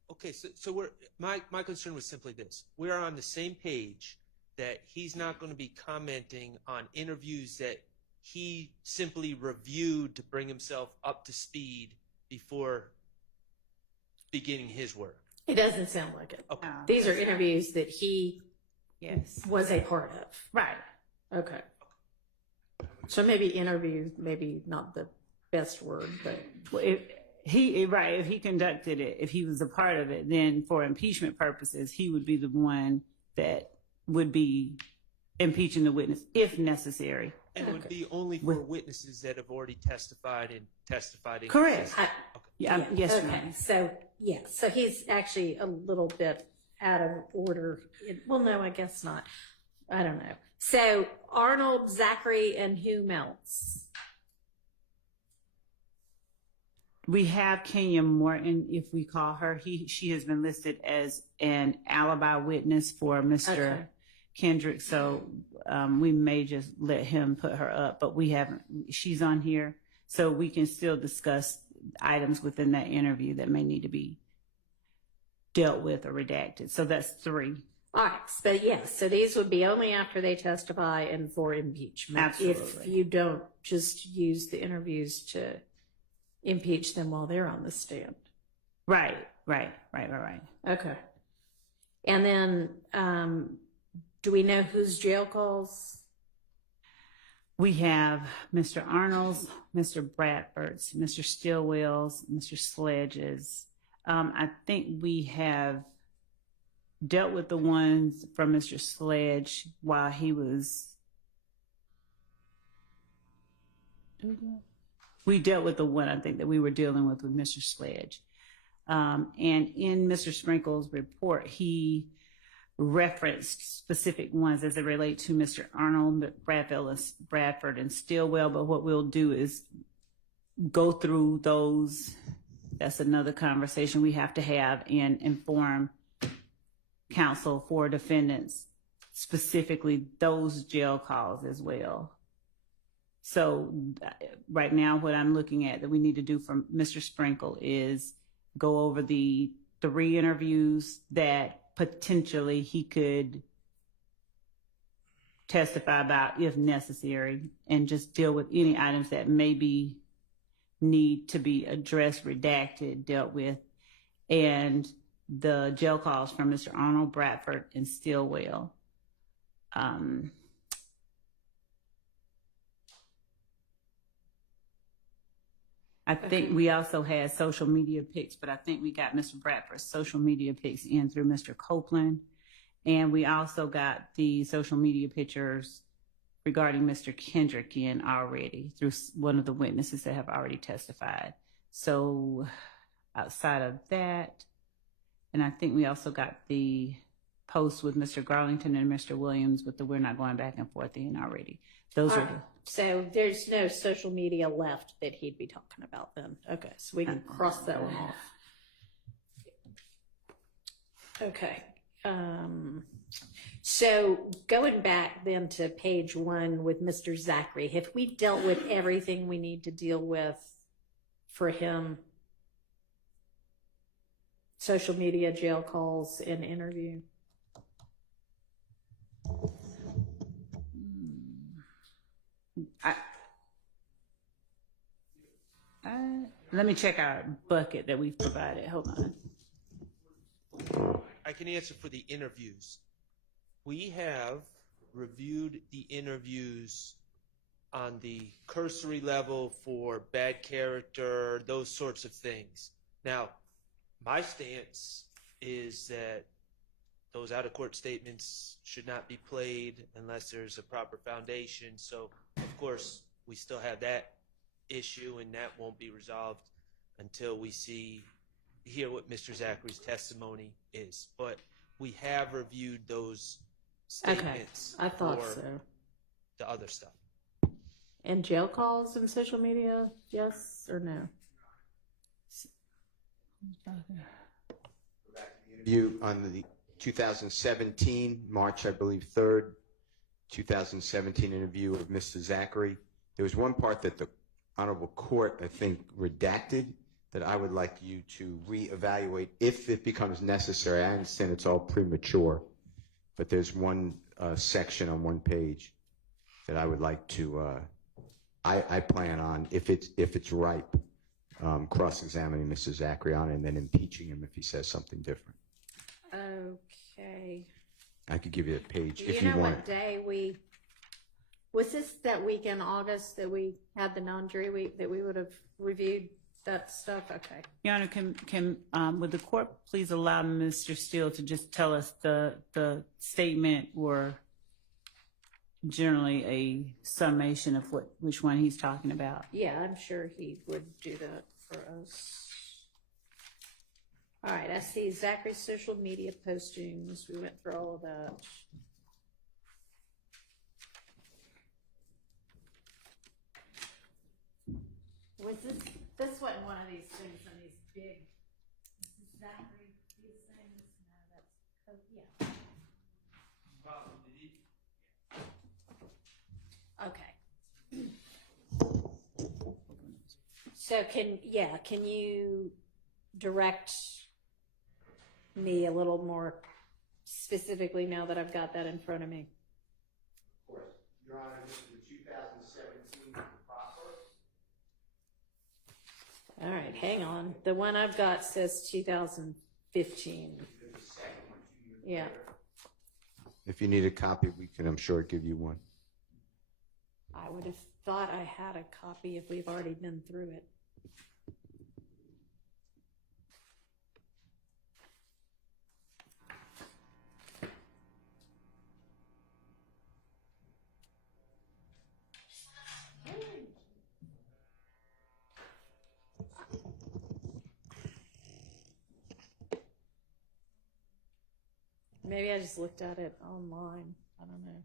Okay, so my concern was simply this. We are on the same page that he's not going to be commenting on interviews that he simply reviewed to bring himself up to speed before beginning his work. It doesn't sound like it. Okay. These are interviews that he was a part of. Right. Okay. So maybe interviews, maybe not the best word, but if he conducted it, if he was a part of it, then for impeachment purposes, he would be the one that would be impeaching the witness if necessary. And it would be only for witnesses that have already testified in Correct. cases. Yes, okay. ma'am. So he's actually a little bit out of order. Well, no, I guess not. I don't know. So Arnold, Zachary, and who else? We have Kenya Morton, if we call her. She has been listed as an alibi witness for Mr. Kendrick, so we may just let him put her up, but we haven't. She's on here, so we can still discuss items within that interview that may need to be dealt with or redacted. So that's 3. All right, but yes, so these would be only after they testify and for impeachment. Absolutely. If you don't just use the interviews to impeach them while they're on the stand. Right. Okay. And then, do we know whose jail calls? We have Mr. Arnold's, Mr. Bradford's, Mr. Stillwell's, Mr. Sledge's. I think we have dealt with the ones from Mr. Sledge while he was. We dealt with the one I think that we were dealing with Mr. Sledge. And in Mr. Sprinkle's report, he referenced specific ones as they relate to Mr. Arnold, Bradford, and Stillwell. But what we'll do is go through those. That's another conversation we have to have and inform counsel for defendants, specifically those jail calls as well. So right now, what I'm looking at that we need to do from Mr. Sprinkle is go over the 3 interviews that potentially he could testify about if necessary, and just deal with any items that maybe need to be addressed, redacted, dealt with, and the jail calls from Mr. Arnold, Bradford, and Stillwell. I think we also had social media pics, but I think we got Mr. Bradford's social media pics in through Mr. Copeland. And we also got the social media pictures regarding Mr. Kendrick in already through one of the witnesses that have already testified. So outside of that, and I think we also got the post with Mr. Garlington and Mr. Williams with the we're not going back and forth in already. Those are the. So there's no social media left that he'd be talking about then. Okay, so we can cross that one off. Okay. So going back then to page 1 with Mr. Zachary, have we dealt with everything we need to deal with for him? Social media, jail calls, and interview? Let me check our bucket that we've provided. Hold on. I can answer for the interviews. We have reviewed the interviews on the cursory level for bad character, those sorts of things. Now, my stance is that those out-of-court statements should not be played unless there's a proper foundation. So, of course, we still have that issue, and that won't be resolved until we hear what Mr. Zachary's testimony is. But we have reviewed those statements. I thought for so. The other stuff. And jail calls and social media, yes or no? Interview on the 2017, March, I believe, 3rd, 2017 interview of Mr. Zachary. There was one part that the Honorable Court, I think, redacted that I would like you to reevaluate if it becomes necessary. I understand it's all premature, but there's one section on one page that I would like to, I plan on, if it's ripe, cross-examining Mr. Zachary on and then impeaching him if he says something different. Okay. I could give you a page Do if you you know want. what day we Was this that week in August that we had the non-jury week that we would have reviewed that stuff? Okay. Your Honor, can would the court please allow Mr. Steele to just tell us the statement or generally a summation of which one he's talking about? Yeah, I'm sure he would do that for us. All right, I see Zachary's social media postings. We went through all of that. Was this wasn't one of these things on these big, Zachary, these things? No, that's, yeah. Okay. So can you direct me a little more specifically now that I've got that in front of me? Of course. Your Honor, this is the 2017 proper. All right, hang on. The one I've got says 2015. Yeah. If you need a copy, we can, I'm sure, give you one. I would have thought I had a copy if we've already been through it. Maybe I just looked at it online. I don't know.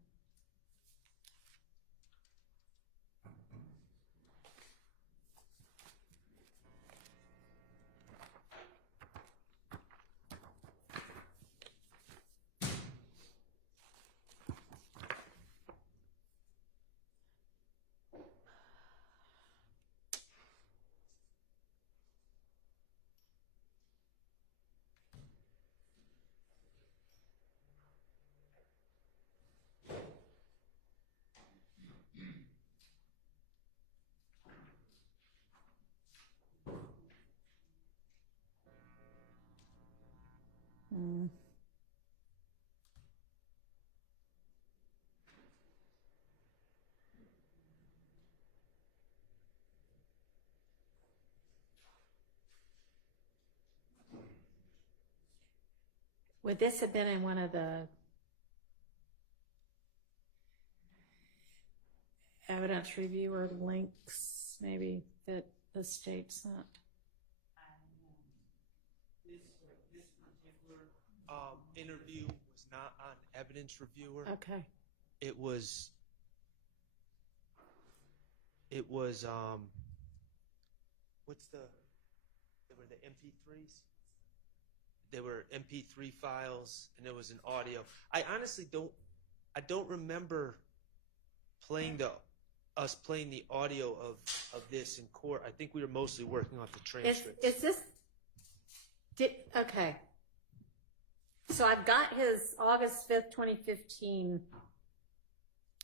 Would this have been in one of the evidence reviewer links, maybe, that the state sent? This particular interview was not on evidence reviewer. Okay. It was they were the MP3s. They were MP3 files, and there was an audio. I honestly don't remember playing the audio of this in court. I think we were mostly working off the transcripts. Is this? Okay. So I've got his August 5th, 2015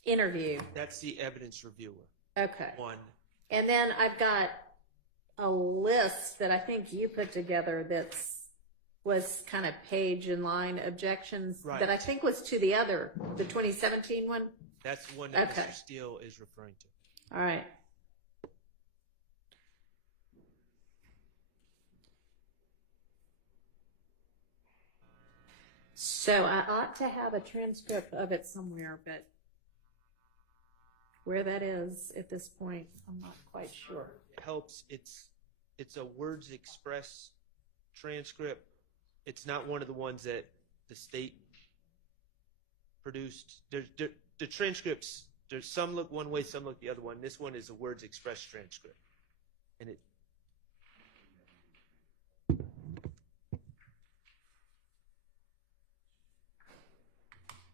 interview. That's the evidence reviewer. Okay. One. And then I've got a list that I think you put together was kind of page and line objections that I think was to the 2017 one. That's the one that Mr. Steele is referring to. All right. So I ought to have a transcript of it somewhere, but where that is at this point, I'm not quite sure. It helps. It's a words express transcript. It's not one of the ones that the state produced. The transcripts, there's some look one way, some look the other one. This one is a words express transcript, and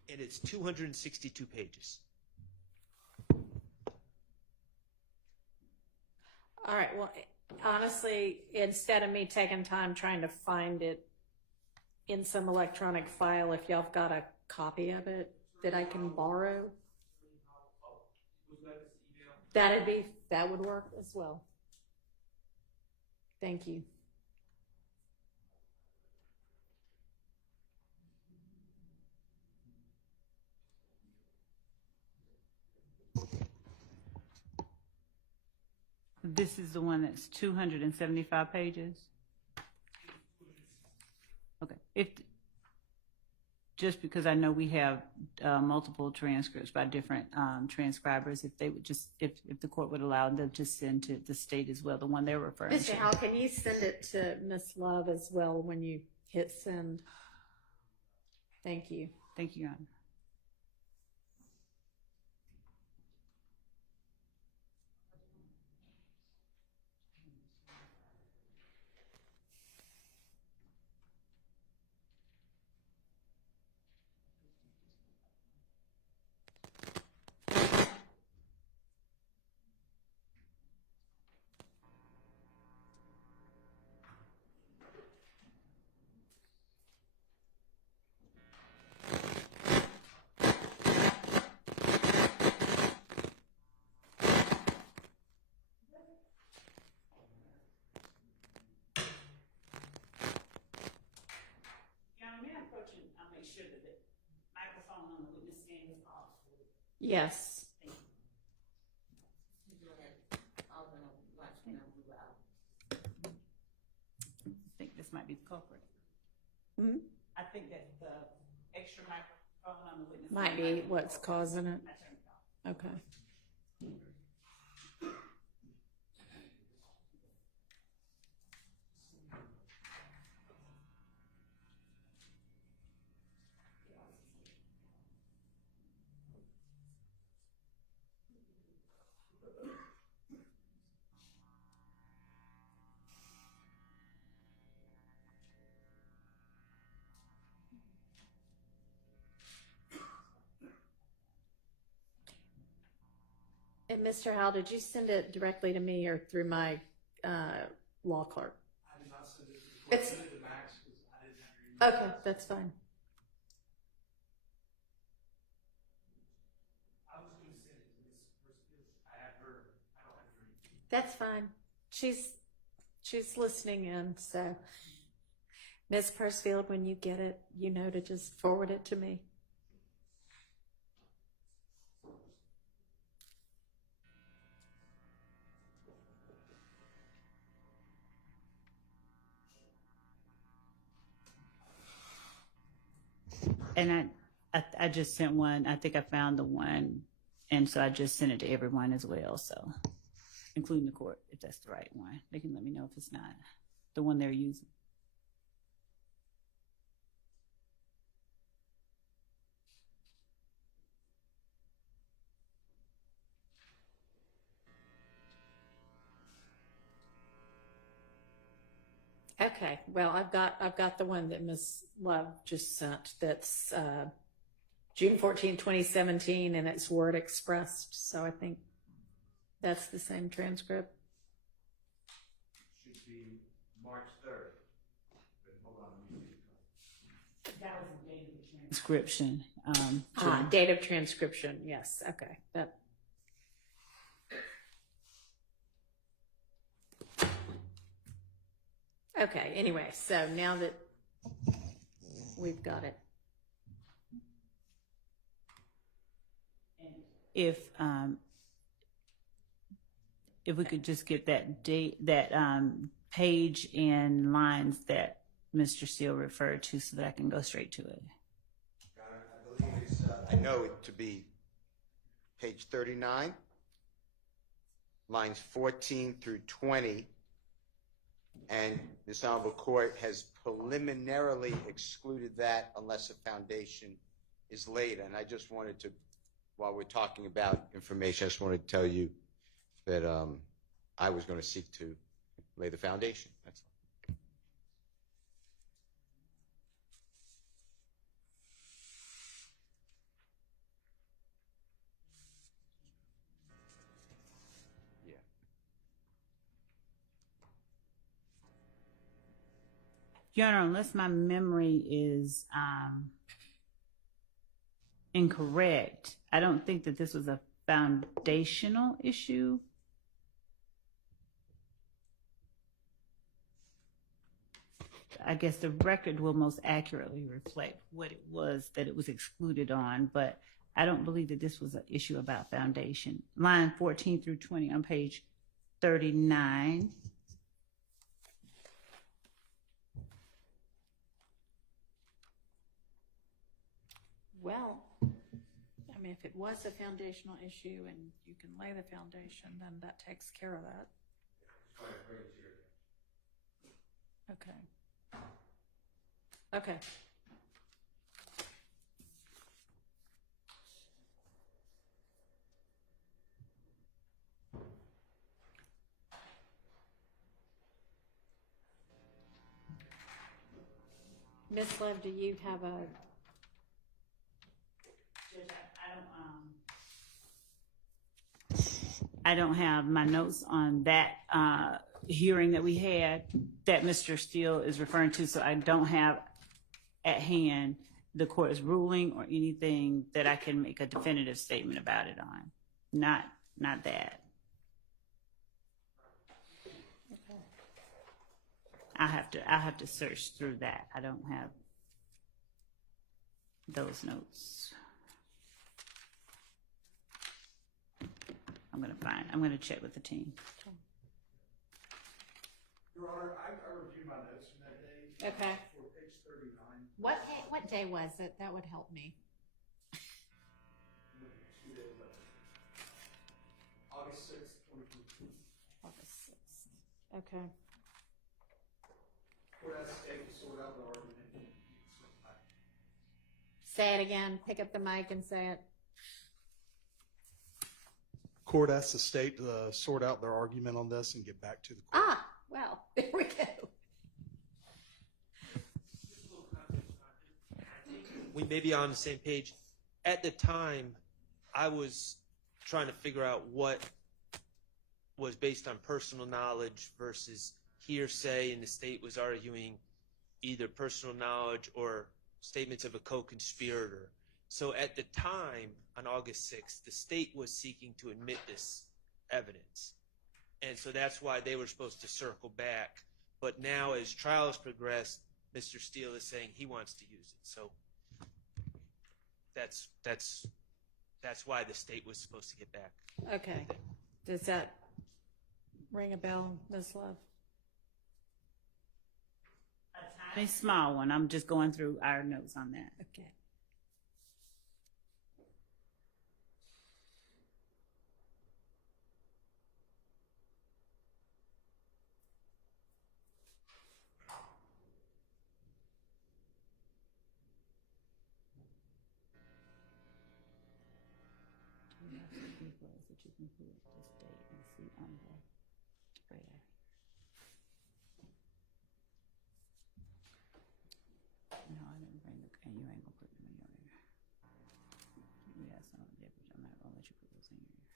it's 262 pages. All right. Well, honestly, instead of me taking time trying to find it in some electronic file, if y'all have got a copy of it that I can borrow, that would work as well. Thank you. This is the one that's 275 pages? Okay. Just because I know we have multiple transcripts by different transcribers, if they would just, if the court would allow them to send to the state as well, the one they're referring Mr. to. Howell, can you send it to Miss Love as well when you hit send? Thank you. Thank you, Your Honor. I'll make sure that the microphone on the witness stand is off. Yes. I think this might be the culprit. Hmm? I think that the extra microphone on the witness Might stand be what's causing it. I turned it off. Okay. And Mr. Howell, did you send it directly to me or through my law clerk? I did not send it to the court. I sent it to Max because I didn't have your email. Okay, that's fine. I was going to send it to Miss Percival. I have her. I don't have her email. That's fine. She's listening in, so Ms. Persfield, when you get it, you know to just forward it to me. And I just sent one. I think I found the one, and so I just sent it to everyone as well. So, including the court, if that's the right one, they can let me know if it's not the one they're using. Okay, well, I've got the one that Ms. Love just sent. That's June 14, 2017, and it's word expressed. So I think that's the same transcript. Should be March 3rd. But hold on, let me see. That was the date of the transcription. Date of transcription. Yes. Okay. That. Okay, anyway, so now that we've got it. If we could just get that date, that page and lines that Mr. Steele referred to, so that I can go straight to it. I believe it's, I know it to be page 39, lines 14 through 20. And this Honorable Court has preliminarily excluded that unless a foundation is laid. And I just wanted to, while we're talking about information, I just wanted to tell you that I was going to seek to lay the foundation. That's all. Yeah. Your Honor, unless my memory is incorrect, I don't think that this was a foundational issue. I guess the record will most accurately reflect what it was that it was excluded on, but I don't believe that this was an issue about foundation. Line 14 through 20 on page 39. Well, I mean, if it was a foundational issue and you can lay the foundation, then that takes care of that. Okay. Okay. Ms. Love, do you have a? I don't have my notes on that hearing that we had that Mr. Steele is referring to, so I don't have at hand the court's ruling or anything that I can make a definitive statement about it on. Not that. Okay. I'll have to search through that. I don't have those notes. I'm gonna check with the team. Your Honor, I reviewed my notes from that day. Okay. For page 39. What day was it? That would help me. August 6th, 2022. August 6th. Okay. Court has to take to sort out the argument. Say it again. Pick up the mic and say it. Court asks the state to sort out their argument on this and get back to the court. Ah, well, there we go. We may be on the same page. At the time, I was trying to figure out what was based on personal knowledge versus hearsay, and the state was arguing either personal knowledge or statements of a co-conspirator. So at the time, on August 6th, the state was seeking to admit this evidence. And so that's why they were supposed to circle back. But now as trials progressed, Mr. Steele is saying he wants to use it. So that's why the state was supposed to get back. Okay. Does that ring a bell, Ms. Love? A small one. I'm just going through our notes on that. Okay. That you can put this date and see on the spreader. No, I didn't bring the, and you ain't gonna put them in your ear. You got some of that, but I'm not gonna let you put those in your ear.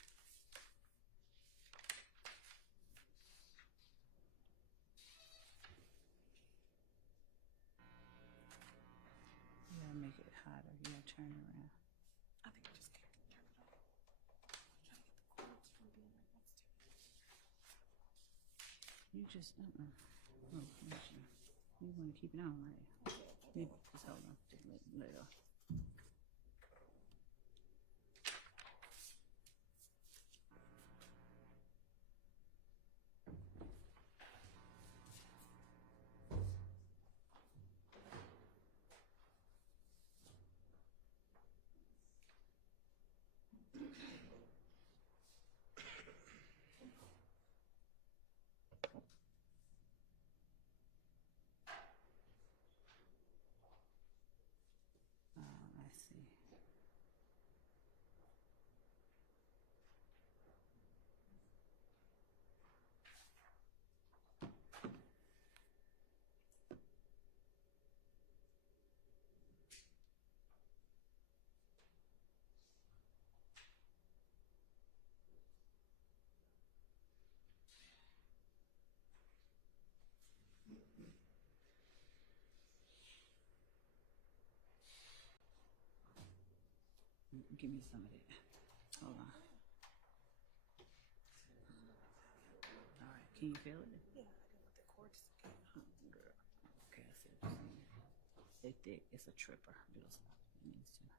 You gotta make it hotter. You gotta turn it around. I think I just can't turn it off. You just, oh, you want to keep it on, right? Maybe, just hold on, just let it off. I see. Give me some of that. Hold on. All right, can you feel it? Yeah, I know what the chords. Girl. Okay, I see what you're saying. They thick. It's a tripper. It means to.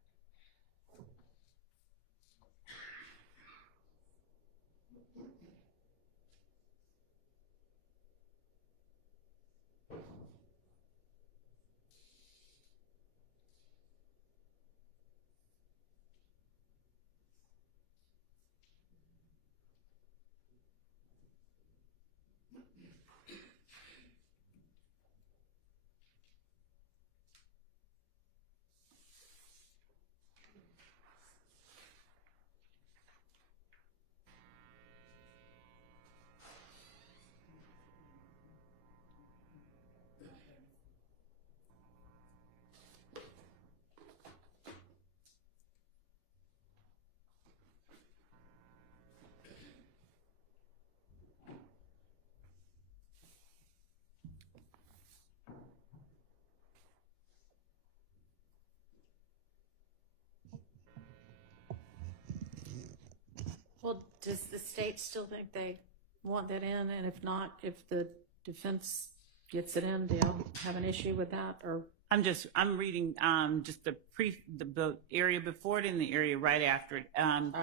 Well, does the state still think they want that in? And if not, if the defense gets it in, do y'all have an issue with that? Or I'm reading just the area before it and the area right after it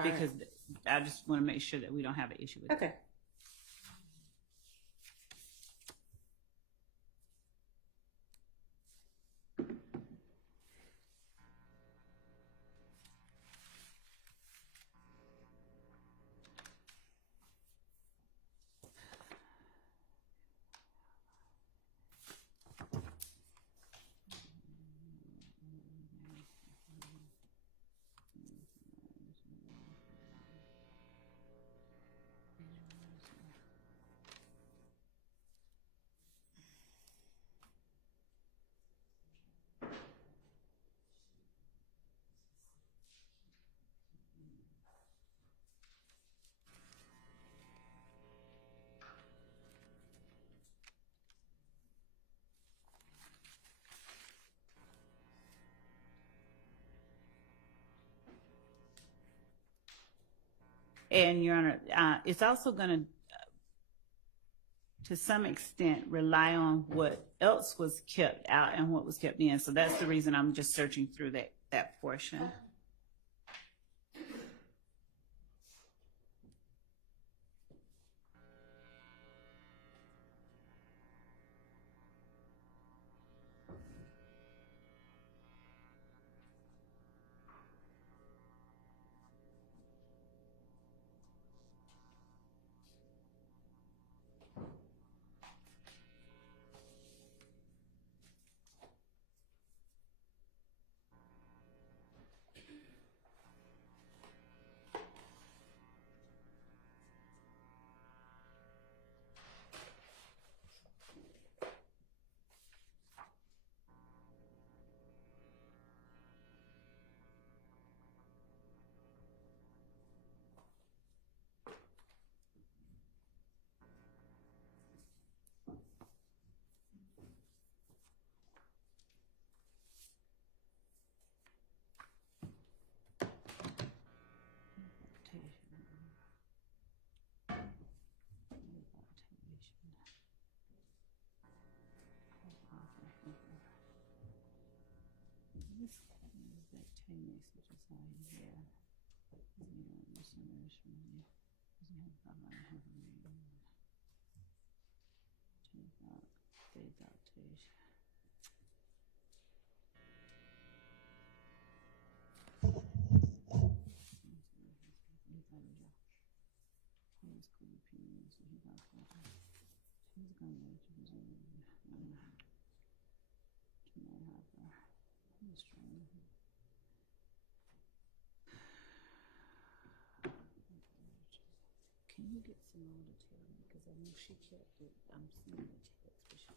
because I just want to make sure that we don't have an issue with it. okay. And Your Honor, it's also going to some extent, rely on what else was kept out and what was kept in. So that's the reason I'm just searching through that portion. Can you get some more to tell me? Because I know she kept it. I'm seeing the text, but she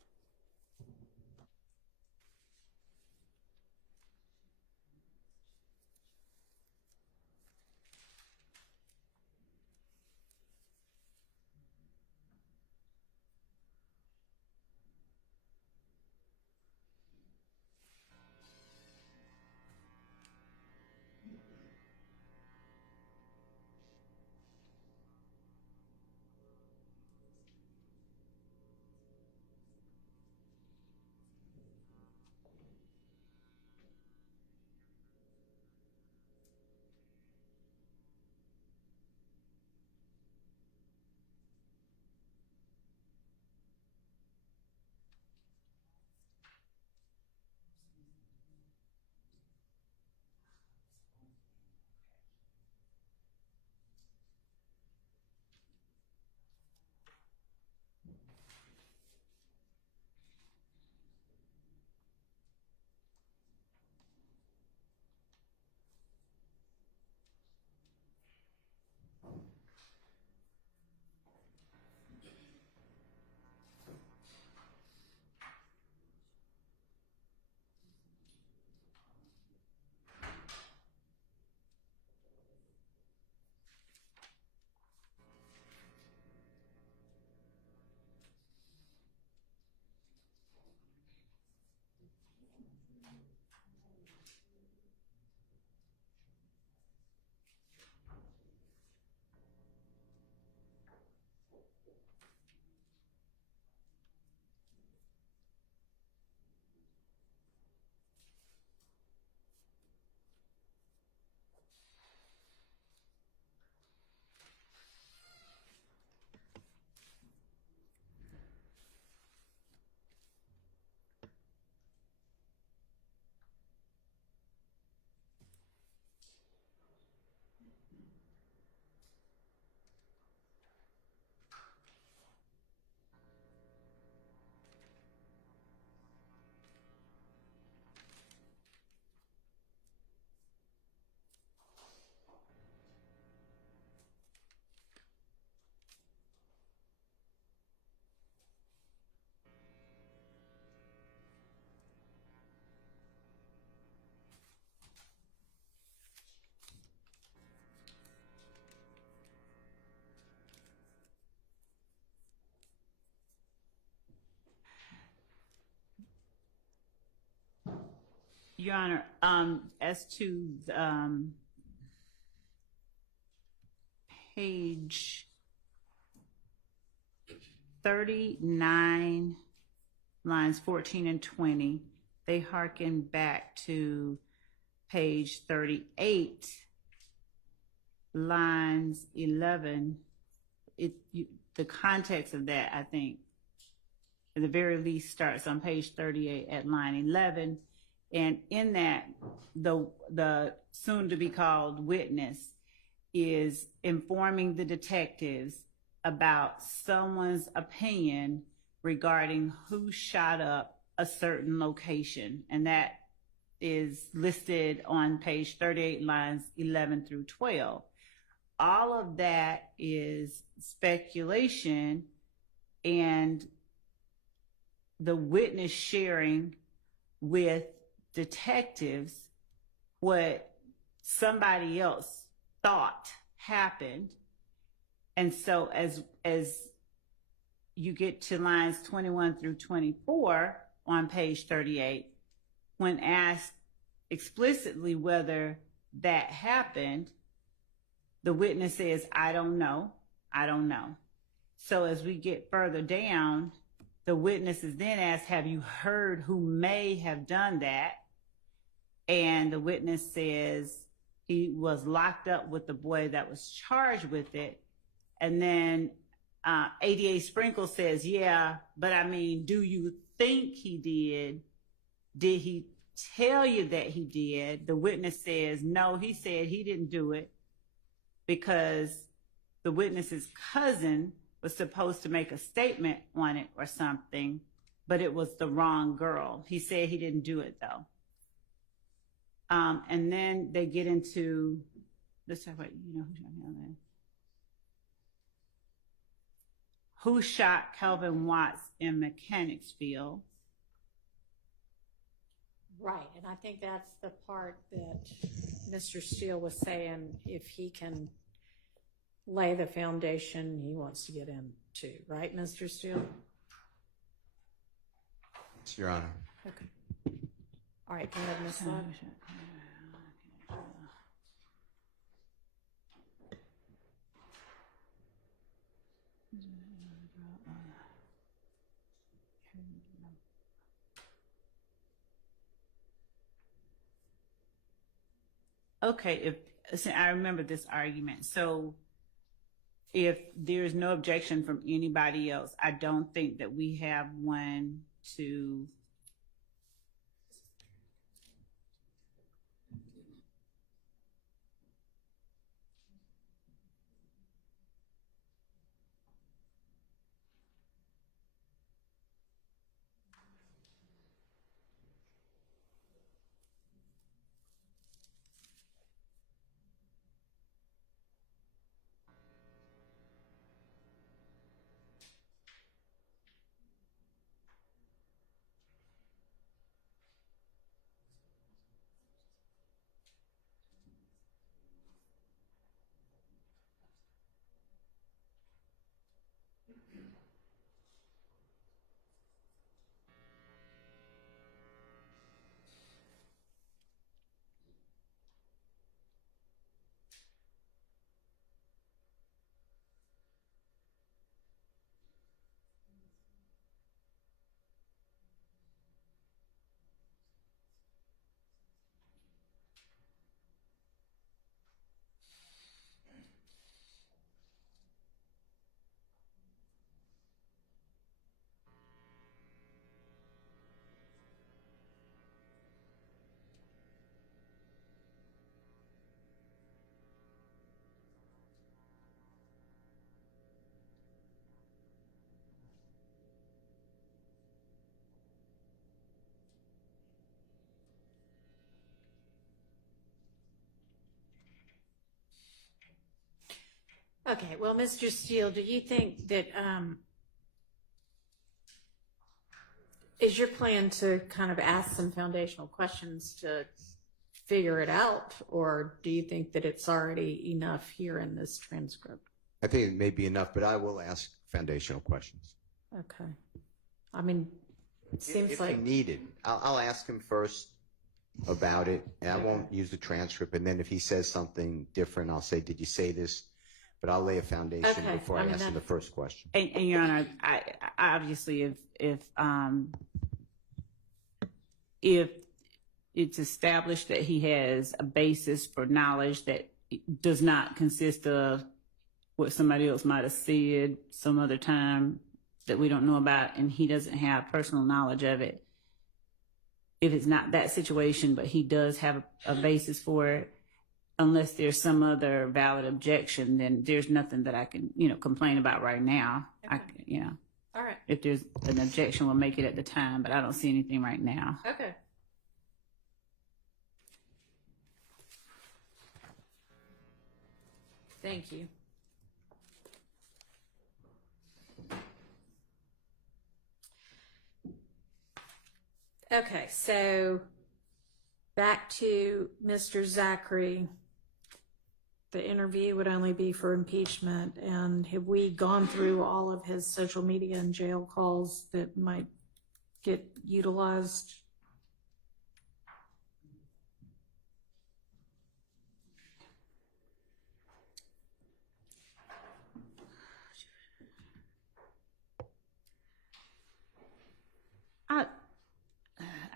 Your Honor, as to page 39, lines 14 and 20, they hearken back to page 38, lines 11. The context of that, I think, at the very least, starts on page 38 at line 11. And in that, the soon-to-be-called witness is informing the detectives about someone's opinion regarding who shot up a certain location. And that is listed on page 38, lines 11 through 12. All of that is speculation and the witness sharing with detectives what somebody else thought happened. And so as you get to lines 21 through 24 on page 38, when asked explicitly whether that happened, the witness says, I don't know. So as we get further down, the witness is then asked, have you heard who may have done that? And the witness says he was locked up with the boy that was charged with it. And then ADA Sprinkle says, yeah, but I mean, do you think he did? Did he tell you that he did? The witness says, no, he said he didn't do it because the witness's cousin was supposed to make a statement on it or something, but it was the wrong girl. He said he didn't do it though. And then they get into, let's talk about, who shot Calvin Watts in Mechanicsville? Right, and I think that's the part that Mr. Steele was saying, if he can lay the foundation he wants to get into, right, Mr. Steele? Yes, Your Honor. Okay. All right, go ahead, Ms. Love. Okay, I remember this argument. So if there's no objection from anybody else, I don't think that we have one to Okay, well, Mr. Steele, do you think that, is your plan to kind of ask some foundational questions to figure it out, or do you think that it's already enough here in this transcript? I think it may be enough, but I will ask foundational questions. Okay. I mean, it seems if like... needed. I'll ask him first, about it, and I won't use the transcript. And then if he says something different, I'll say, "Did you say this?" But I'll lay a foundation Okay. before I ask him the first question. And Your Honor, I obviously, if it's established that he has a basis for knowledge that does not consist of what somebody else might have said some other time that we don't know about, and he doesn't have personal knowledge of it, if it's not that situation, but he does have a basis for it, unless there's some other valid objection, then there's nothing that I can, complain about right now. Okay. All right. If there's an objection, we'll make it at the time, but I don't see anything right now. Okay. Thank you. Okay, so back to Mr. Zachary. The interview would only be for impeachment, and have we gone through all of his social media and jail calls that might get utilized?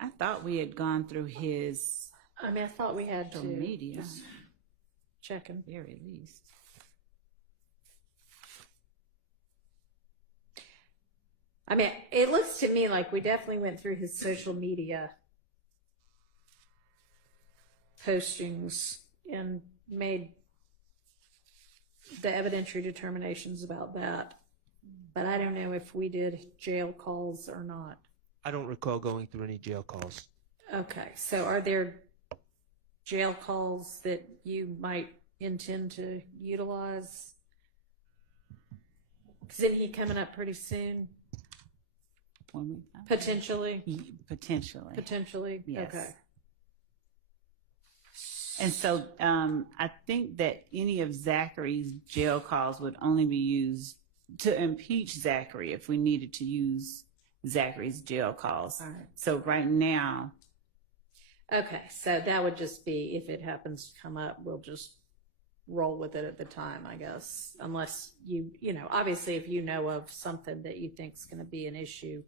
I thought we had gone through his. I thought we had to media. Check him. Very least. It looks to me like we definitely went through his social media postings and made the evidentiary determinations about that. But I don't know if we did jail calls or not. I don't recall going through any jail calls. Okay, so are there jail calls that you might intend to utilize? Isn't he coming up pretty soon? Potentially? Potentially? Yes. Okay. And so I think that any of Zachary's jail calls would only be used to impeach Zachary if we needed to use Zachary's jail calls. All right. So right now. Okay, so that would just be, if it happens to come up, we'll just roll with it at the time, I guess. Unless obviously if you know of something that you think is going to be an issue.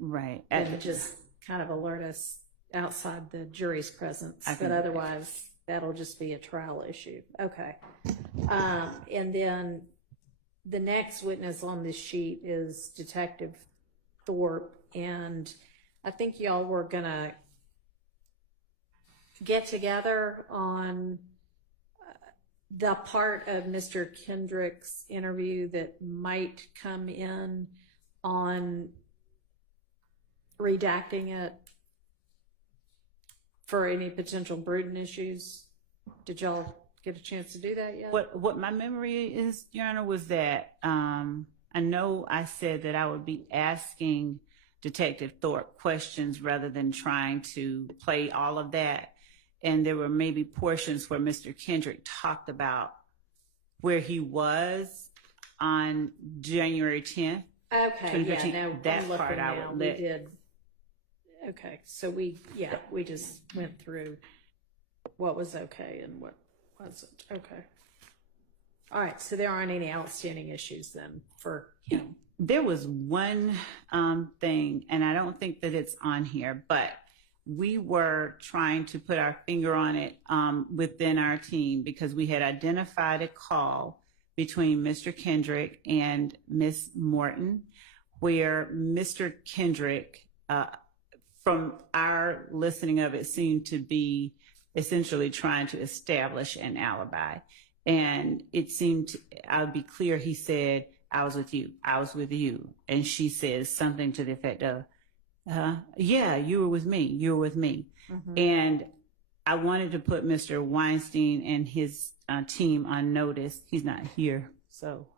Right. Then just kind of alert us outside the jury's presence. But otherwise, that'll just be a trial issue. Okay. And then the next witness on this sheet is Detective Thorpe. And I think y'all were going to get together on the part of Mr. Kendrick's interview that might come in on redacting it for any potential Bruton issues. Did y'all get a chance to do that yet? What my memory is, Your Honor, was that I know I said that I would be asking Detective Thorpe questions rather than trying to play all of that. And there were maybe portions where Mr. Kendrick talked about where he was on January 10th. Okay, yeah, no, that I'm looking part I now. would We let. did. Okay, so we just went through what was okay and what wasn't. Okay. All right, so there aren't any outstanding issues then for him. There was one thing, and I don't think that it's on here, but we were trying to put our finger on it within our team because we had identified a call between Mr. Kendrick and Miss Morton, where Mr. Kendrick, from our listening of it, seemed to be essentially trying to establish an alibi. And it seemed, I'll be clear, he said, "I was with you. I was with you." And she says something to the effect of, "Yeah, you were with me. You were with me." Mm-hmm. And I wanted to put Mr. Weinstein and his team on notice. He's not here, so.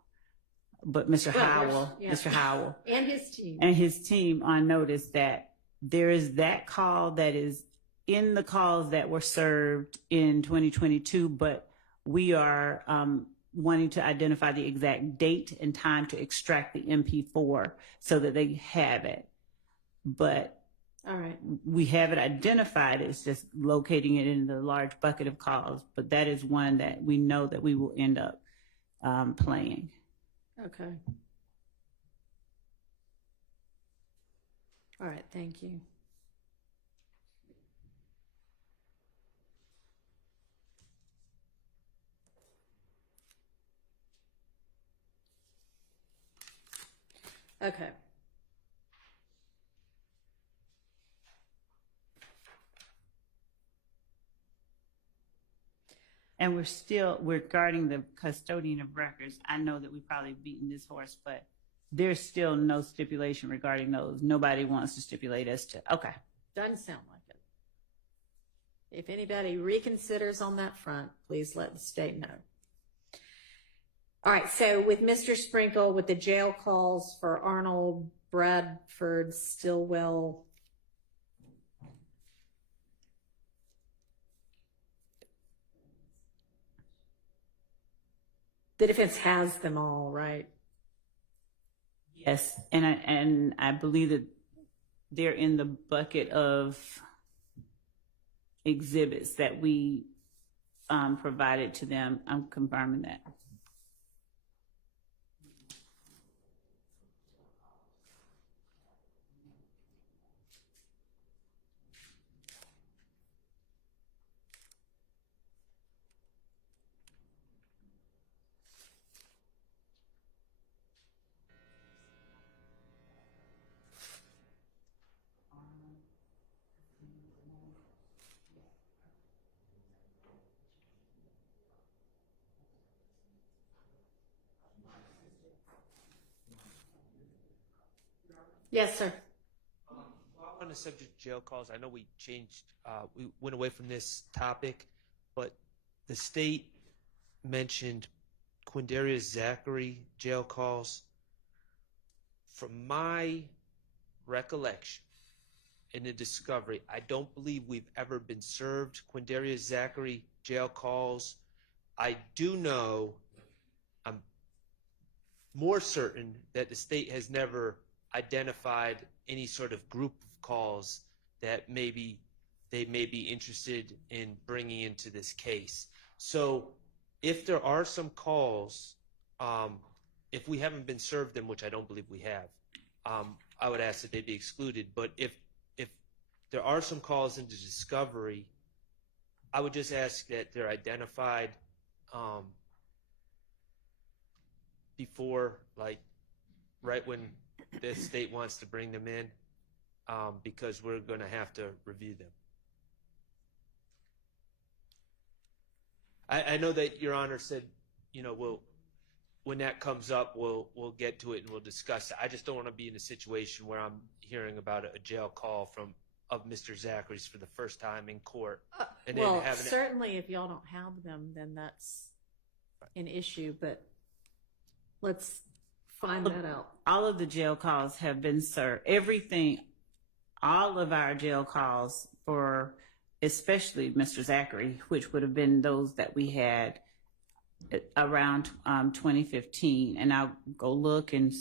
But Mr. Howell, yeah. Mr. Howell. And his team. And his team on notice that there is that call that is in the calls that were served in 2022, but we are wanting to identify the exact date and time to extract the MP4 so that they have it. But All right. We have it identified. It's just locating it in the large bucket of calls. But that is one that we know that we will end up playing. Okay. All right. Thank you. Okay. And we're still, regarding the custodian of records, I know that we've probably beaten this horse, but there's still no stipulation regarding those. Nobody wants to stipulate as to, okay. Doesn't sound like it. If anybody reconsiders on that front, please let the state know. All right, so with Mr. Sprinkle, with the jail calls for Arnold, Bradford, Stillwell, the defense has them all, right? Yes, and I believe that they're in the bucket of exhibits that we provided to them. I'm confirming that. Yes, sir. On the subject of jail calls, I know we changed, we went away from this topic, but the state mentioned Quindarius Zachary jail calls. From my recollection in the discovery, I don't believe we've ever been served Quindarius Zachary jail calls. I do know, I'm more certain that the state has never identified any sort of group of calls that maybe they may be interested in bringing into this case. So if there are some calls, if we haven't been served them, which I don't believe we have, I would ask that they be excluded. But if there are some calls into discovery, I would just ask that they're identified before, like, right when the state wants to bring them in, because we're going to have to review them. I know that Your Honor said, you know, when that comes up, we'll get to it and we'll discuss it. I just don't want to be in a situation where I'm hearing about a jail call of Mr. Zachary's for the first time in court. And Well, then having certainly if y'all don't have them, then that's an issue, but let's find that out. All of the jail calls have been served. Everything, all of our jail calls for especially Mr. Zachary, which would have been those that we had around 2015. And I'll go look and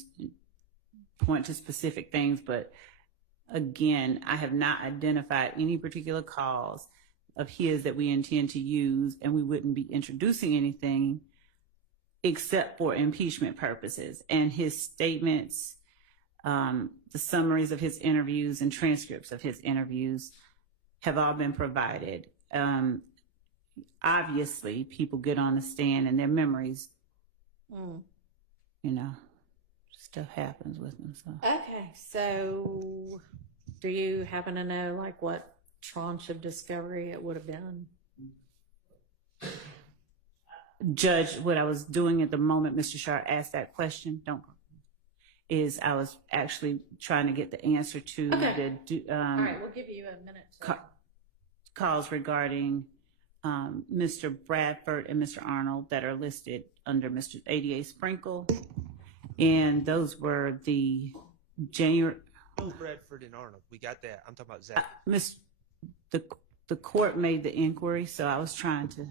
point to specific things, but again, I have not identified any particular calls of his that we intend to use, and we wouldn't be introducing anything except for impeachment purposes. And his statements, the summaries of his interviews and transcripts of his interviews have all been provided. Obviously, people get on the stand and their memories, you know, stuff happens with them. So. Okay, so do you happen to know, like, what tranche of discovery it would have been? Judge, what I was doing at the moment Mr. Sharp asked that question, is I was actually trying to get the answer to All right, we'll give you a minute to... calls regarding Mr. Bradford and Mr. Arnold that are listed under Mr. ADA Sprinkle. And those were the January... Oh, Bradford and Arnold, we got that. I'm talking about Zach. The court made the inquiry, so I was trying to...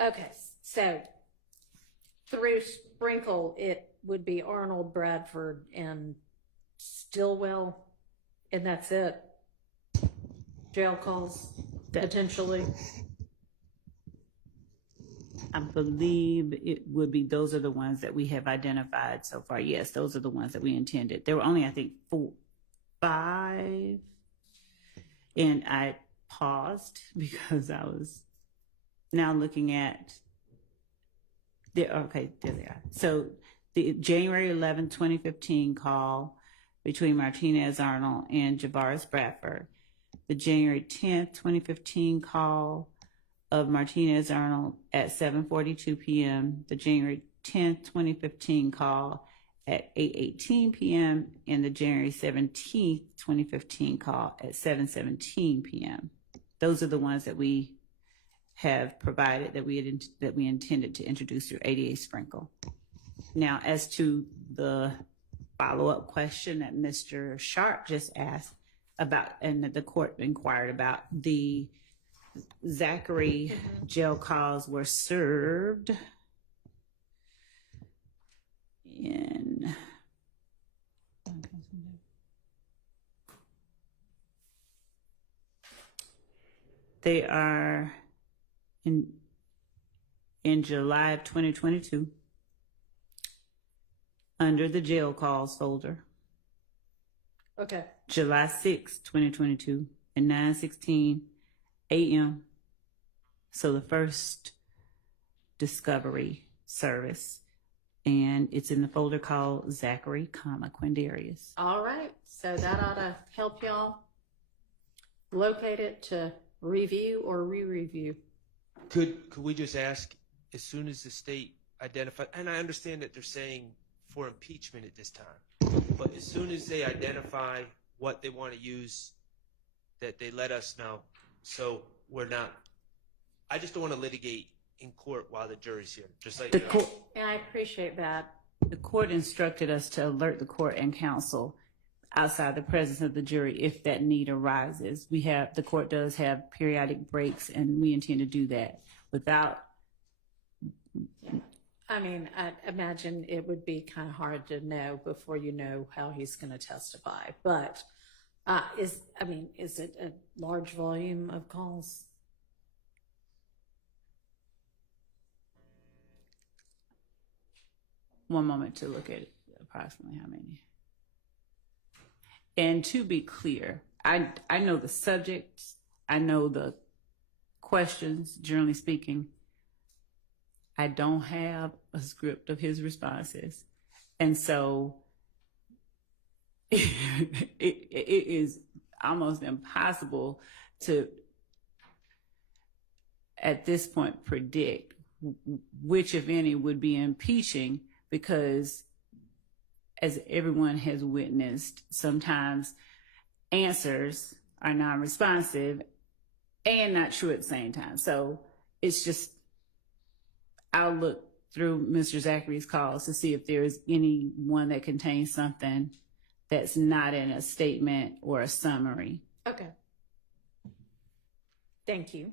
Okay, so through Sprinkle, it would be Arnold, Bradford, and Stillwell, and that's it. Jail calls, potentially. I believe it would be, those are the ones that we have identified so far. Yes, those are the ones that we intended. There were only, I think, 5. And I paused because I was now looking at, okay, there they are. So the January 11, 2015 call between Martinez Arnold and Javaris Bradford. The January 10th, 2015 call of Martinez Arnold at 7:42 p.m., the January 10th, 2015 call at 8:18 p.m., and the January 17th, 2015 call at 7:17 p.m. Those are the ones that we have provided that we intended to introduce through ADA Sprinkle. Now, as to the follow-up question that Mr. Sharp just asked about, and that the court inquired about, the Zachary jail calls were served in they are in July of 2022 under the jail calls folder. Okay. July 6, 2022 at 9:16 a.m. So the first discovery service, and it's in the folder called Zachary, Quindarius. All right. So that ought to help y'all locate it to review or re-review. Could we just ask, as soon as the state identifies, and I understand that they're saying for impeachment at this time, but as soon as they identify what they want to use, that they let us know, so we're not, I just don't want to litigate in court while the jury's here, just like And I appreciate that. The court instructed us to alert the court and counsel outside the presence of the jury if that need arises. The court does have periodic breaks, and we intend to do that without. I mean, I imagine it would be kind of hard to know before you know how he's going to testify. But is it a large volume of calls? One moment to look at it, approximately how many. And to be clear, I know the subjects, I know the questions, generally speaking. I don't have a script of his responses. And so it is almost impossible to, at this point, predict which, if any, would be impeaching, because as everyone has witnessed, sometimes answers are non-responsive and not true at the same time. So it's just, I'll look through Mr. Zachary's calls to see if there's any one that contains something that's not in a statement or a summary. Okay. Thank you.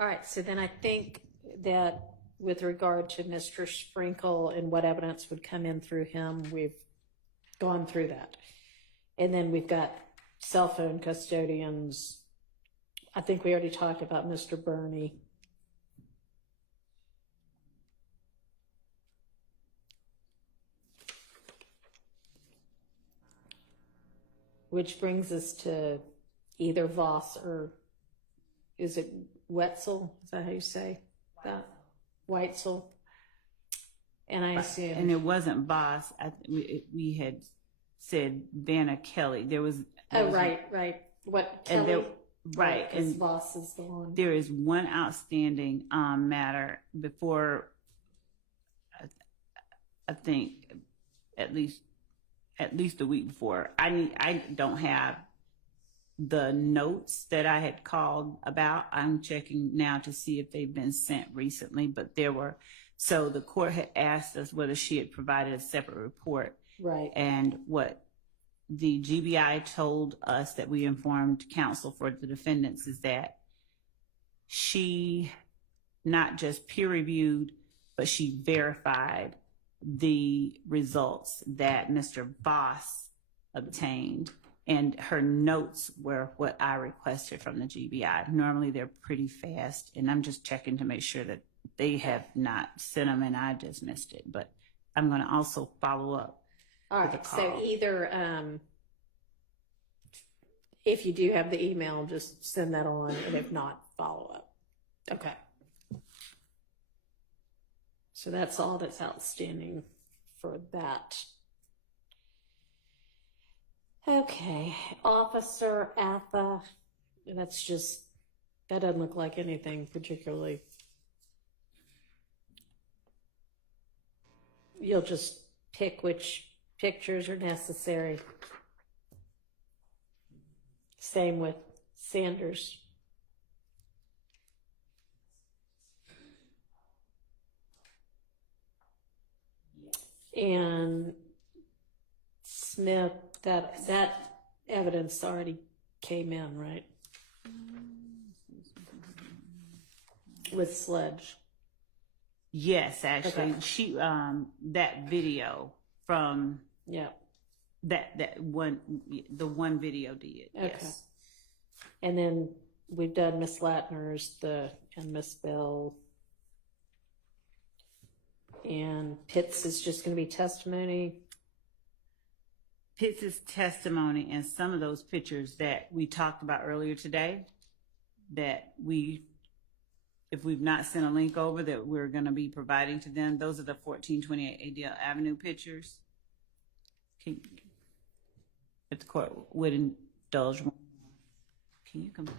All right, so then I think that with regard to Mr. Sprinkle and what evidence would come in through him, we've gone through that. And then we've got cell phone custodians. I think we already talked about Mr. Burney. Which brings us to either Voss or, is it Wetzel? Is that how you say that? Weitzel. And I assume. And it wasn't Voss. We had said Vanna Kelly. There was. Right. What Kelly? Right. And Voss is the one. There is one outstanding matter before, I think, at least a week before. I don't have the notes that I had called about. I'm checking now to see if they've been sent recently, but so the court had asked us whether she had provided a separate report. Right. And what the GBI told us that we informed counsel for the defendants is that she not just peer reviewed, but she verified the results that Mr. Voss obtained. And her notes were what I requested from the GBI. Normally they're pretty fast, and I'm just checking to make sure that they have not sent them and I just missed it. But I'm going to also follow up. All right. So either if you do have the email, just send that on, and if not, follow up. Okay. So that's all that's outstanding for that. Okay, Officer Atha, that doesn't look like anything particularly. You'll just pick which pictures are necessary. Same with Sanders. And Smith, that evidence already came in, right? With Sledge. Yes, actually, Okay. she that video from that one, the one video did. Okay. Yes. And then we've done Miss Latner's and Miss Bell. And Pitts is just going to be testimony. Pitts' testimony and some of those pictures that we talked about earlier today, that if we've not sent a link over, that we're going to be providing to them. Those are the 1428 ADL Avenue pictures. If the court would indulge. Can you confirm?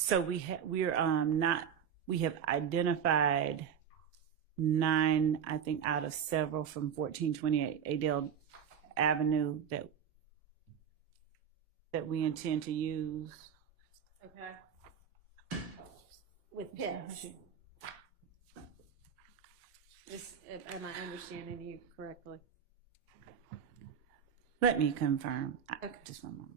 So we have identified 9, I think, out of several from 1428 Adele Avenue that we intend to use. Okay. With Pitts. Am I understanding you correctly? Let me confirm. Just one moment.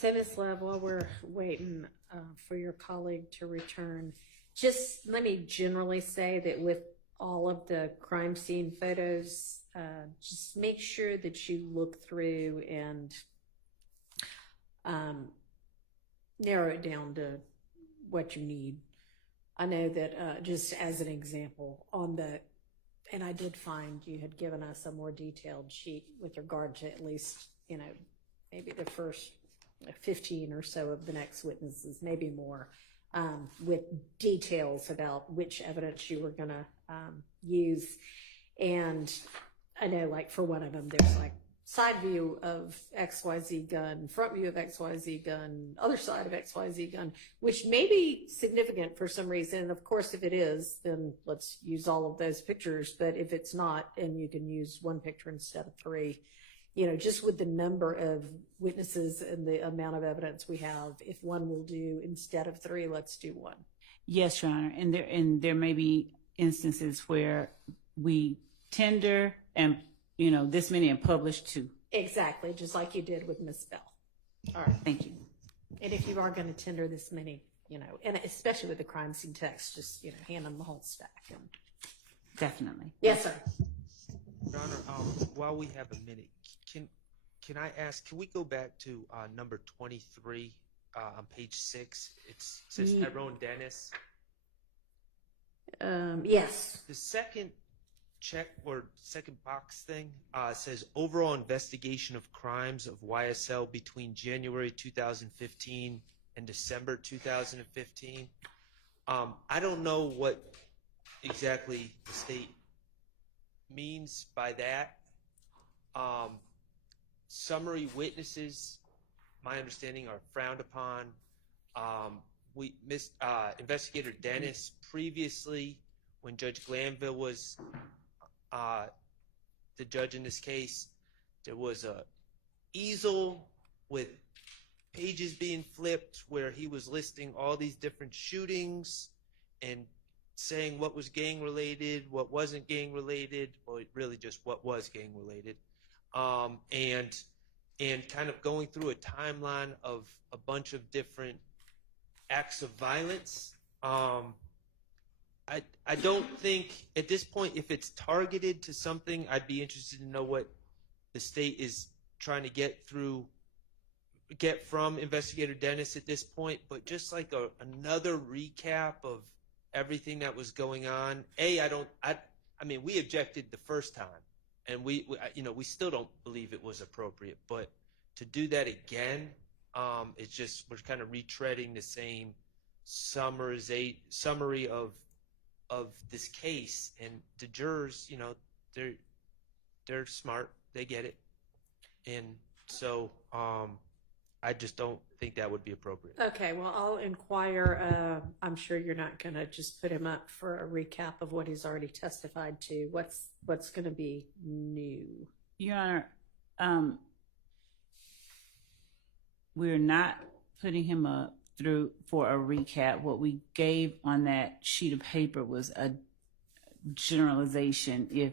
So, Ms. Love, while we're waiting for your colleague to return, just let me generally say that with all of the crime scene photos, just make sure that you look through and narrow it down to what you need. I know that just as an example, and I did find you had given us a more detailed sheet with regard to at least, maybe the first 15 or so of the next witnesses, maybe more, with details about which evidence you were going to use. And I know, like, for one of them, there's like side view of XYZ gun, front view of XYZ gun, other side of XYZ gun, which may be significant for some reason. And of course, if it is, then let's use all of those pictures. But if it's not, and you can use one picture instead of three, just with the number of witnesses and the amount of evidence we have, if one will do instead of three, let's do one. Yes, Your Honor. And there may be instances where we tender and this many and publish two. Exactly, just like you did with Miss Bell. All right, thank you. And if you are going to tender this many, and especially with the crime scene text, just hand them the whole stack. Definitely. Yes, sir. Your Honor, while we have a minute, can I ask? Can we go back to number 23 on page 6? It says Tyrone Dennis. Yes. The second check or second box thing says overall investigation of crimes of YSL between January 2015 and December 2015. I don't know what exactly the state means by that. Summary witnesses, my understanding, are frowned upon. Investigator Dennis previously, when Judge Glanville was the judge in this case, there was a easel with pages being flipped where he was listing all these different shootings and saying what was gang related, what wasn't gang related, well, really just what was gang related, and kind of going through a timeline of a bunch of different acts of violence. I don't think at this point, if it's targeted to something, I'd be interested to know what the state is trying to get from Investigator Dennis at this point. But just like another recap of everything that was going on. I mean, we objected the first time, and we still don't believe it was appropriate. But to do that again, it's just we're kind of retreading the same summary of this case, and the jurors, they're smart, they get it, and so I just don't think that would be appropriate. Okay, well, I'll inquire. I'm sure you're not going to just put him up for a recap of what he's already testified to. What's going to be new? Your Honor, we're not putting him up through for a recap. What we gave on that sheet of paper was a generalization. If,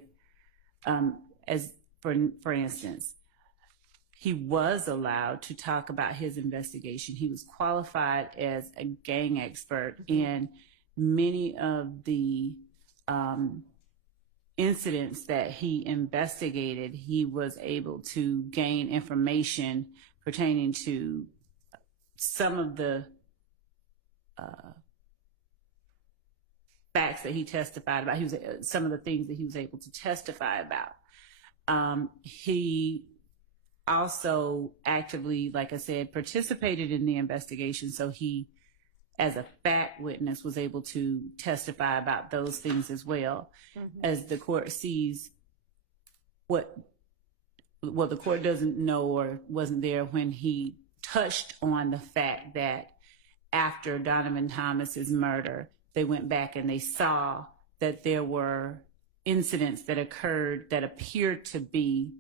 as for instance, he was allowed to talk about his investigation. He was qualified as a gang expert, and many of the incidents that he investigated, he was able to gain information pertaining to some of the facts that he testified about. Some of the things that he was able to testify about. He also actively, like I said, participated in the investigation. So he, as a fact witness, was able to testify about those things as well. Mm-hmm. As the court sees what the court doesn't know or wasn't there when he touched on the fact that after Donovan Thomas's murder, they went back and they saw that there were incidents that occurred that appeared to be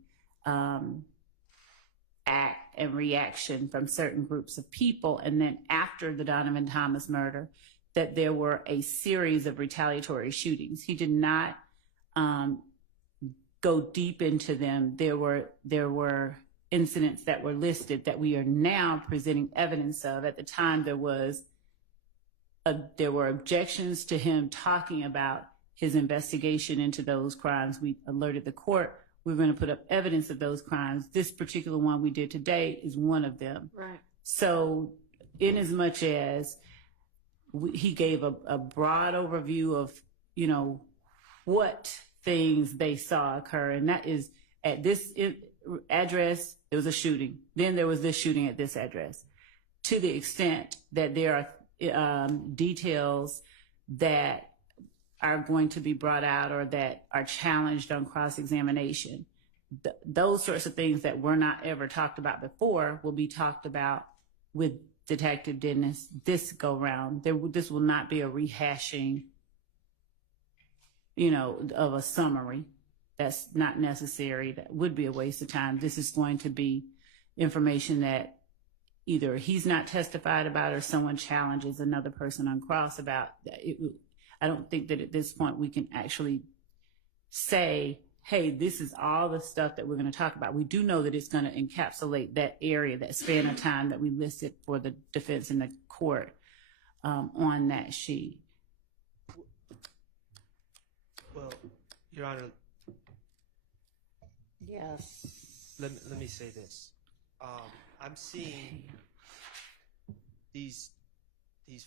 act and reaction from certain groups of people. And then after the Donovan Thomas murder, that there were a series of retaliatory shootings. He did not go deep into them. There were incidents that were listed that we are now presenting evidence of. At the time, there were objections to him talking about his investigation into those crimes. We alerted the court. We're going to put up evidence of those crimes. This particular one we did today is one of them. Right. So in as much as he gave a broad overview of, what things they saw occur, and that is at this address, there was a shooting. Then there was this shooting at this address. To the extent that there are details that are going to be brought out or that are challenged on cross-examination, those sorts of things that were not ever talked about before will be talked about with Detective Dennis this go round. This will not be a rehashing, of a summary. That's not necessary. That would be a waste of time. This is going to be information that either he's not testified about or someone challenges another person on cross about. I don't think that at this point we can actually say, hey, this is all the stuff that we're going to talk about. We do know that it's going to encapsulate that area, that span of time that we listed for the defense in the court on that sheet. Well, Your Honor, Yes. let me say this. I'm seeing these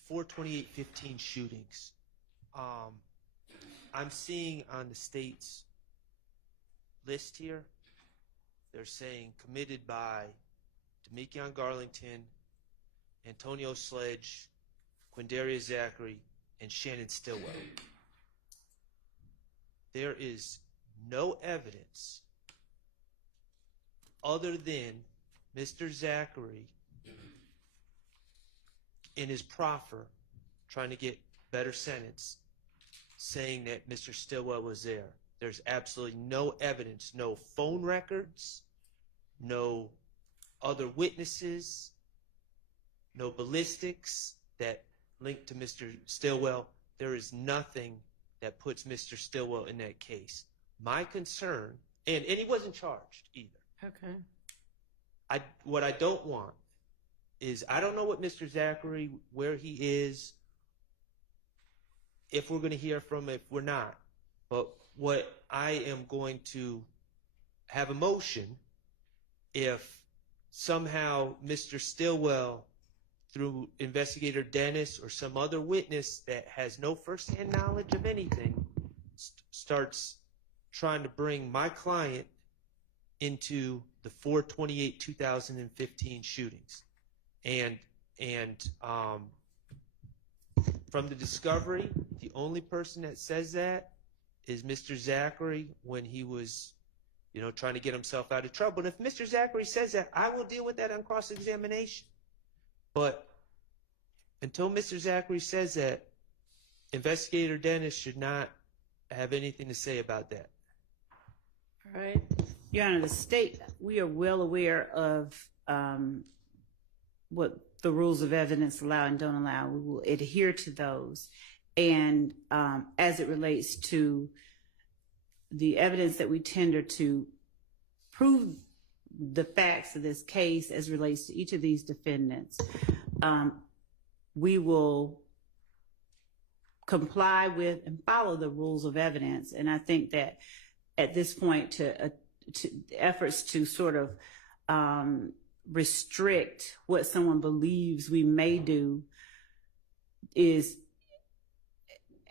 4/28/15 shootings. I'm seeing on the state's list here, they're saying committed by Demekion Garlington, Antonio Sledge, Quindaria Zachary, and Shannon Stillwell. There is no evidence other than Mr. Zachary in his proffer trying to get better sentence saying that Mr. Stillwell was there. There's absolutely no evidence, no phone records, no other witnesses, no ballistics that link to Mr. Stillwell. There is nothing that puts Mr. Stillwell in that case. My concern, and he wasn't charged either. Okay. What I don't want is, I don't know what Mr. Zachary, where he is, if we're going to hear from him, if we're not. But what I am going to have a motion if somehow Mr. Stillwell, through Investigator Dennis or some other witness that has no firsthand knowledge of anything, starts trying to bring my client into the 4/28/2015 shootings. And from the discovery, the only person that says that is Mr. Zachary when he was, trying to get himself out of trouble. And if Mr. Zachary says that, I will deal with that on cross-examination. But until Mr. Zachary says that, Investigator Dennis should not have anything to say about that. All right. Your Honor, the state, we are well aware of what the rules of evidence allow and don't allow. We will adhere to those. And as it relates to the evidence that we tender to prove the facts of this case as relates to each of these defendants, we will comply with and follow the rules of evidence. And I think that at this point, to efforts to sort of restrict what someone believes we may do is,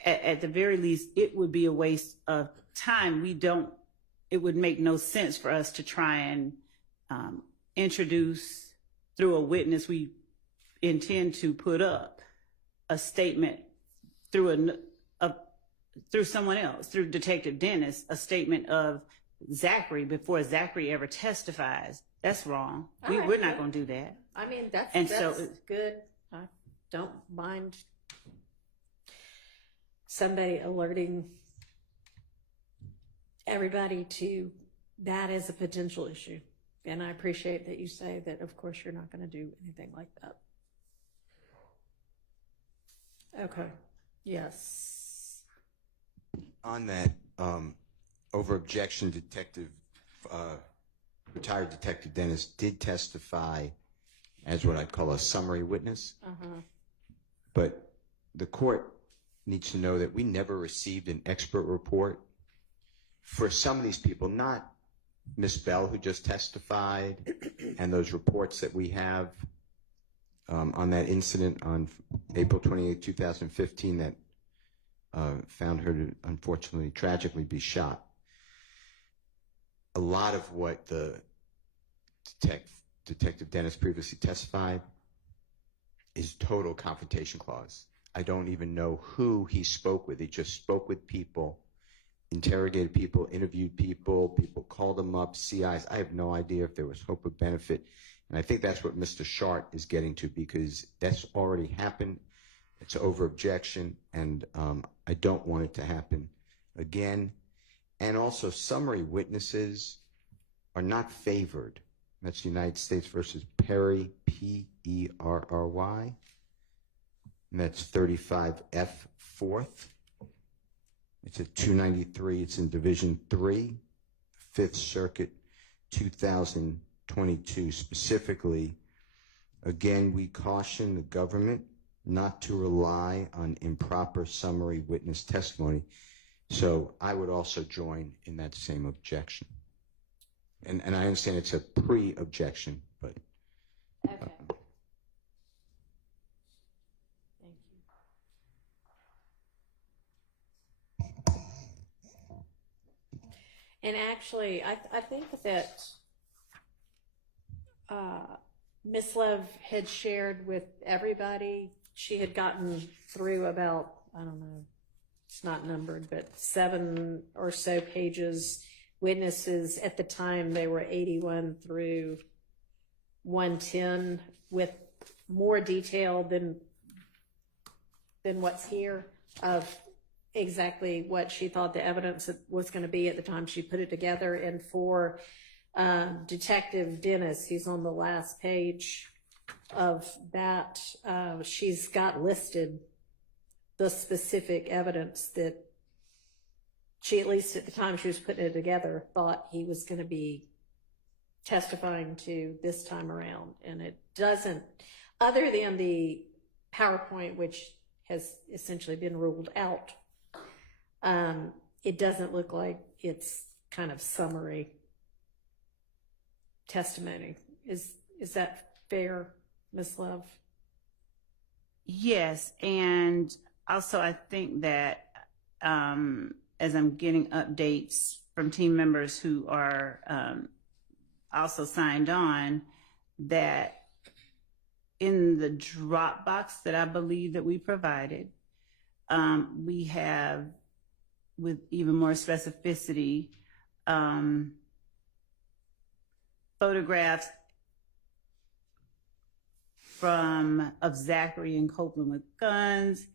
at the very least, it would be a waste of time. It would make no sense for us to try and introduce through a witness we intend to put up a statement through someone else, through Detective Dennis, a statement of Zachary before Zachary ever testifies. That's wrong. We're not going to do that. I mean, that's good. I don't mind somebody alerting everybody to that as a potential issue. And I appreciate that you say that, of course, you're not going to do anything like that. Okay. Yes. On that, over objection, Detective retired Detective Dennis did testify as what I'd call a summary witness. But the court needs to know that we never received an expert report for some of these people, not Miss Bell, who just testified, and those reports that we have on that incident on April 28, 2015 that found her to unfortunately, tragically be shot. A lot of what the Detective Dennis previously testified is total confrontation clause. I don't even know who he spoke with. He just spoke with people, interrogated people, interviewed people, people called him up, CIs. I have no idea if there was hope of benefit. And I think that's what Mr. Shart is getting to, because that's already happened. It's over objection, and I don't want it to happen again. And also, summary witnesses are not favored. That's United States versus Perry, P-E-R-R-Y. And that's 35F 4th. It's at 293. It's in Division 3, 5th Circuit, 2022. Specifically, again, we caution the government not to rely on improper summary witness testimony. So I would also join in that same objection. And I understand it's a pre-objection, but... Okay. Thank you. And actually, I think that Miss Love had shared with everybody, she had gotten through about, I don't know, it's not numbered, but 7 or so pages. Witnesses at the time, they were 81 through 110 with more detail than what's here of exactly what she thought the evidence was going to be at the time she put it together. And for Detective Dennis, he's on the last page of that, she's got listed the specific evidence that she, at least at the time she was putting it together, thought he was going to be testifying to this time around. And it doesn't, other than the PowerPoint, which has essentially been ruled out, it doesn't look like it's kind of summary testimony. Is that fair, Ms. Love? Yes, and also I think that as I'm getting updates from team members who are also signed on, that in the Dropbox that I believe that we provided, we have, with even more specificity, photographs of Zachary and Copeland with guns,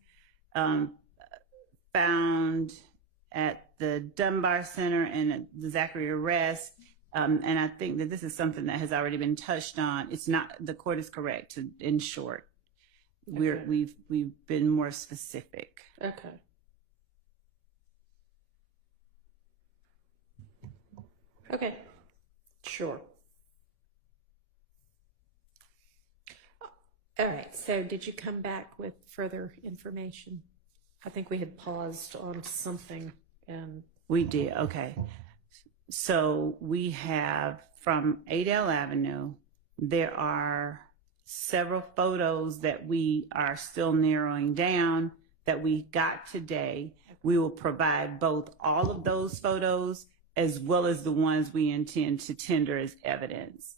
found at the Dunbar Center and at the Zachary arrest. And I think that this is something that has already been touched on. It's not, the court is correct, in short. Okay. We've been more specific. Okay. Okay. Sure. All right. So did you come back with further information? I think we had paused on something and... We did. Okay. So we have from Adele Avenue, there are several photos that we are still narrowing down that we got today. We will provide both all of those photos as well as the ones we intend to tender as evidence.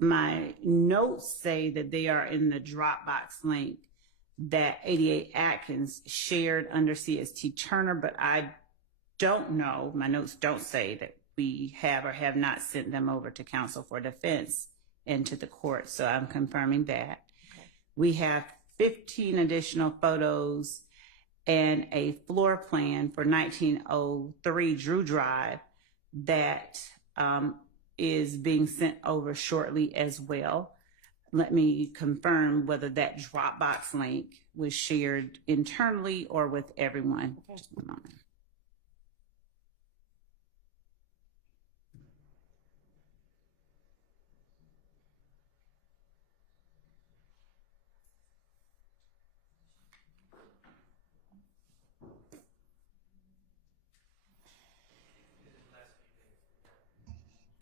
My notes say that they are in the Dropbox link that 88 Atkins shared under CST Turner, but I don't know, my notes don't say that we have or have not sent them over to counsel for defense and to the court, so I'm confirming that. Okay. We have 15 additional photos and a floor plan for 1903 Drew Drive that is being sent over shortly as well. Let me confirm whether that Dropbox link was shared internally or with everyone. Okay. Just one moment.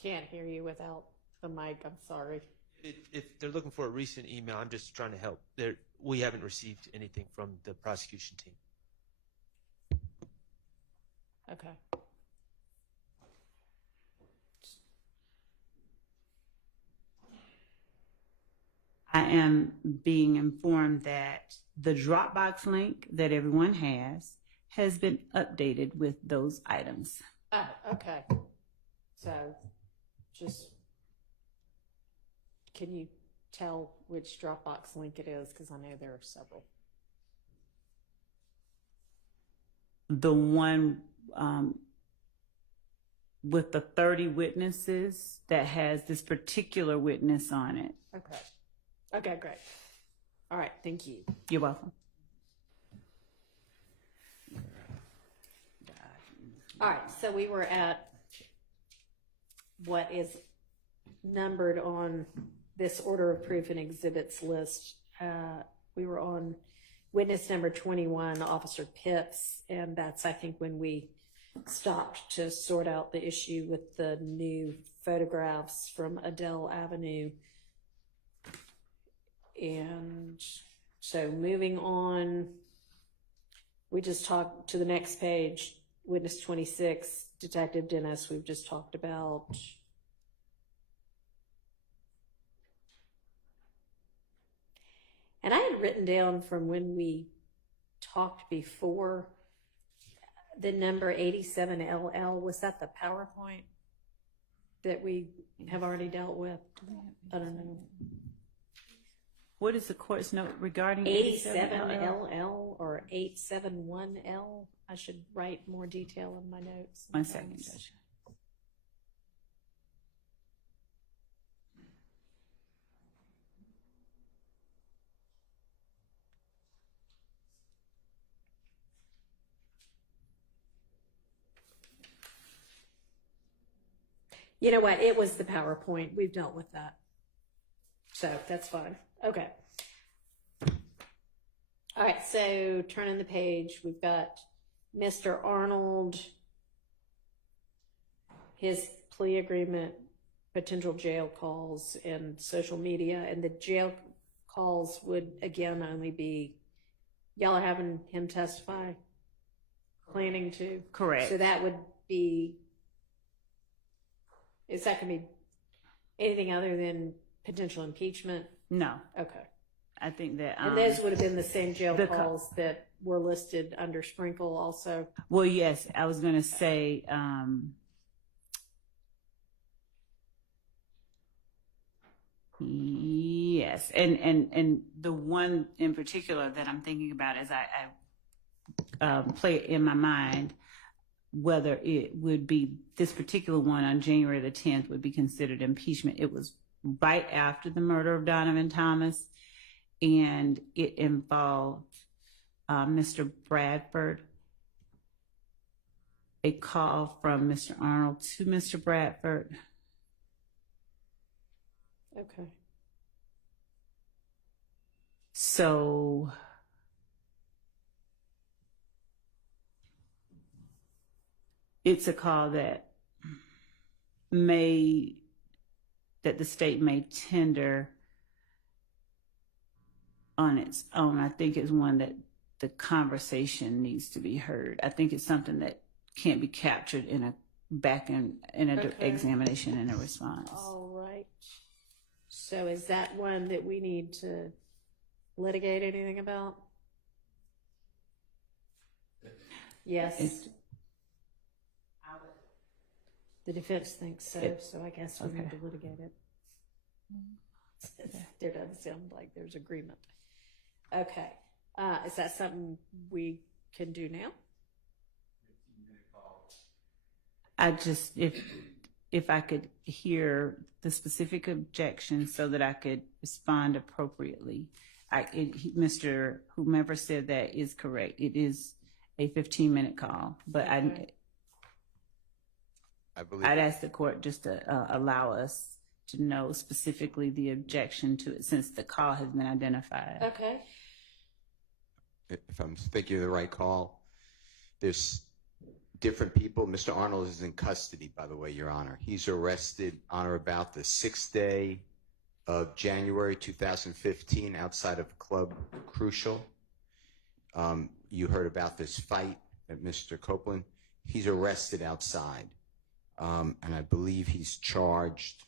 can't hear you without the mic. I'm sorry. If they're looking for a recent email, I'm just trying to help. We haven't received anything from the prosecution team. Okay. I am being informed that the Dropbox link that everyone has been updated with those items. Oh, okay. So, just, can you tell which Dropbox link it is? Because I know there are several. The one with the 30 witnesses that has this particular witness on it. Okay. Okay, great. All right, thank you. You're welcome. All right, so we were at what is numbered on this order of proof and exhibits list. We were on witness number 21, Officer Pitts, and that's, I think, when we stopped to sort out the issue with the new photographs from Adele Avenue. And so moving on, we just talked to the next page, witness 26, Detective Dennis, we've just talked about. And I had written down from when we talked before, the number 87LL, was that the PowerPoint that we have already dealt with? I don't know. What is the court's note regarding 87LL or 871L? I should write more detail in my notes. 1 second, Judge. You know what? It was the PowerPoint. We've dealt with that. So that's fine. Okay. All right. So turning the page, we've got Mr. Arnold, his plea agreement, potential jail calls, and social media. And the jail calls would, again, only be, y'all are having him testify, planning to? Correct. So that would be, is that going to be anything other than potential impeachment? No. Okay. I think that. And those would have been the same jail calls that were listed under Sprinkle also? Well, yes, I was going to say, yes. And the one in particular that I'm thinking about as I play it in my mind, whether it would be this particular one on January the 10th would be considered impeachment. It was right after the murder of Donovan Thomas, and it involved Mr. Bradford, a call from Mr. Arnold to Mr. Bradford. Okay. So it's a call that the state may tender on its own. I think it's one that the conversation needs to be heard. I think it's something that can't be captured in a examination and a response. All right. So is that one that we need to litigate anything about? Yes. The defense thinks so, so I guess we need to litigate it. There doesn't sound like there's agreement. Okay. Is that something we can do now? I just, if I could hear the specific objection so that I could respond appropriately. Mr. Whomever said that is correct. It is a 15-minute call, but Okay. I'd ask the court just to allow us to know specifically the objection to it since the call has been identified. Okay. If I'm thinking of the right call, there's different people. Mr. Arnold is in custody, by the way, Your Honor. He's arrested on or about the 6th day of January 2015 outside of Club Crucial. You heard about this fight at Mr. Copeland. He's arrested outside, and I believe he's charged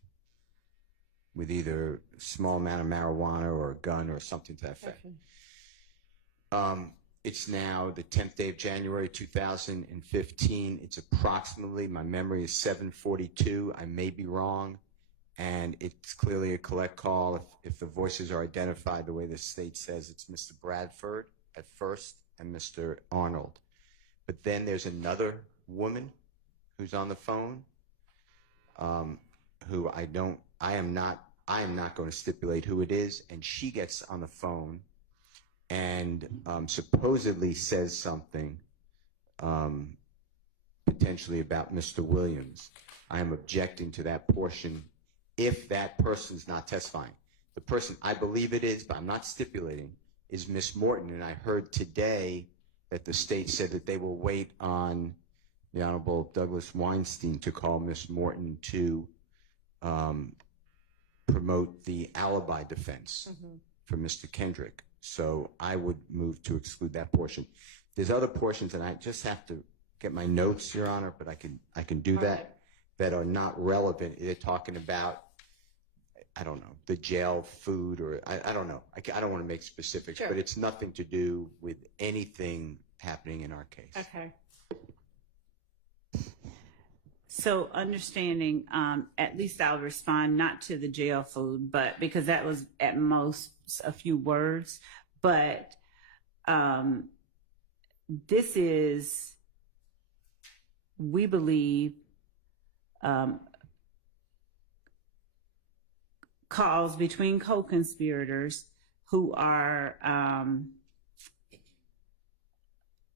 with either a small amount of marijuana or a gun or something to that effect. It's now the 10th day of January 2015. It's approximately, my memory is 7:42. I may be wrong. And it's clearly a collect call. If the voices are identified the way the state says, it's Mr. Bradford at first and Mr. Arnold. But then there's another woman who's on the phone, who I am not going to stipulate who it is, and she gets on the phone and supposedly says something potentially about Mr. Williams. I am objecting to that portion if that person's not testifying. The person, I believe it is, but I'm not stipulating, is Miss Morton, and I heard today that the state said that they will wait on the Honorable Douglas Weinstein to call Miss Morton to promote the alibi defense for Mr. Kendrick. So I would move to exclude that portion. There's other portions, and I just have to get my notes, Your Honor, but I can do that are not relevant. They're talking about, I don't know, the jail food, or I don't know. I don't want to make specifics, but it's nothing to do with anything happening in our case. Okay. So understanding, at least I'll respond not to the jail food, but because that was at most a few words, but this is, we believe, calls between co-conspirators who are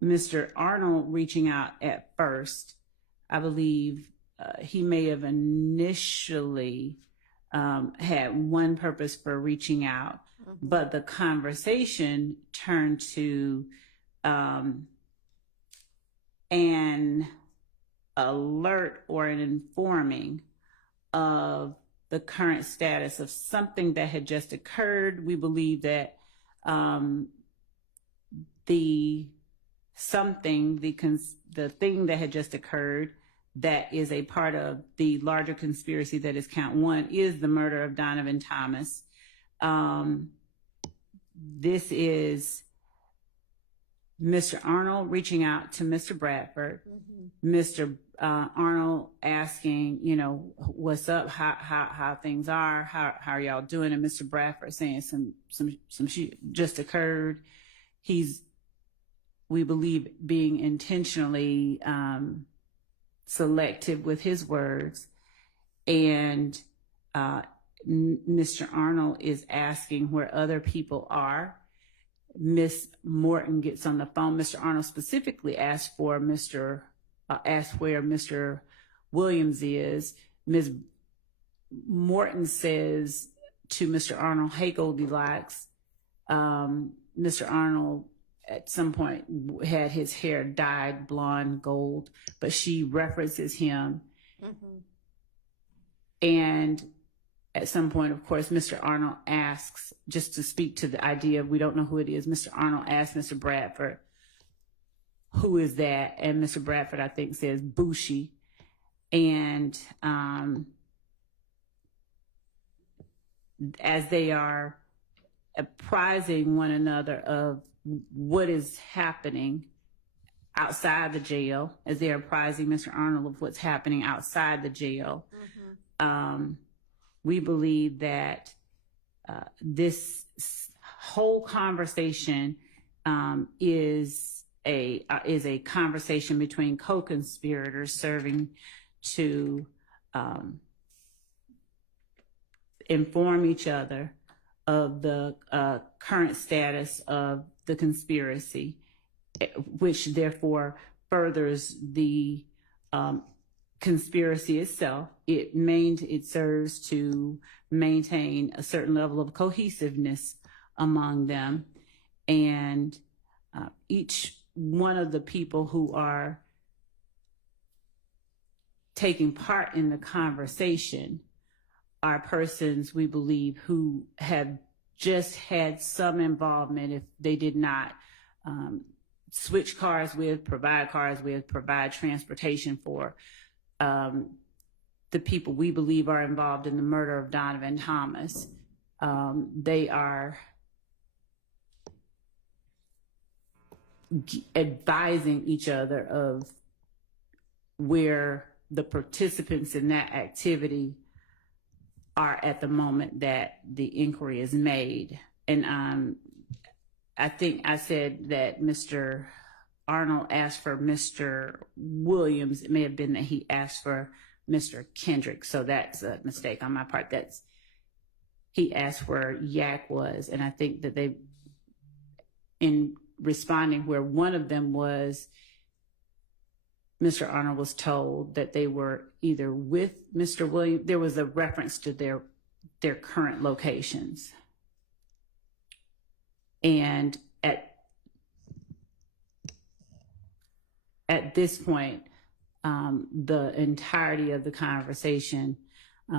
Mr. Arnold reaching out at first. I believe he may have initially had one purpose for reaching out, but the conversation turned to an alert or an informing of the current status of something that had just occurred. We believe that the thing that had just occurred that is a part of the larger conspiracy that is count one is the murder of Donovan Thomas. This is Mr. Arnold reaching out to Mr. Bradford, Mr. Arnold asking, what's up, how things are, how are y'all doing, and Mr. Bradford saying some shit just occurred. He's, we believe, being intentionally selective with his words, and Mr. Arnold is asking where other people are. Miss Morton gets on the phone. Mr. Arnold specifically asked where Mr. Williams is. Miss Morton says to Mr. Arnold, "Hey, Goldilocks." Mr. Arnold at some point had his hair dyed blonde gold, but she references him. And at some point, of course, Mr. Arnold asks, just to speak to the idea of we don't know who it is, Mr. Arnold asks Mr. Bradford, who is that? And Mr. Bradford, I think, says Bushi. And as they are apprising one another of what is happening outside the jail, as they are apprising Mr. Arnold of what's happening outside the jail, we believe that this whole conversation is a conversation between co-conspirators serving to inform each other of the current status of the conspiracy, which therefore furthers the conspiracy itself. It serves to maintain a certain level of cohesiveness among them, and each one of the people who are taking part in the conversation are persons we believe who have just had some involvement, if they did not switch cars with, provide transportation for the people we believe are involved in the murder of Donovan Thomas. They are advising each other of where the participants in that activity are at the moment that the inquiry is made. And I think I said that Mr. Arnold asked for Mr. Williams. It may have been that he asked for Mr. Kendrick. So that's a mistake on my part. He asked where Yak was. And I think that they, in responding where one of them was, Mr. Arnold was told that they were either with Mr. Williams. There was a reference to their current locations. And at this point, the entirety of the conversation,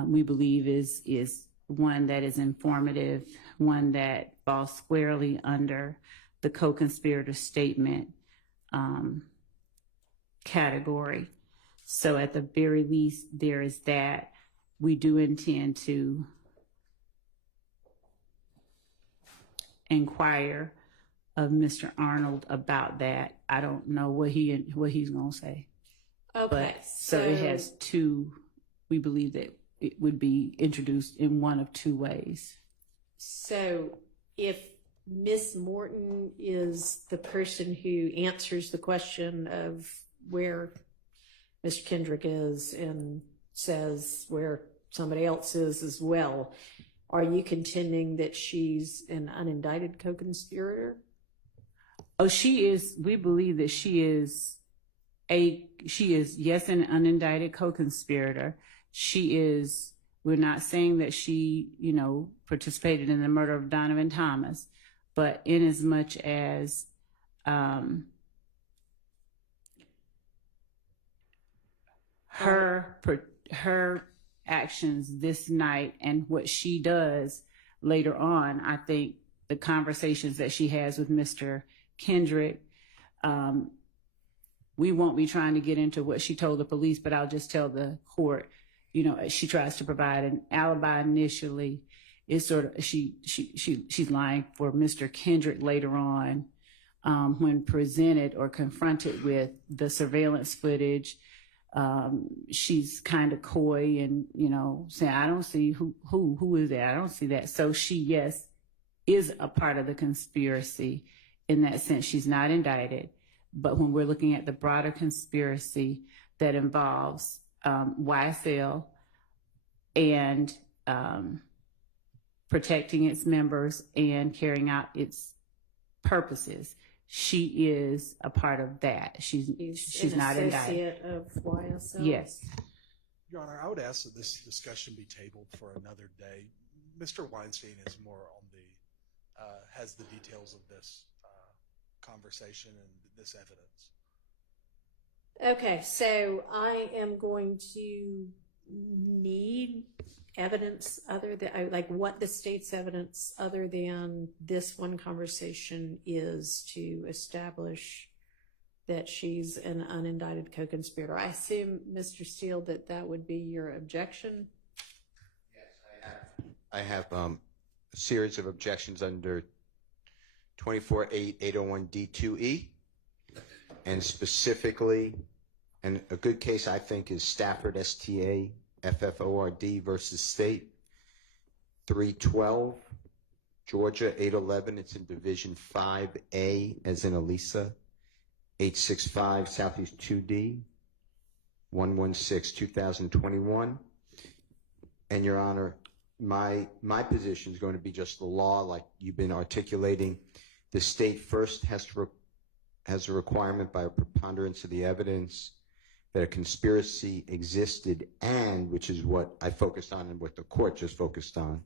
we believe is one that is informative, one that falls squarely under the co-conspirator statement category. So at the very least, there is that. We do intend to inquire of Mr. Arnold about that. I don't know what he's going to say. Okay. But, so it has two, we believe that it would be introduced in one of two ways. So if Miss Morton is the person who answers the question of where Mr. Kendrick is and says where somebody else is as well, are you contending that she's an unindicted co-conspirator? Oh, she is. We believe that she is, yes, an unindicted co-conspirator. She is, we're not saying that she, participated in the murder of Donovan Thomas, but in as much as her actions this night and what she does later on, I think the conversations that she has with Mr. Kendrick, we won't be trying to get into what she told the police, but I'll just tell the court, she tries to provide an alibi initially. It's sort of, she's lying for Mr. Kendrick later on, when presented or confronted with the surveillance footage. She's kind of coy and, saying, I don't see who is that? I don't see that. So she, yes, is a part of the conspiracy in that sense. She's not indicted. But when we're looking at the broader conspiracy that involves YSL and protecting its members and carrying out its purposes, she is a part of that. She's not indicted. Associate of YSL? Yes. Your Honor, I would ask that this discussion be tabled for another day. Mr. Weinstein is more on has the details of this conversation and this evidence. Okay, so I am going to need evidence other than, like, what the state's evidence other than this one conversation is to establish that she's an unindicted co-conspirator. I assume, Mr. Steele, that would be your objection? Yes, I have a series of objections under 24-801D2E, and specifically, and a good case I think is Stafford, STAFFORD versus State, 312, Georgia, 811, it's in Division 5A, as in Elisa, 865 Southeast 2D, 116, 2021. And Your Honor, my position is going to be just the law, like you've been articulating. The state first has a requirement by a preponderance of the evidence that a conspiracy existed, and, which is what I focused on and what the court just focused on,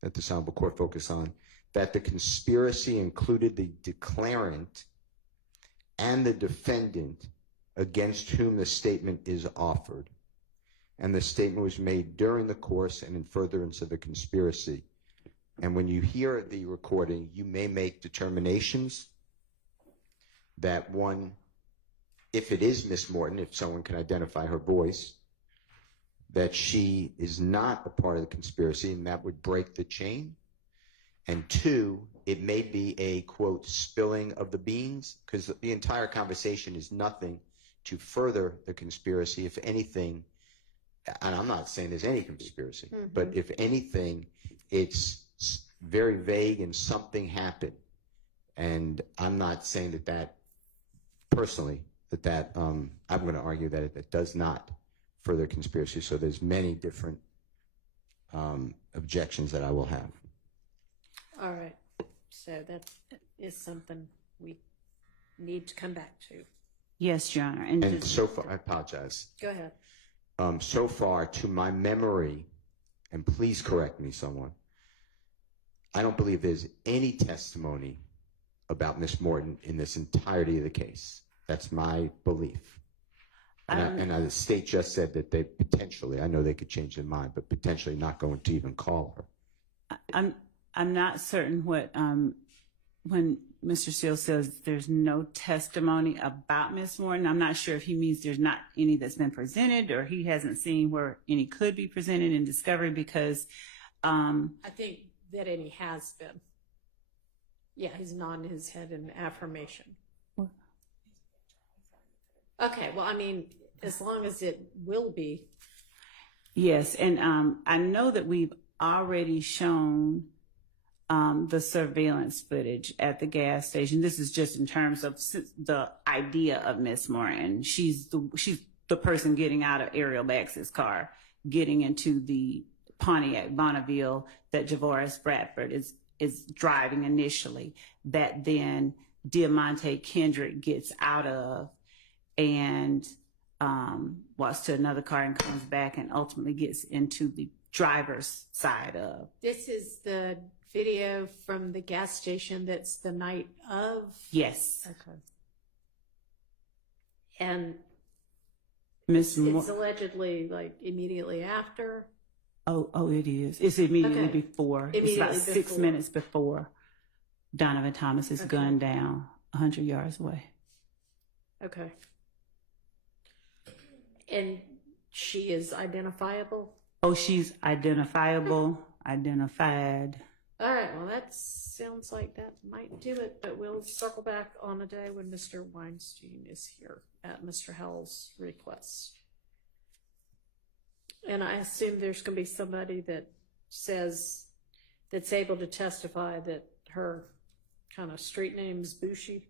that the Honorable Court focused on, that the conspiracy included the declarant and the defendant against whom the statement is offered, and the statement was made during the course and in furtherance of the conspiracy. And when you hear the recording, you may make determinations that one, if it is Miss Morton, if someone can identify her voice, that she is not a part of the conspiracy, and that would break the chain. And two, it may be a, quote, spilling of the beans, because the entire conversation is nothing to further the conspiracy. If anything, and I'm not saying there's any conspiracy, but if anything, it's very vague and something happened. And I'm not saying that personally, I'm going to argue that it does not further conspiracy. So there's many different objections that I will have. All right. So that is something we need to come back to. Yes, Your Honor. And so far, I apologize. Go ahead. So far, to my memory, and please correct me, someone, I don't believe there's any testimony about Miss Morton in this entirety of the case. That's my belief. And the state just said that they potentially, I know they could change their mind, but potentially not going to even call her. I'm not certain what when Mr. Steele says there's no testimony about Miss Morton. I'm not sure if he means there's not any that's been presented, or he hasn't seen where any could be presented in discovery, because I think that any has been. Yeah, he's nodding his head in affirmation. Okay, well, I mean, as long as it will be. Yes, and I know that we've already shown the surveillance footage at the gas station. This is just in terms of the idea of Miss Morton. She's the person getting out of Ariel Bax's car, getting into the Pontiac Bonneville that Javoris Bradford is driving initially, that then Diamante Kendrick gets out of and walks to another car and comes back and ultimately gets into the driver's side of. This is the video from the gas station that's the night of? Yes. Okay. And Miss it's allegedly like immediately after? Oh, it is. It's immediately before. It's about 6 before. minutes before Donovan Thomas is gunned down 100 yards away. Okay. And she is identifiable? Oh, she's identifiable, identified. All right, well, that sounds like that might do it, but we'll circle back on a day when Mr. Weinstein is here at Mr. Howell's request. And I assume there's going to be somebody that says, that's able to testify that her kind of street name's Bushi?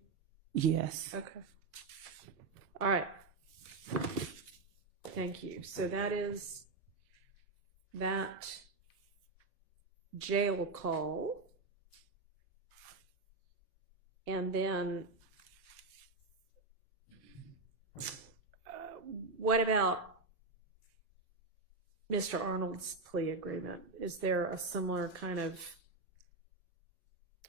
Yes. Okay. All right. Thank you. So that is that jail call. And then what about Mr. Arnold's plea agreement? Is there a similar kind of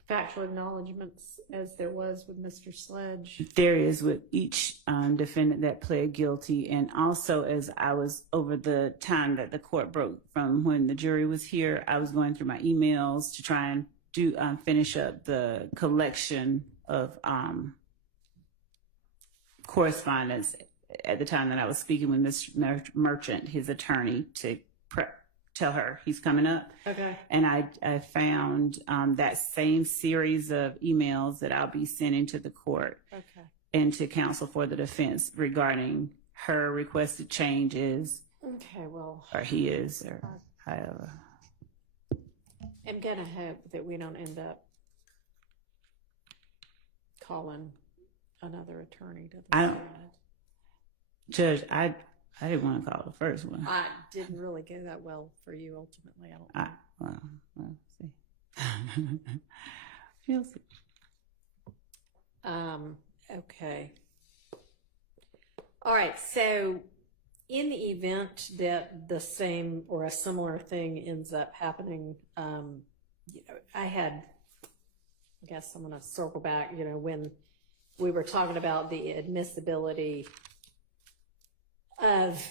factual acknowledgments as there was with Mr. Sledge? There is with each defendant that pled guilty, and also as I was over the time that the court broke from when the jury was here, I was going through my emails to try and do finish up the collection of correspondence at the time that I was speaking with Mr. Merchant, his attorney, to tell her he's coming up. Okay. And I found that same series of emails that I'll be sending to the court and to counsel for the defense regarding her requested changes. Okay, well. Or he is, or however. I'm going to hope that we don't end up calling another attorney to the Judge, I didn't want to call the first one. I didn't really go that well for you ultimately. I don't know. Well, see. We'll see. Okay. All right. So in the event that the same or a similar thing ends up happening, I guess I'm going to circle back, when we were talking about the admissibility of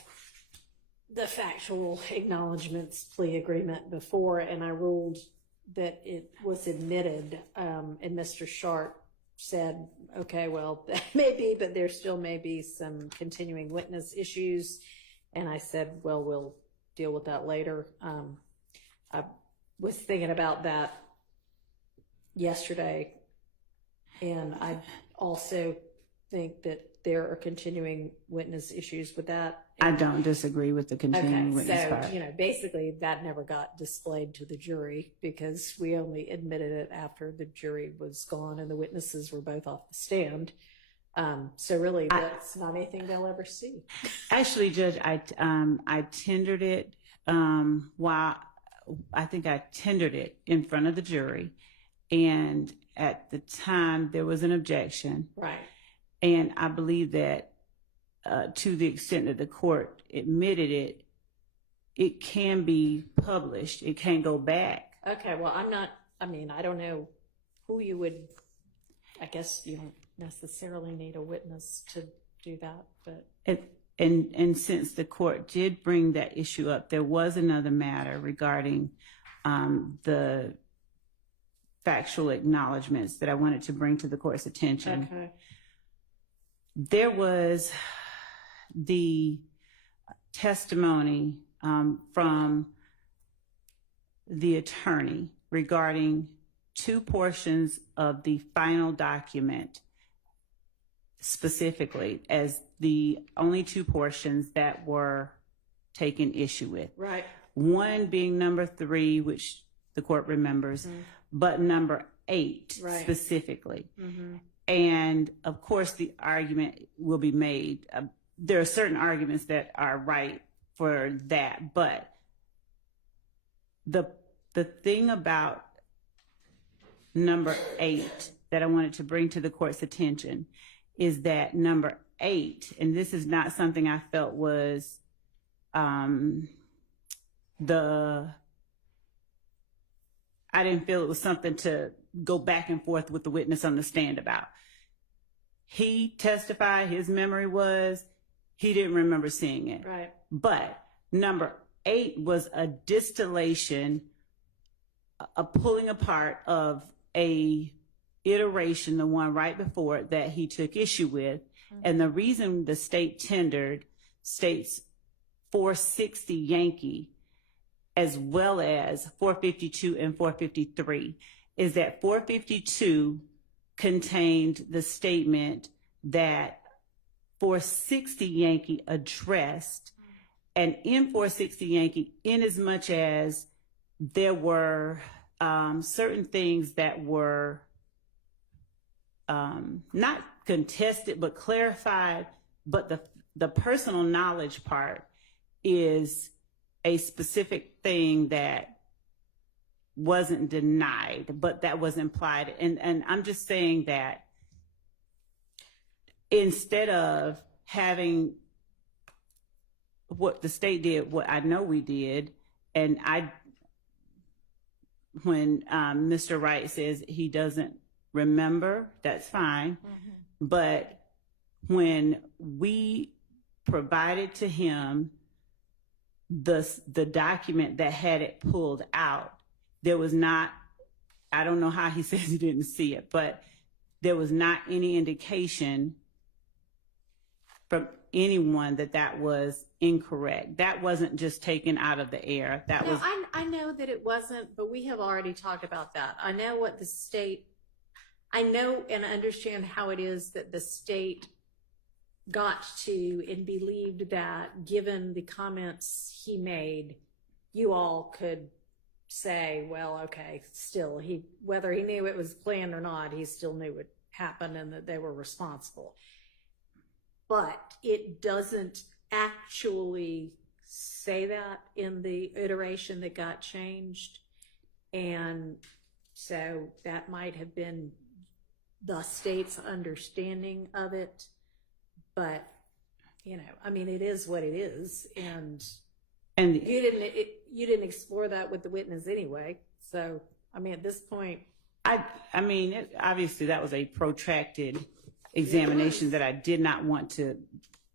the factual acknowledgments plea agreement before, and I ruled that it was admitted, and Mr. Sharp said, okay, well, that may be, but there still may be some continuing witness issues. And I said, well, we'll deal with that later. I was thinking about that yesterday, and I also think that there are continuing witness issues with that. I don't disagree with the continuing witness part. So, basically that never got displayed to the jury because we only admitted it after the jury was gone and the witnesses were both off the stand. So really that's not anything they'll ever see. Actually, Judge, I tendered it I think I tendered it in front of the jury, and at the time there was an objection. Right. And I believe that to the extent that the court admitted it, it can be published. It can't go back. Okay, well, I don't know who you would, I guess you don't necessarily need a witness to do that, but. And since the court did bring that issue up, there was another matter regarding the factual acknowledgments that I wanted to bring to the court's attention. Okay. There was the testimony from the attorney regarding two portions of the final document, specifically as the only two portions that were taken issue with. Right. One being number 3, which the court remembers, but number 8 Right. specifically. Mm-hmm. And of course, the argument will be made. There are certain arguments that are right for that, but the thing about number 8 that I wanted to bring to the court's attention is that number 8, and this is not something I felt was I didn't feel it was something to go back and forth with the witness on the stand about. He testified, his memory was, he didn't remember seeing it. Right. But number 8 was a distillation, a pulling apart of a iteration, the one right before it, that he took issue with. And the reason the state tendered states 460 Yankee as well as 452 and 453 is that 452 contained the statement that 460 Yankee addressed, and in 460 Yankee, in as much as there were certain things that were not contested but clarified, but the personal knowledge part is a specific thing that wasn't denied, but that was implied. And I'm just saying that instead of having what the state did, what I know we did, and when Mr. Wright says he doesn't remember, that's fine. Mm-hmm. But when we provided to him the document that had it pulled out, there was not, I don't know how he says he didn't see it, but there was not any indication from anyone that was incorrect. That wasn't just taken out of the air. I know that it wasn't, but we have already talked about that. I know what the state, I know and understand how it is that the state got to and believed that given the comments he made, you all could say, well, okay, still, whether he knew it was planned or not, he still knew it happened and that they were responsible. But it doesn't actually say that in the iteration that got changed. And so that might have been the state's understanding of it. But, it is what it is. And you didn't explore that with the witness anyway. So, at this point. Obviously that was a protracted examination that I did not want to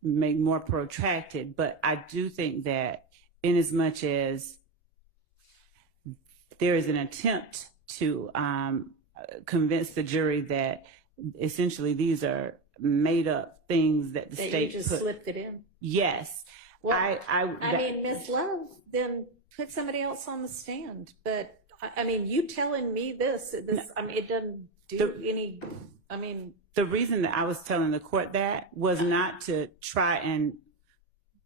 make more protracted. But I do think that in as much as there is an attempt to convince the jury that essentially these are made up things that the That state you just put. slipped it in. Yes. Well, I mean, Miss Love, then put somebody else on the stand. But I mean, you telling me this, I mean, it doesn't do any. I mean, the reason that I was telling the court that was not to try and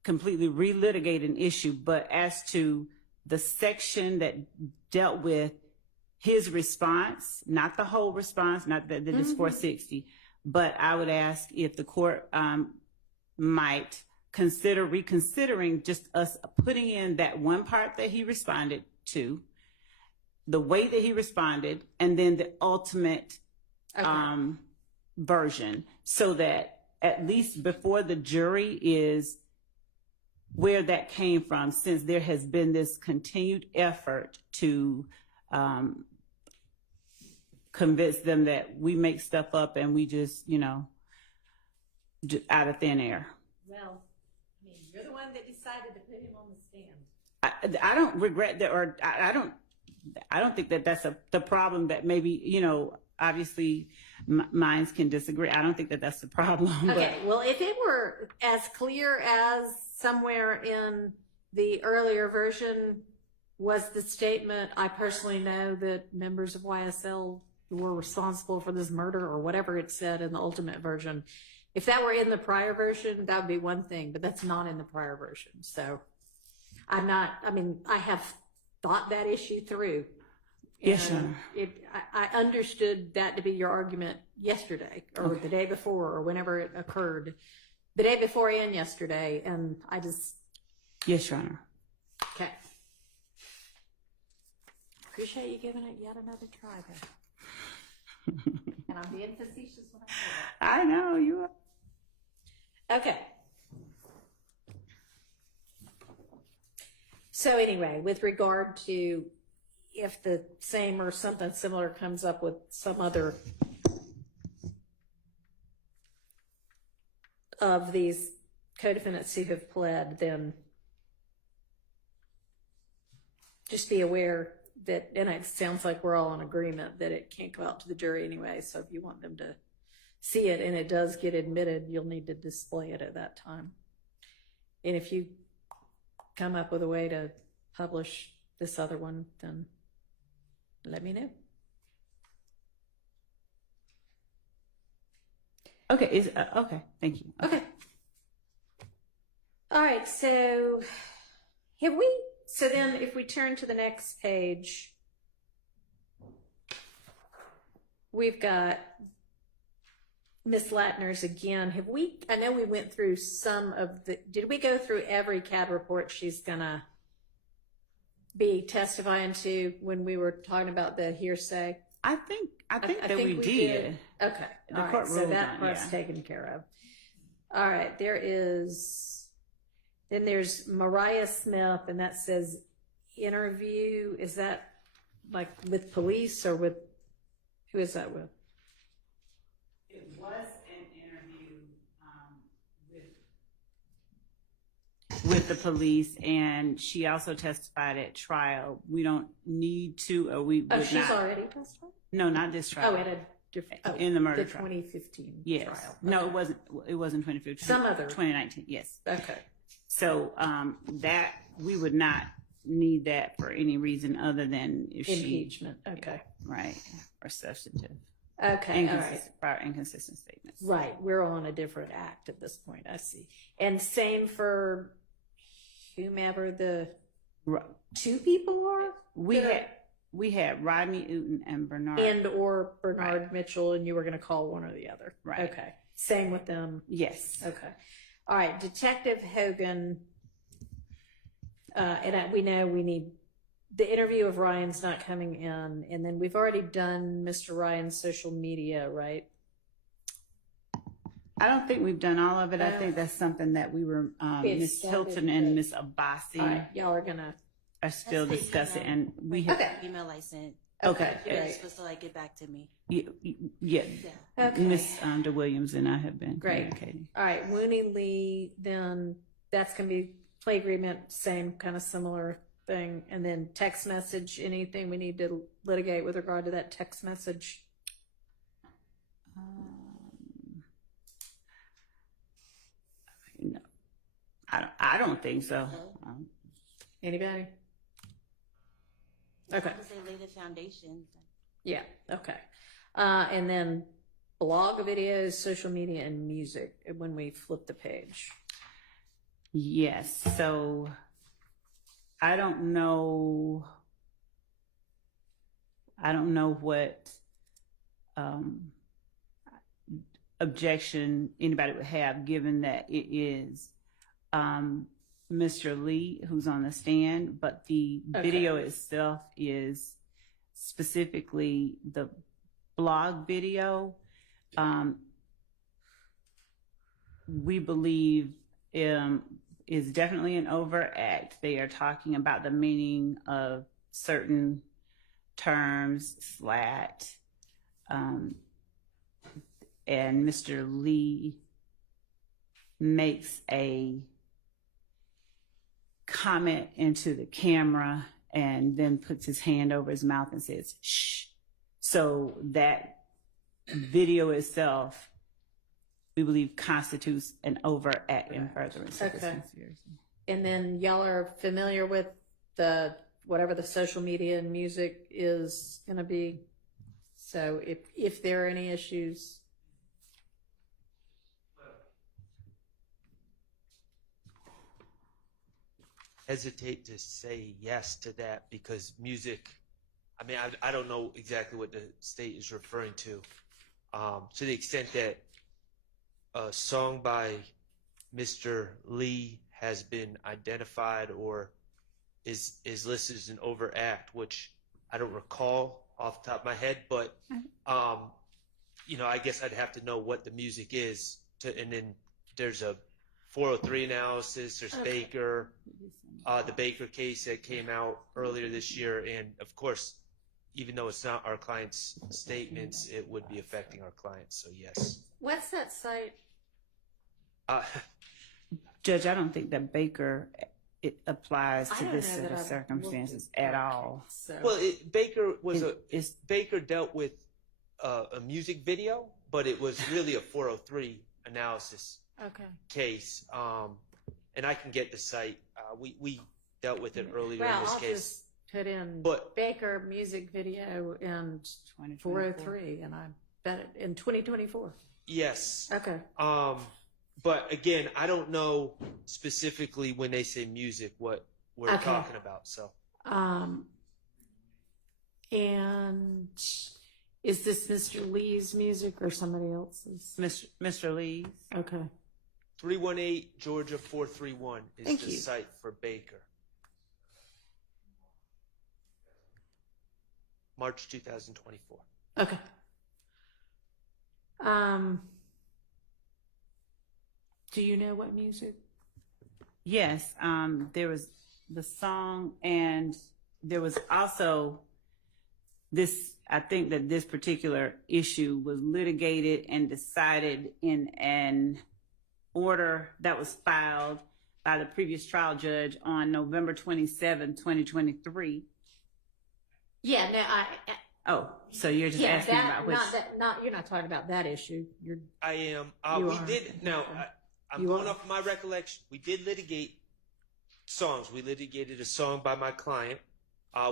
completely relitigate an issue, but as to the section that dealt with his response, not the whole response, not that it's 460, but I would ask if the court might consider reconsidering just us putting in that one part that he responded to, the way that he responded, and then the ultimate version, so that at least before the jury is where that came from, since there has been this continued effort to convince them that we make stuff up and we just, out of thin air. well, I mean, you're the one that decided to put him on the stand. I don't regret that, or I don't think that that's the problem. That maybe obviously minds can disagree. I don't think that that's the problem. Okay, well, if it were as clear as somewhere in the earlier version was the statement, I personally know that members of YSL were responsible for this murder, or whatever it said in the ultimate version. If that were in the prior version, that would be one thing, but that's not in the prior version. So I have thought that issue through. Yes, And I understood that to be your argument yesterday, or the day before, or whenever it occurred. The day before and yesterday, and I just... Yes, Your Honor. Okay. Appreciate you giving it yet another try there. And I'm being facetious when I say that. I know, you are. Okay. So anyway, with regard to if the same or something similar comes up with some other of these co-defendants who have pled, then just be aware that, and it sounds like we're all in agreement that it can't go out to the jury anyway, so if you want them to see it and it does get admitted, you'll need to display it at that time. And if you come up with a way to publish this other one, then let me know. Okay, okay, thank you. Okay. All right, so then if we turn to the next page, we've got Miss Latner's again. I know we went through did we go through every CAD report she's gonna be testifying to when we were talking about the hearsay? I think that we did. Okay. The All court right. So ruled that on, part's yeah. taken care of. All right. Then there's Mariah Smith, and that says interview. Is that like with police or with, who is that with? It was an interview with the police, and she also testified at trial. We don't need to, or we would not. Oh, she's already testified? No, not this trial. Oh, at a different, in the murder the trial. 2015 yes. trial. No, it wasn't 2015. Some other. 2019, yes. Okay. So that we would not need that for any reason other than if impeachment. Okay. Right. Or substantive. Okay. All right. Prior inconsistent statements. Right. We're on a different act at this point. I see. And same for whomever the two people are? We had Rodney Uten and Bernard. Or Bernard Mitchell, and you were going to call one or the other. Right. Okay. Same with them? Yes. Okay. All right. Detective Hogan, we know we need, the interview of Ryan's not coming in, and then we've already done Mr. Ryan's social media, right? I don't think we've done all of it. I think that's something that we were, Ms. Hilton and Ms. Abbasi all right, y'all are still discussing, and we have email I sent Okay, You're great. supposed to like get back to me. Yeah. Okay. Miss DeWilliams and I have been Great. communicating. All right, Wooney Lee, then that's going to be play agreement, same kind of similar thing. And then text message, anything we need to litigate with regard to that text message? No, I don't think so. Anybody? Okay. They lay the foundation. Yeah, okay. And then blog videos, social media, and music when we flip the page. Yes. So I don't know what objection anybody would have, given that it is Mr. Lee who's on the stand, but the video itself is specifically the blog video. We believe is definitely an overact. They are talking about the meaning of certain terms, slat, and Mr. Lee makes a comment into the camera and then puts his hand over his mouth and says, shh. So that video itself, we believe, constitutes an overact in furtherance of this conspiracy. And then y'all are familiar with the whatever the social media and music is going to be. So if there are any issues. Hesitate to say yes to that because music, I mean, I don't know exactly what the state is referring to the extent that a song by Mr. Lee has been identified or is listed as an overact, which I don't recall off the top of my head, but I guess I'd have to know what the music is and then there's a 403 analysis, there's Baker, the Baker case that came out earlier this year, and of course, even though it's not our client's statements, it would be affecting our clients, so yes. What's that site? Judge, I don't think that Baker applies to this set of circumstances at all. So. Well, Baker dealt with a music video, but it was really a 403 analysis case. And I can get the site. We dealt with it earlier in this I'll case. Just put in Baker music video and 403, and I bet it in 2024. Yes. Okay. But again, I don't know specifically when they say music what we're talking about. So. And is this Mr. Lee's music or somebody else's? Mr. Lee's. Okay. 318 Georgia 431 is the site for Baker. March 2024. Okay. Do you know what music? Yes. There was the song, and there was also this. I think that this particular issue was litigated and decided in an order that was filed by the previous trial judge on November 27, 2023. Yeah, no, so you're just asking about which? You're not talking about that issue. I am. I'm going off my recollection. We did litigate songs. We litigated a song by my client.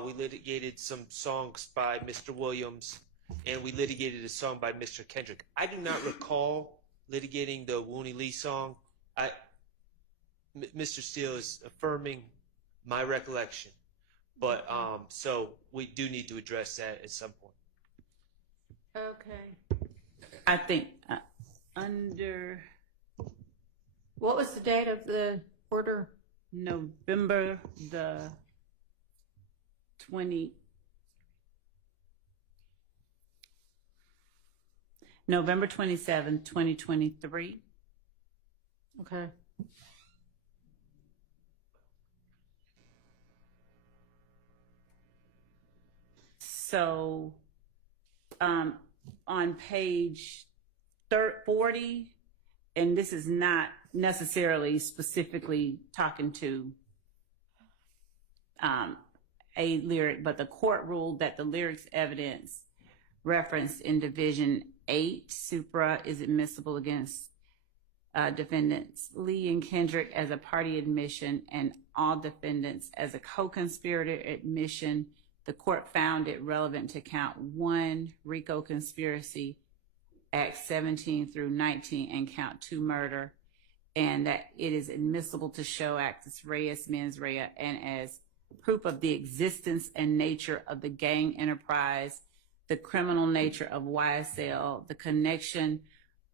We litigated some songs by Mr. Williams, and we litigated a song by Mr. Kendrick. I do not recall litigating the Wooney Lee song. Mr. Steele is affirming my recollection, but so we do need to address that at some point. Okay. I think under. What was the date of the order? November the 20. November 27, 2023. Okay. So on page 40, and this is not necessarily specifically talking to a lyric, but the court ruled that the lyrics evidence referenced in Division 8 supra is admissible against defendants Lee and Kendrick as a party admission and all defendants as a co-conspirator admission. The court found it relevant to count 1 RICO conspiracy, Acts 17 through 19, and count 2 murder, and that it is admissible to show actus reus mens rea and as proof of the existence and nature of the gang enterprise, the criminal nature of YSL, the connection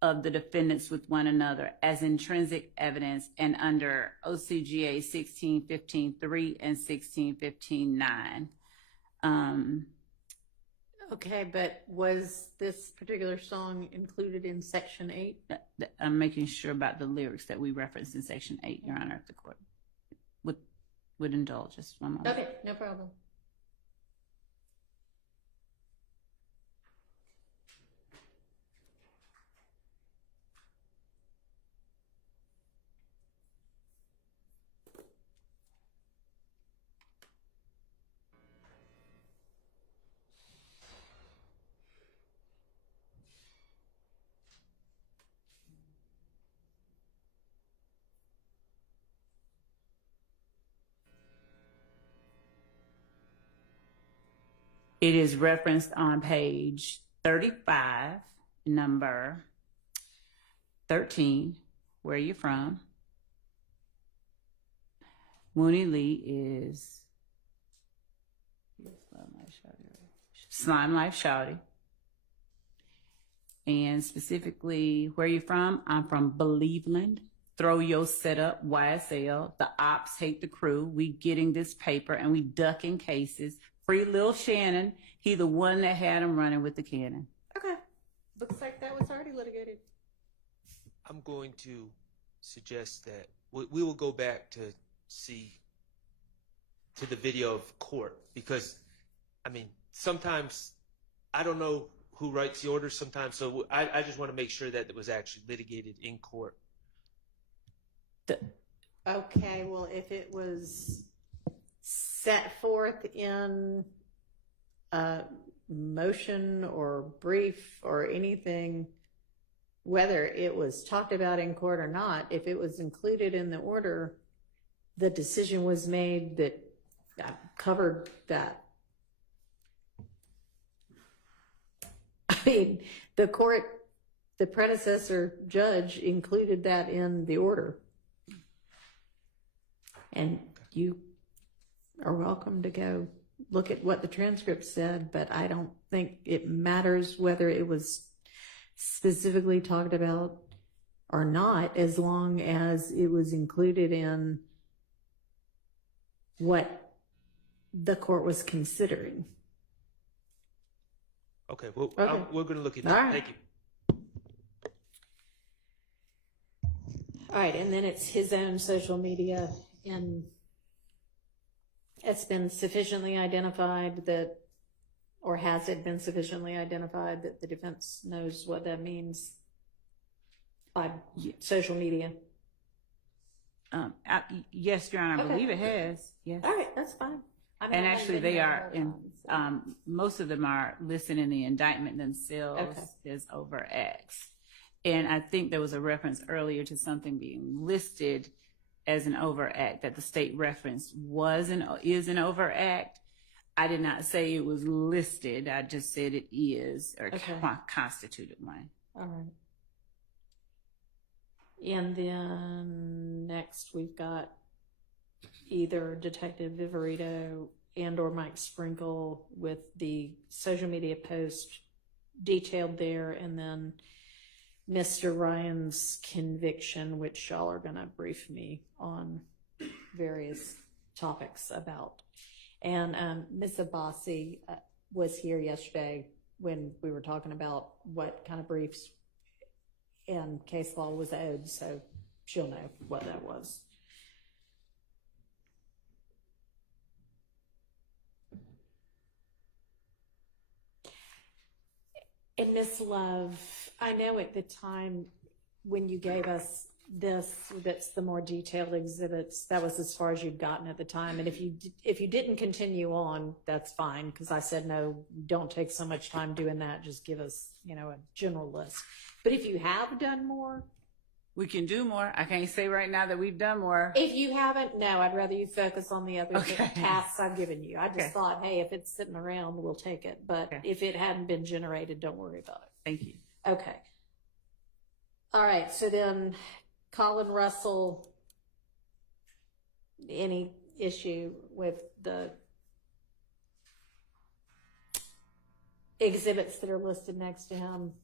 of the defendants with one another as intrinsic evidence, and under OCGA 1615.3 and 1615.9. Okay, but was this particular song included in Section 8? I'm making sure about the lyrics that we referenced in Section 8, Your Honor, if the court would indulge us one moment. Okay, no problem. It is referenced on page 35, number 13. Where are you from? Mooney Lee is Slime Life Shouty. And specifically, where are you from? I'm from Believeland. Throw your setup, YSL. The ops hate the crew. We getting this paper and we ducking cases. Free Lil Shannon. He the one that had him running with the cannon. Okay. Looks like that was already litigated. I'm going to suggest that we will go back to see to the video of court, because I mean sometimes I don't know who writes the orders sometimes, so I just want to make sure that it was actually litigated in court. Okay, well, if it was set forth in a motion or brief or anything, whether it was talked about in court or not, if it was included in the order, the decision was made that covered that. I mean, the court, the predecessor judge included that in the order. And you are welcome to go look at what the transcript said, but I don't think it matters whether it was specifically talked about or not, as long as it was included in what the court was considering. Okay, well, Okay. we're going to look at that. All right. Thank you. All right, and then it's his own social media, and it's been sufficiently identified that, or has it been sufficiently identified that the defense knows what that means by social media? Yes, Your Honor, I Okay. believe it has. Yes. All right, that's fine. I mean, And I actually, haven't been they there are the whole in. time, Most of them are listed in the indictment themselves as overacts. And I think there was a reference earlier to something being listed as an overact, that the state reference is an overact. I did not say it was listed. I just said it is, or constituted one. All right. And then next we've got either Detective Viverito and or Mike Sprinkle with the social media post detailed there, and then Mr. Ryan's conviction, which y'all are going to brief me on various topics about. And Ms. Abbasi was here yesterday when we were talking about what kind of briefs and case law was owed, so she'll know what that was. And Miss Love, I know at the time when you gave us this, that's the more detailed exhibits, that was as far as you'd gotten at the time. And if you didn't continue on, that's fine, because I said, no, don't take so much time doing that. Just give us, a general list. But if you have done more, We can do more. I can't say right now that we've done more. if you haven't, no, I'd rather you focus on the other Okay. tasks I've given you. I just Okay. thought, hey, if it's sitting around, we'll take it. But if it hadn't been generated, don't worry about it. Thank you. Okay. All right. So then, Colin Russell, any issue with the exhibits that are listed next to him?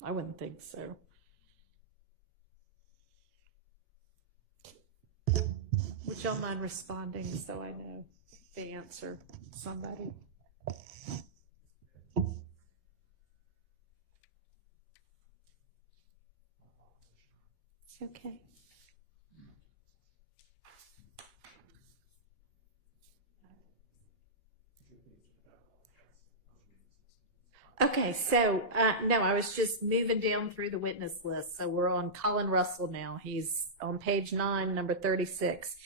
I wouldn't think so. Would y'all mind responding so I know the answer? Somebody. It's okay. Okay, so no, I was just moving down through the witness list. So we're on Colin Russell now. He's on page 9, number 36.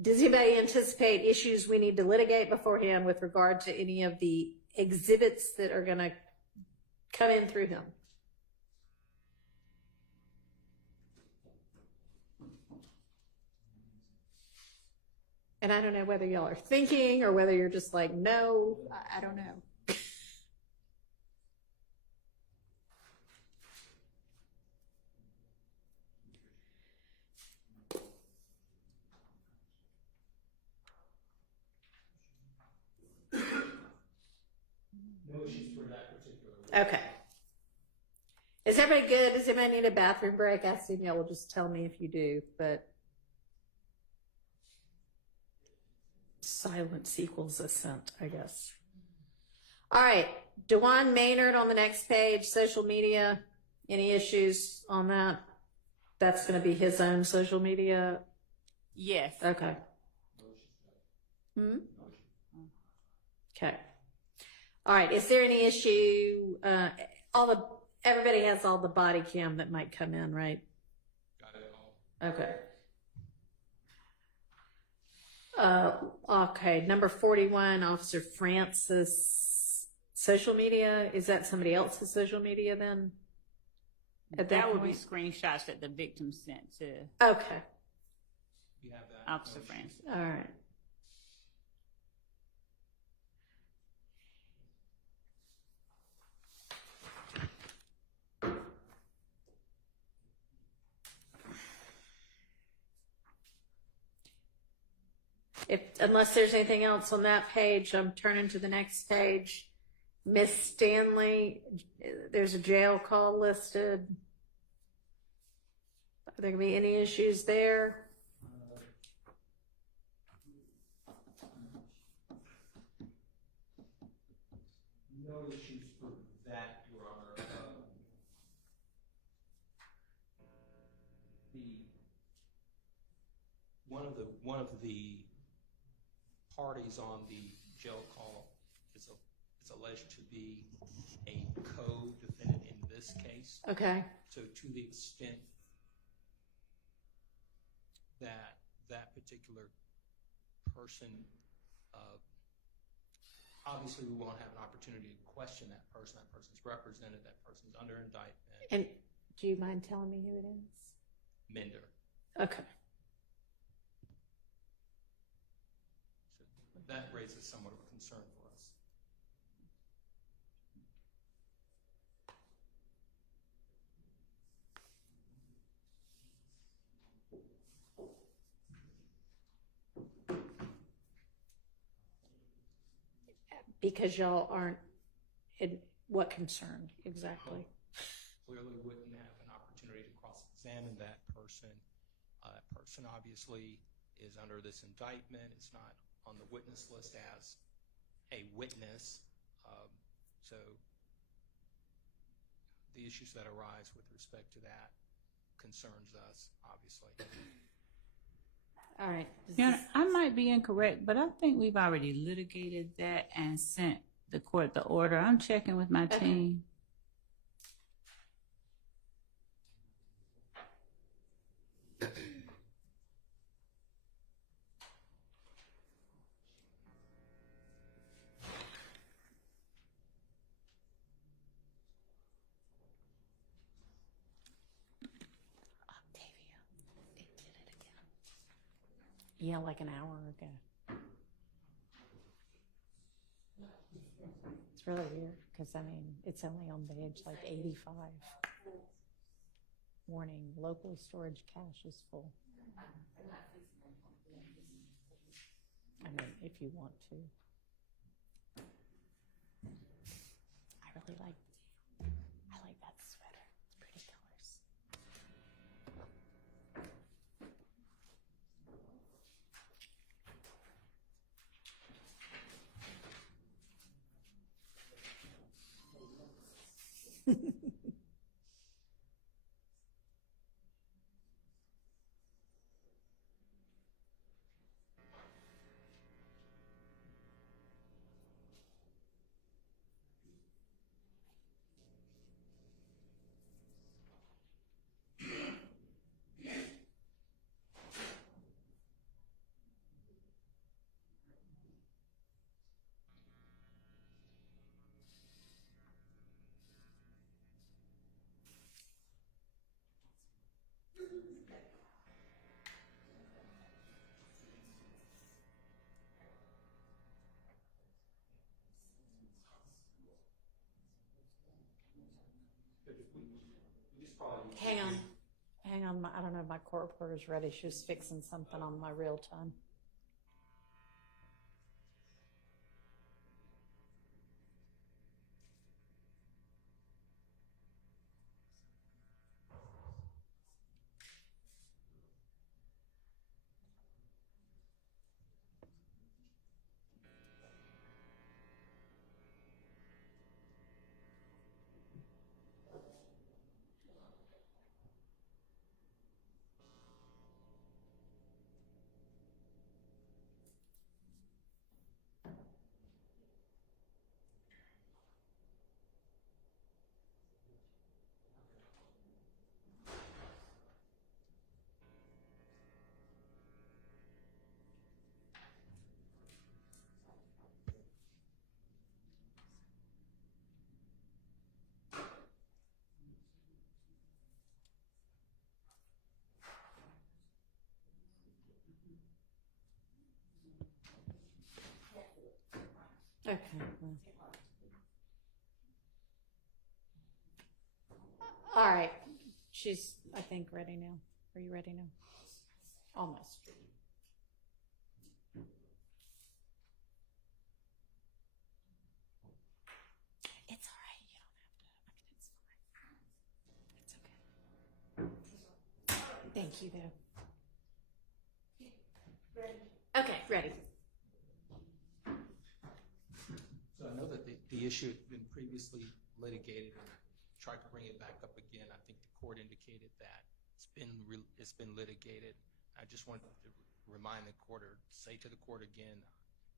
Does anybody anticipate issues we need to litigate beforehand with regard to any of the exhibits that are going to come in through him? And I don't know whether y'all are thinking or whether you're just like, no, I don't know. No issues for that particular. Okay. Is everybody good? Does anybody need a bathroom break? I assume y'all will just tell me if you do, but silence equals assent, I guess. All right. DeJuan Maynard on the next page, social media. Any issues on that? That's going to be his own social media? Yes. Okay. Okay. All right. Is there any issue? Everybody has all the body cam that might come in, right? Got it all. Okay. Okay. Number 41, Officer Francis. Social media. Is that somebody else's social media then? That would be screenshots that the victim sent to Okay. You have that. Officer Francis. All right. Unless there's anything else on that page, I'm turning to the next page. Miss Stanley, there's a jail call listed. Are there going to be any issues there? No issues for that, Your Honor. One of the parties on the jail call is alleged to be a co-defendant in this case. Okay. So to the extent that that particular person, obviously we won't have an opportunity to question that person. That person's represented. That person's under indictment. And do you mind telling me who it is? Mender. Okay. So that raises somewhat of a concern for us. Because y'all aren't in what concern exactly? Clearly wouldn't have an opportunity to cross-examine that person. That person obviously is under this indictment. It's not on the witness list as a witness. So the issues that arise with respect to that concerns us, obviously. All right. Your Honor, I might be incorrect, but I think we've already litigated that and sent the court the order. I'm checking with my team. Yeah, like an hour ago. It's really weird because, I mean, it's only on page like 85. Warning, local storage cache is full. I mean, if you want to. I really like that sweater. It's pretty colors. Hang on. I don't know if my court reporter's ready. She was fixing something on my real time. Okay. All right. She's, I think, ready now. Are you ready now? Almost. It's all right. You don't have to. I mean, it's fine. It's okay. Thank you, though. Okay, ready. So I know that the issue had been previously litigated and tried to bring it back up again. I think the court indicated that it's been litigated. I just wanted to remind the court or say to the court again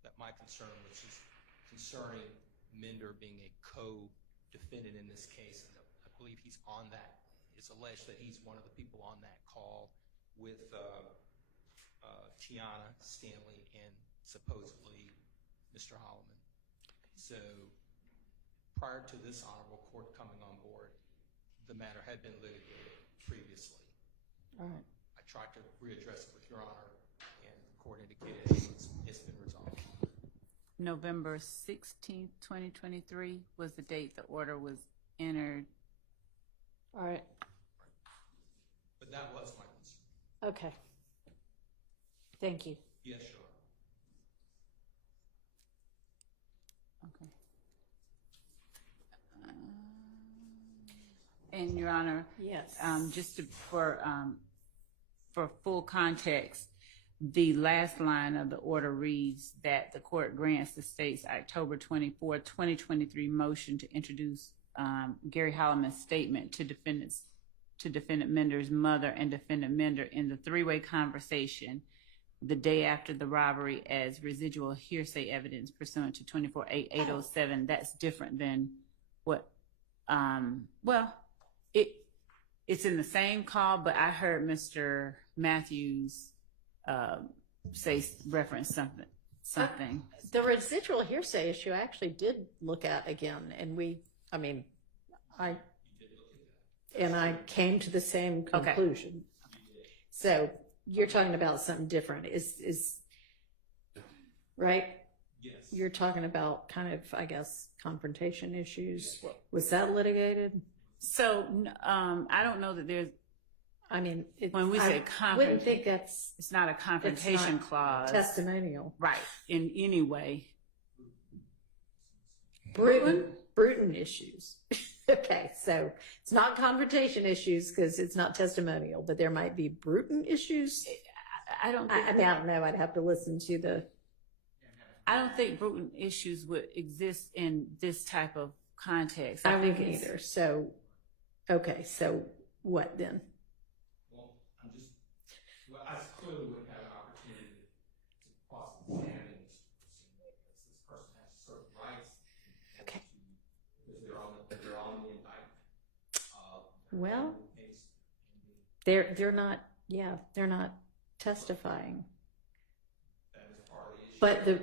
that my concern, which is concerning Minder being a co-defendant in this case, and I believe he's on that. It's alleged that he's one of the people on that call with Tiana Stanley and supposedly Mr. Holloman. So prior to this honorable court coming on board, the matter had been litigated previously. All right. I tried to readdress it with Your Honor, and the court indicated it's been resolved. November 16th, 2023 was the date the order was entered. All right. But that was my concern. Okay. Thank you. Yes, Your Honor. Okay. And Your Honor, yes. Just for full context, the last line of the order reads that the court grants the state's October 24, 2023 motion to introduce Gary Holloman's statement to defendant Minder's mother and defendant Minder in the three-way conversation the day after the robbery as residual hearsay evidence pursuant to 24-8-807. That's different than what, well, it's in the same call, but I heard Mr. Matthews reference something. The residual hearsay issue I actually did look at again, and I came to the same conclusion. So you're talking about something different. Is right? Yes. You're talking about kind of, I guess, confrontation issues. Was that litigated? So I don't know that there's. I mean, when we say I wouldn't think that's. It's not a confrontation clause. Testimonial, right? In any way. Bruton issues. Okay, so it's not confrontation issues because it's not testimonial, but there might be Bruton issues. I don't know. I'd have to listen to the. I don't think Bruton issues would exist in this type of context. I don't think either. So, okay, so what then? Well, I clearly wouldn't have an opportunity to cross-examine this person because this person has certain rights. Okay. Because they're on the indictment. Well, they're not. Yeah, they're not testifying. That is part of the issue. But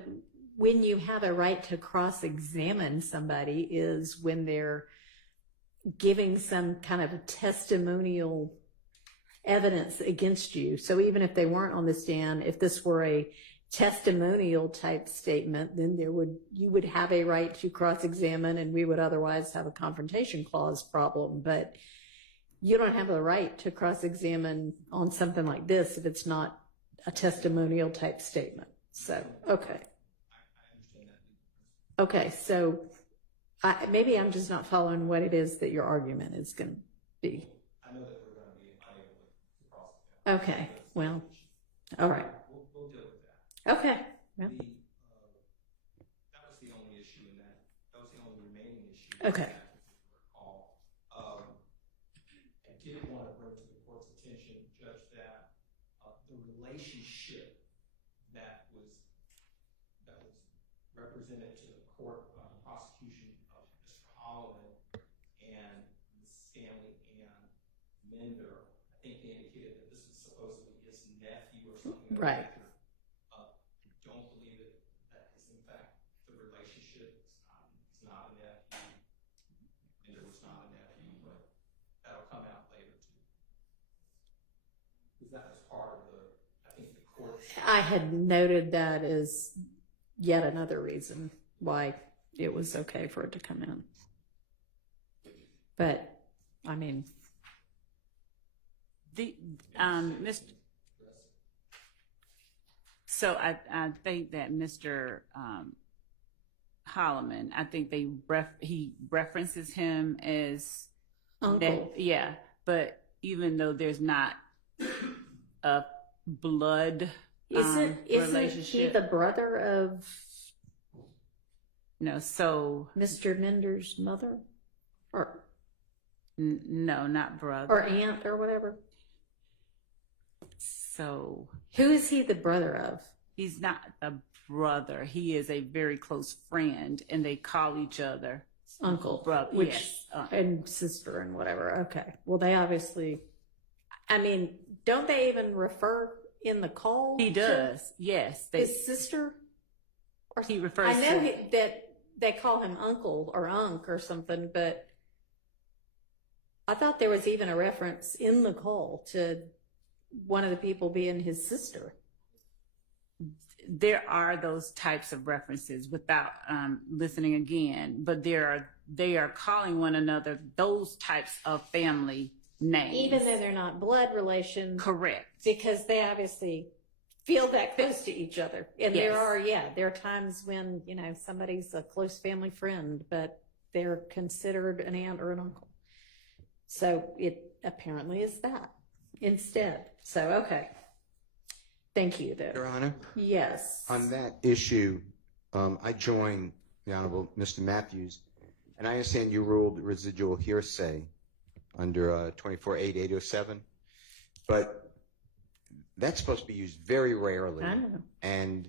when you have a right to cross-examine somebody is when they're giving some kind of a testimonial evidence against you. So even if they weren't on the stand, if this were a testimonial type statement, then you would have a right to cross-examine, and we would otherwise have a confrontation clause problem. But you don't have a right to cross-examine on something like this if it's not a testimonial type statement. So, okay. Okay, so maybe I'm just not following what it is that your argument is going to be. I know that we're going to be unable to cross-examine. Okay, well, all right. We'll deal with that. Okay. Yep. That was the only issue in that. That was the only remaining issue. Okay. I did want to bring to the court's attention, Judge, that the relationship that was represented to the court on the prosecution of Mr. Holloman and Ms. Stanley and Mender, I think they indicated that this was supposedly his nephew or something like right. that. I don't believe that is in fact the relationship. It's not a nephew. Mender was not a nephew, but that'll come out later too. Because that was part of I think the court. I had noted that as yet another reason why it was okay for it to come in. But, I mean. So I think that Mr. Holloman, I think he references him as uncle. Yeah, but even though there's not a blood Isn't he the brother of Mr. Mender's mother? Or no, not brother. Or aunt or whatever. So who is he the brother of? He's not a brother. He is a very close friend, and they call each other uncle, brother, and sister and whatever. Okay. Well, they obviously. I mean, don't they even refer in the call? He does. Yes. His sister. Or he refers. I know that they call him uncle or unk or something, but I thought there was even a reference in the call to one of the people being his sister. There are those types of references without listening again, but they are calling one another those types of family names. Even though they're not blood relation. Correct. Because they obviously feel that close to each other. And yes. there are times when, somebody's a close family friend, but they're considered an aunt or an uncle. So it apparently is that instead. So, okay. Thank you, though. Your Honor? Yes. On that issue, I join the Honorable Mr. Matthews, and I understand you ruled residual hearsay under 24-8-807, but that's supposed to be used very rarely. I know. And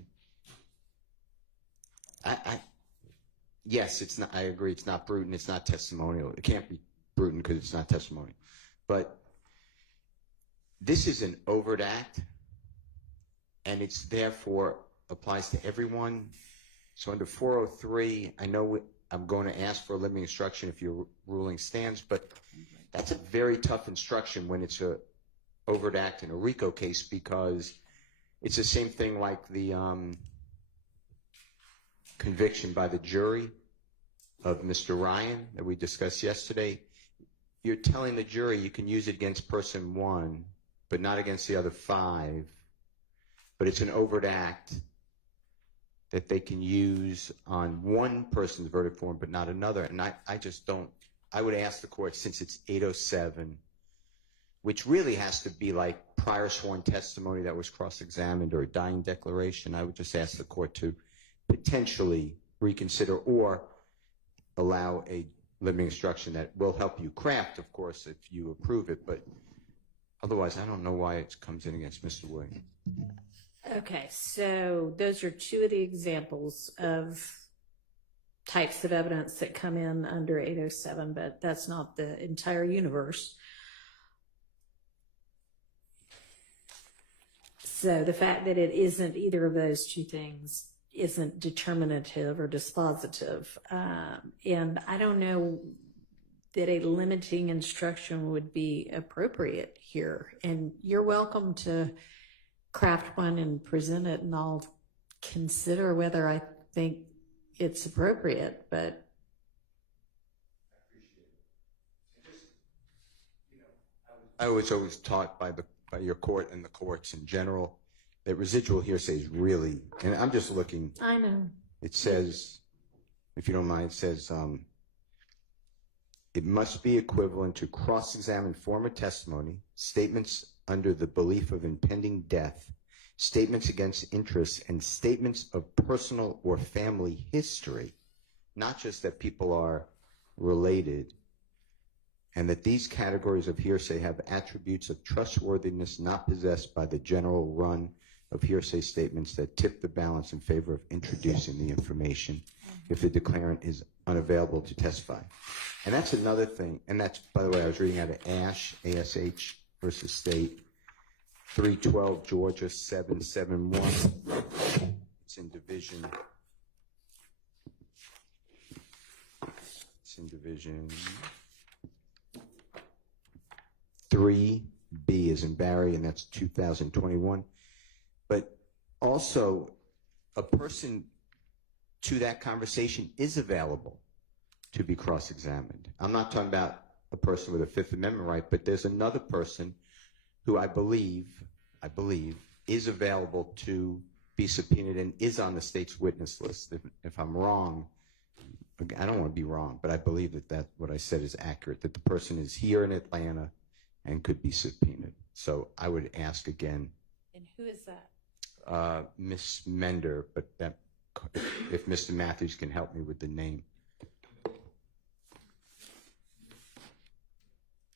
yes, it's not, I agree, it's not brutal, it's not testimonial. It can't be brutal because it's not testimonial. But this is an overt act, and it's therefore applies to everyone. So under 403, I know I'm going to ask for a limiting instruction if your ruling stands, but that's a very tough instruction when it's a overt act in a RICO case, because it's the same thing like the conviction by the jury of Mr. Ryan that we discussed yesterday. You're telling the jury you can use it against person one, but not against the other five. But it's an overt act that they can use on one person's verdict form, but not another. And I just don't, I would ask the court, since it's 807, which really has to be like prior sworn testimony that was cross-examined or a dying declaration, I would just ask the court to potentially reconsider or allow a limiting instruction that will help you craft, of course, if you approve it. But otherwise, I don't know why it comes in against Mr. Williams. Okay, so those are two of the examples of types of evidence that come in under 807, but that's not the entire universe. So the fact that it isn't either of those two things isn't determinative or dispositive. And I don't know that a limiting instruction would be appropriate here. And you're welcome to craft one and present it, and I'll consider whether I think it's appropriate. But I was always taught by your court and the courts in general that residual hearsay is really, and I'm just looking. I know. It says, if you don't mind, it says it must be equivalent to cross-examine former testimony, statements under the belief of impending death, statements against interest, and statements of personal or family history, not just that people are related, and that these categories of hearsay have attributes of trustworthiness not possessed by the general run of hearsay statements that tip the balance in favor of introducing the information if the declarant is unavailable to testify. And that's another thing, and that's, by the way, I was reading out of Ash, ASH versus State, 312 Georgia 771. It's in division 3B is in Barry, and that's 2021. But also, a person to that conversation is available to be cross-examined. I'm not talking about a person with a Fifth Amendment right, but there's another person who I believe is available to be subpoenaed and is on the state's witness list. If I'm wrong, I don't want to be wrong, but I believe that what I said is accurate, that the person is here in Atlanta and could be subpoenaed. So I would ask again. And who is that? Miss Mender, but that if Mr. Matthews can help me with the name.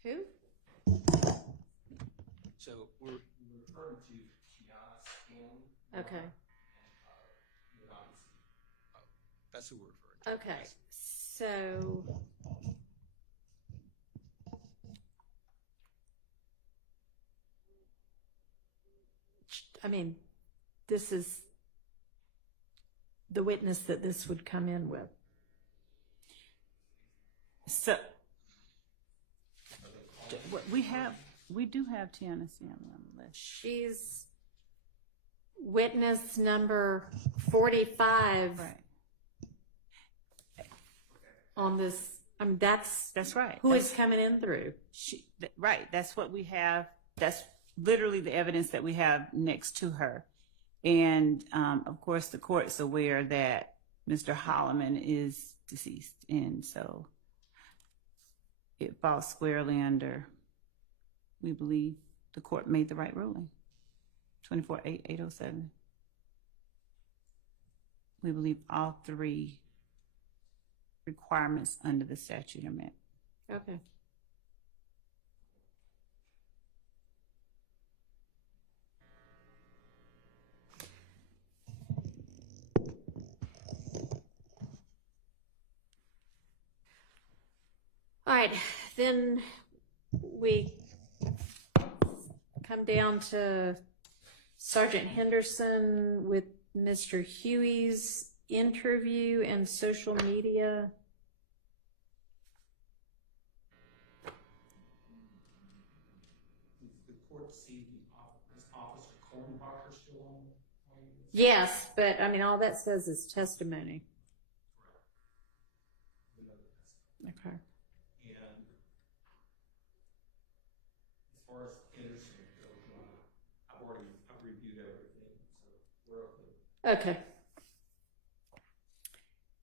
Who? So we're referring to Tiana Scanlon. Okay. That's who we're referring to. Okay, so I mean, this is the witness that this would come in with. So we do have Tiana Scanlon on the list. She's witness number 45 on this. I mean, that's right. Who is coming in through? Right. That's what we have. That's literally the evidence that we have next to her. And, of course, the court's aware that Mr. Holloman is deceased. And so it falls squarely under, we believe the court made the right ruling. 24-807. We believe all three requirements under the statute are met. All right, then we come down to Sergeant Henderson with Mr. Huey's interview and social media. The court see Officer Cornbacher still on? Yes, but I mean, all that says is testimony. Okay. And as far as Henderson goes, I've reviewed everything, so we're okay. Okay.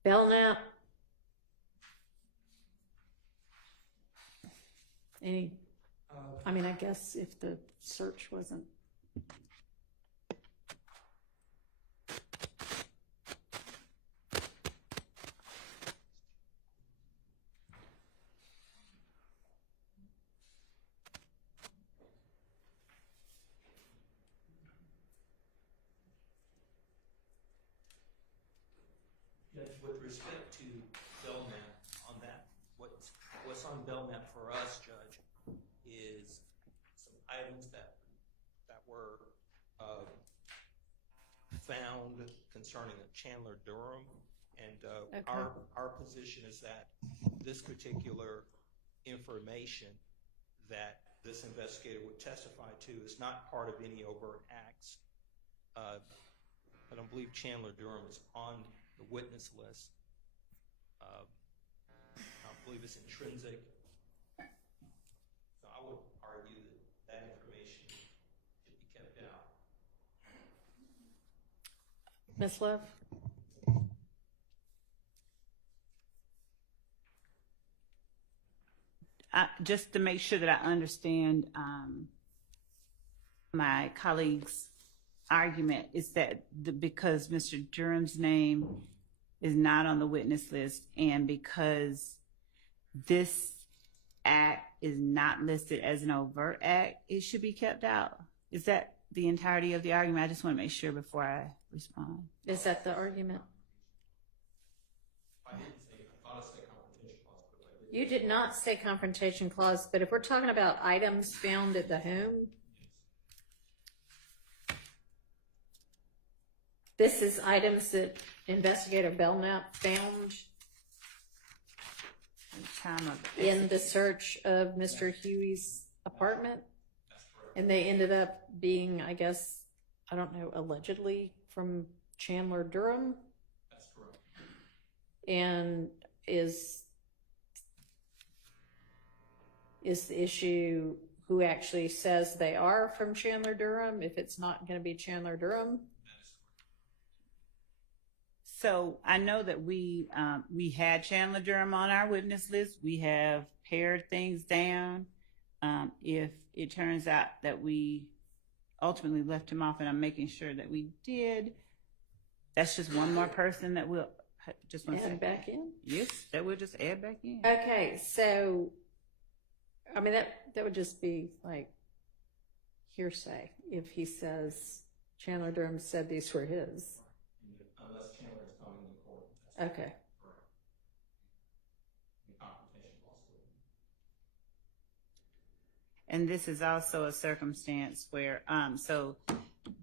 Belknap. Any, I mean, I guess if the search wasn't. With respect to Belknap on that, what's on Belknap for us, Judge, is some items that were found concerning Chandler Durham, and Okay. our position is that this particular information that this investigator would testify to is not part of any overt acts. I don't believe Chandler Durham is on the witness list. I believe it's intrinsic. So I would argue that information should be kept out. Ms. Love? Just to make sure that I understand my colleague's argument, is that because Mr. Durham's name is not on the witness list and because this act is not listed as an overt act, it should be kept out? Is that the entirety of the argument? I just want to make sure before I respond. Is that the argument? I thought I said confrontation clause, but I didn't. You did not say confrontation clause, but if we're talking about items found at the home, this is items that Investigator Belknap found in the search of Mr. Huey's apartment. And they ended up being, I guess, I don't know, allegedly from Chandler Durham. That's correct. And is the issue who actually says they are from Chandler Durham, if it's not going to be Chandler Durham? So I know that we had Chandler Durham on our witness list. We have pared things down. If it turns out that we ultimately left him off, and I'm making sure that we did, that's just one more person that we'll just want to Add back in? Yes, that we'll just add back in. Okay, so, I mean, that would just be like hearsay if he says Chandler Durham said these were his. Unless Chandler is coming to court. Okay. Correct. The confrontation clause. And this is also a circumstance where, so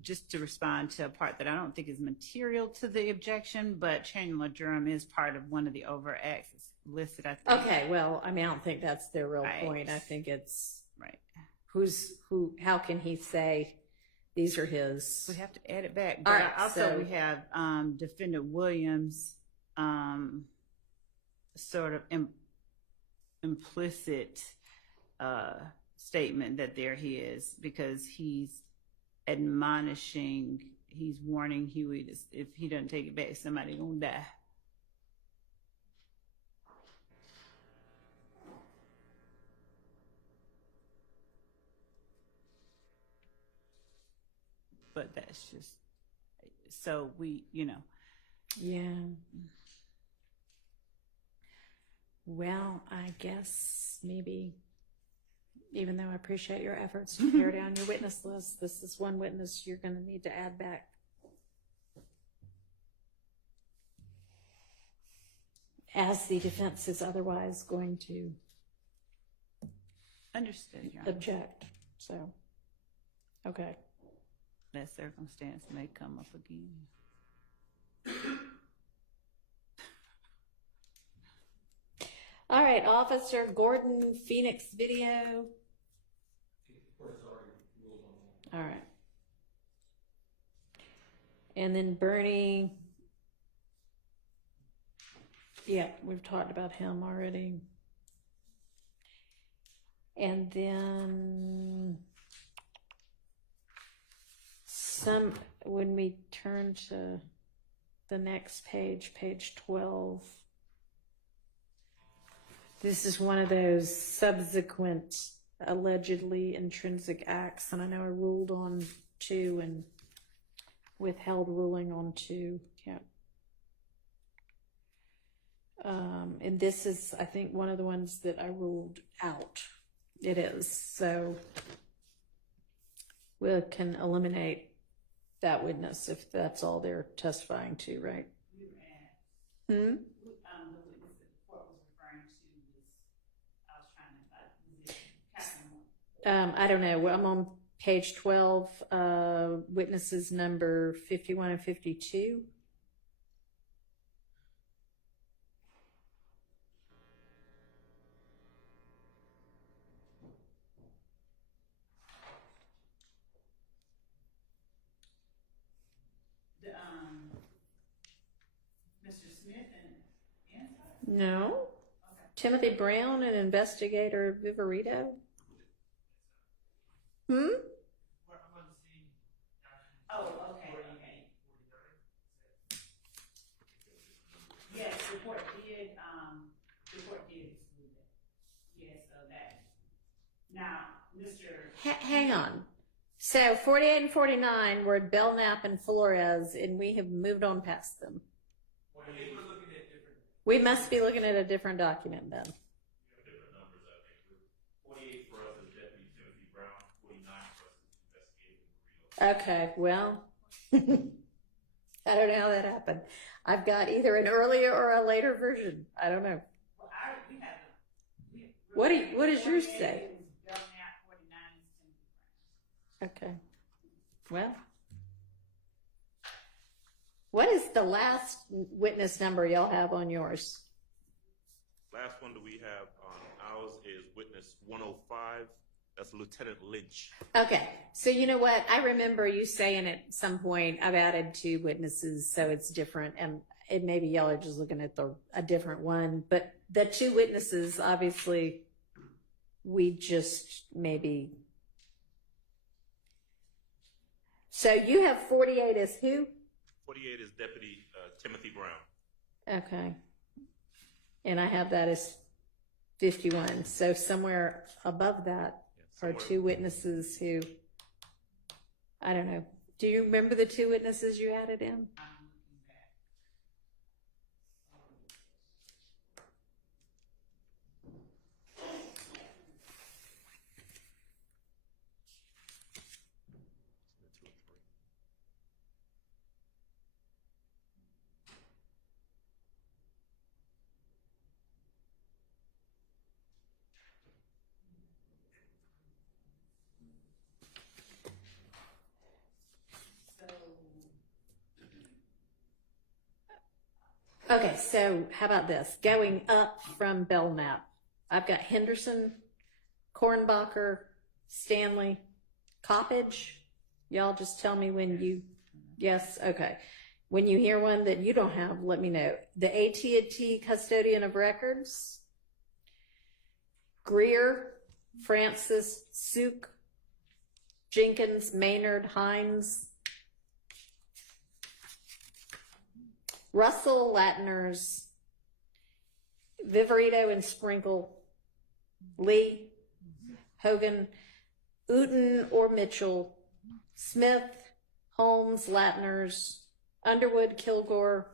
just to respond to a part that I don't think is material to the objection, but Chandler Durham is part of one of the overt acts listed, I think. Okay, well, I mean, I don't think that's their real Right. point. I think it's right. How can he say these are his? We have to add it back. All But right, also so we have Defendant Williams' sort of implicit statement that they're his, because he's admonishing, he's warning Huey if he doesn't take it back, somebody gonna die. But that's just, so we, Yeah. Well, I guess maybe, even though I appreciate your efforts to pare down your witness list, this is one witness you're going to need to add back. As the defense is otherwise going to Understood, Your Honor. object. So, okay. That circumstance may come up again. All right, Officer Gordon Phoenix video. All right. And then Bernie. Yeah, we've talked about him already. And then when we turn to the next page, page 12, this is one of those subsequent allegedly intrinsic acts, and I know I ruled on 2 and withheld ruling on 2. Yeah. And this is, I think, one of the ones that I ruled out. It is. So we can eliminate that witness if that's all they're testifying to, right? The witness that the court was referring to was, I was trying to, I don't know. I'm on page 12, witnesses number 51 and 52. Mr. Smith and No. Okay. Timothy Brown, an investigator, Viverito. Oh, okay. Yes, the court did exclude that. Yes, so that. Now, Mr. Hang on. So 48 and 49 were Belknap and Flores, and we have moved on past them. We must be looking at a different document then. Different numbers, I think. 48 for us is Deputy Timothy Brown, 49 for us is Investigator Burrito. Okay, well, I don't know how that happened. I've got either an earlier or a later version. I don't know. Well, we have What does yours say? Okay. Well, what is the last witness number y'all have on yours? Last one that we have on ours is witness 105. That's Lieutenant Lynch. Okay, so you know what? I remember you saying at some point I've added 2 witnesses, so it's different, and maybe y'all are just looking at a different one. But the 2 witnesses, obviously, we just maybe. So you have 48 as who? 48 is Deputy Timothy Brown. Okay. And I have that as 51. So somewhere above that are 2 witnesses who, I don't know. Do you remember the 2 witnesses you added in? Okay, so how about this? Going up from Belknap, I've got Henderson, Kornbacher, Stanley, Coppage. Y'all just tell me when you, yes, okay. When you hear one that you don't have, let me know. The AT&T Custodian of Records, Greer, Francis, Suk, Jenkins, Maynard, Hines, Russell, Latners, Viverito and Sprinkle, Lee, Hogan, Uten or Mitchell, Smith, Holmes, Latners, Underwood, Kilgore.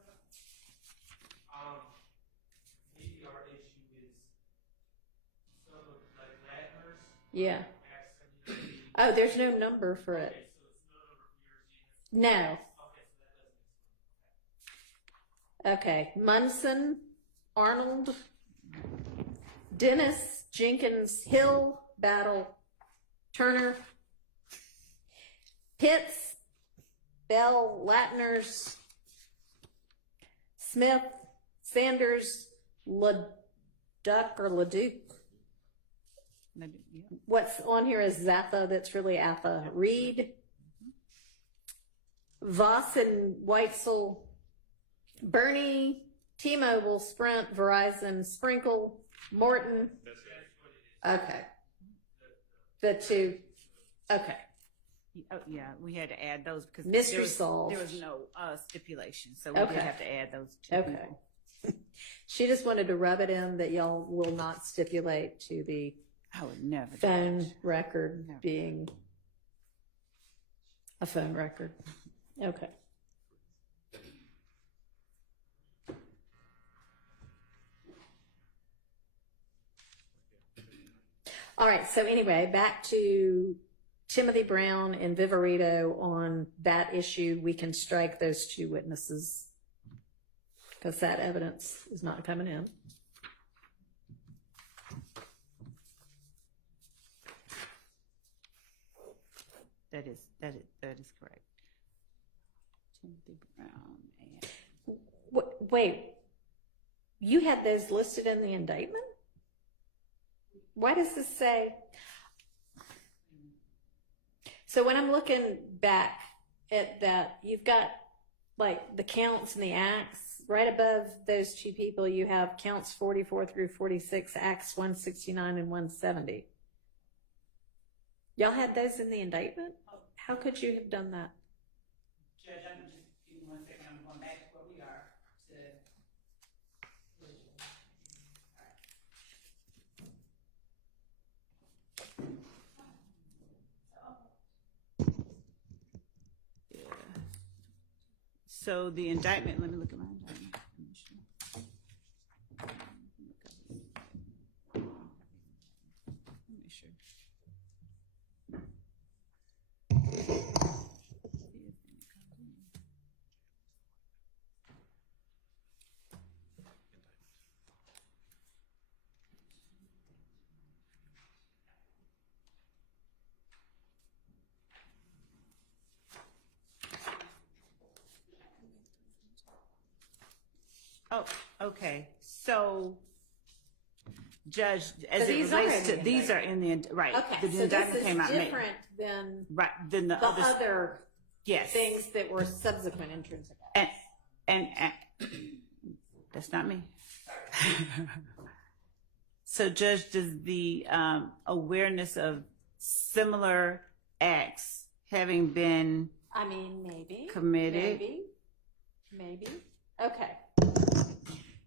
Maybe our issue is some of like Latner's. Yeah. Oh, there's no number for it. Okay, so it's no number for yours either. No. Okay, Munson, Arnold, Dennis, Jenkins, Hill, Battle, Turner, Pitts, Bell, Latners, Smith, Sanders, LeDuc or LeDuc. What's on here is Zatha, that's really Atha. Reed, Voss and Weitzel, Bernie, T-Mobile, Sprint, Verizon, Sprinkle, Morton. Okay. The two. Okay. Oh, yeah, we had to add those because Mystery solved. there was no stipulation, so we Okay. did have to add those two Okay. people. She just wanted to rub it in that y'all will not stipulate to the I would never do phone that. record Never. being a phone record. Okay. All right, so anyway, back to Timothy Brown and Viverito on that issue. We can strike those two witnesses because that evidence is not coming in. That is correct. Timothy Brown and Wait, you had those listed in the indictment? Why does this say? So when I'm looking back at that, you've got like the counts and the acts. Right above those two people, you have counts 44 through 46, acts 169 and 170. Y'all had those in the indictment? How could you have done that? Judge, I'm just give me 1 second. I'm going back to where we are. So the indictment, let me look at my indictment. Let me sure. Oh, okay. So, Judge, as it relates to these are in the right. Okay, The so indictment this came is out May. different than Than the other yes things that were subsequent intrinsic. And that's not me. So, Judge, does the awareness of similar acts having been I mean, maybe committed? Maybe. Okay.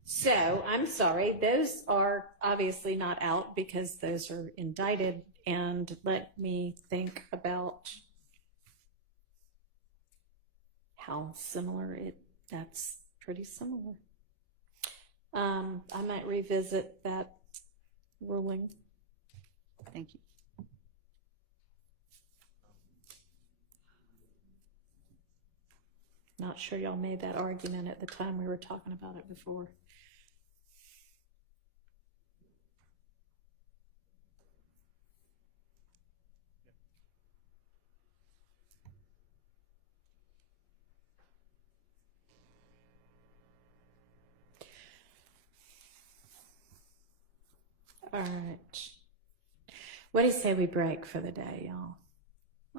So I'm sorry, those are obviously not out because those are indicted. And let me think about how similar that's pretty similar. I might revisit that ruling. Thank you. Not sure y'all made that argument at the time we were talking about it before. All right. What do you say we break for the day, y'all?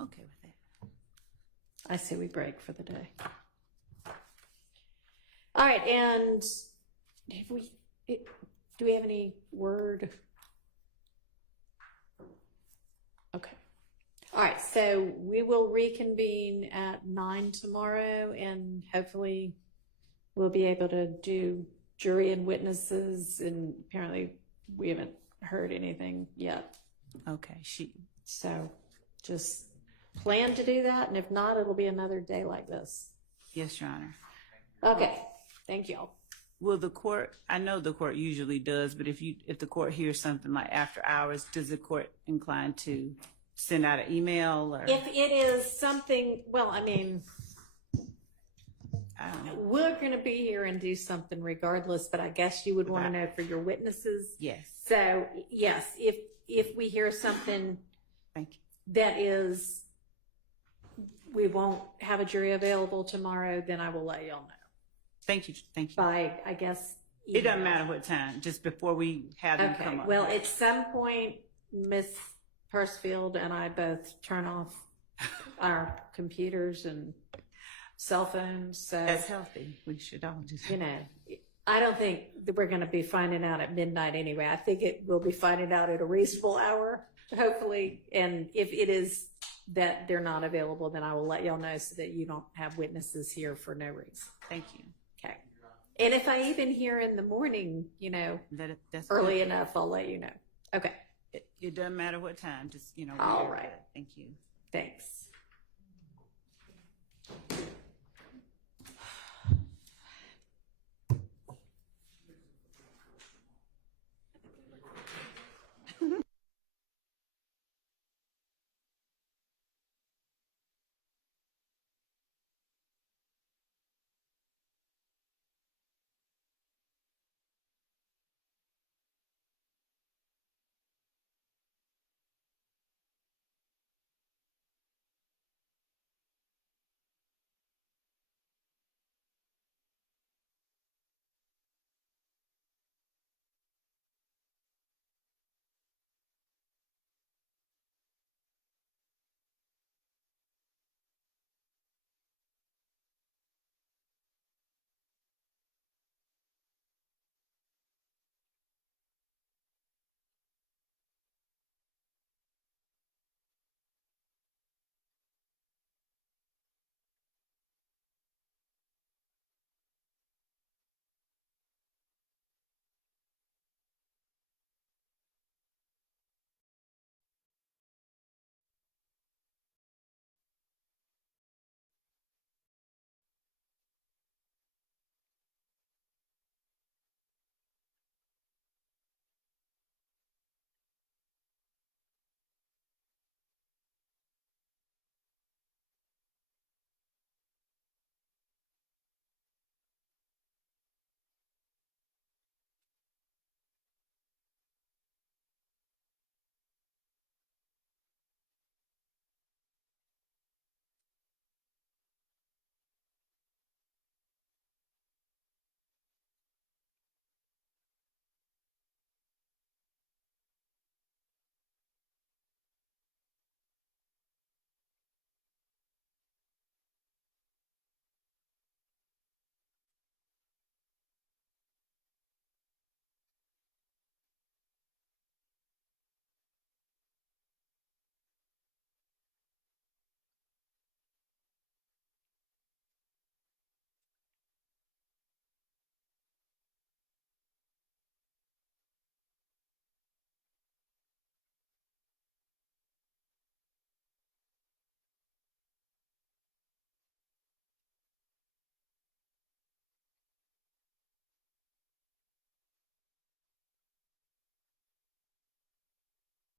Okay with that. I say we break for the day. All right, and do we have any word? Okay. All right, so we will reconvene at 9 tomorrow, and hopefully we'll be able to do jury and witnesses, and apparently we haven't heard anything yet. Okay, so just plan to do that, and if not, it'll be another day like this. Yes, Your Honor. Okay, thank y'all. Will the court, I know the court usually does, but if the court hears something like after hours, does the court incline to send out an email? Or If it is something, well, I mean, I don't know. We're going to be here and do something regardless, but I guess you would want to know for your witnesses. Yes. So yes, if we hear something Thank you. that is, we won't have a jury available tomorrow, then I will let y'all know. Thank you. Thank you. By, I guess, It doesn't matter what time, just before we have them come okay. up. Well, at some point, Miss Persfield and I both turn off our computers and cell phones. So That's healthy. We should all just, you know, I don't think that we're going to be finding out at midnight anyway. I think we'll be finding out at a reasonable hour, hopefully. And if it is that they're not available, then I will let y'all know so that you don't have witnesses here for no reason. Thank you. Okay. And if I even hear in the morning, you know, That's early good. enough, I'll let you know. Okay. It doesn't matter what time, just, you know. All we're right. good. Thank you. Thanks.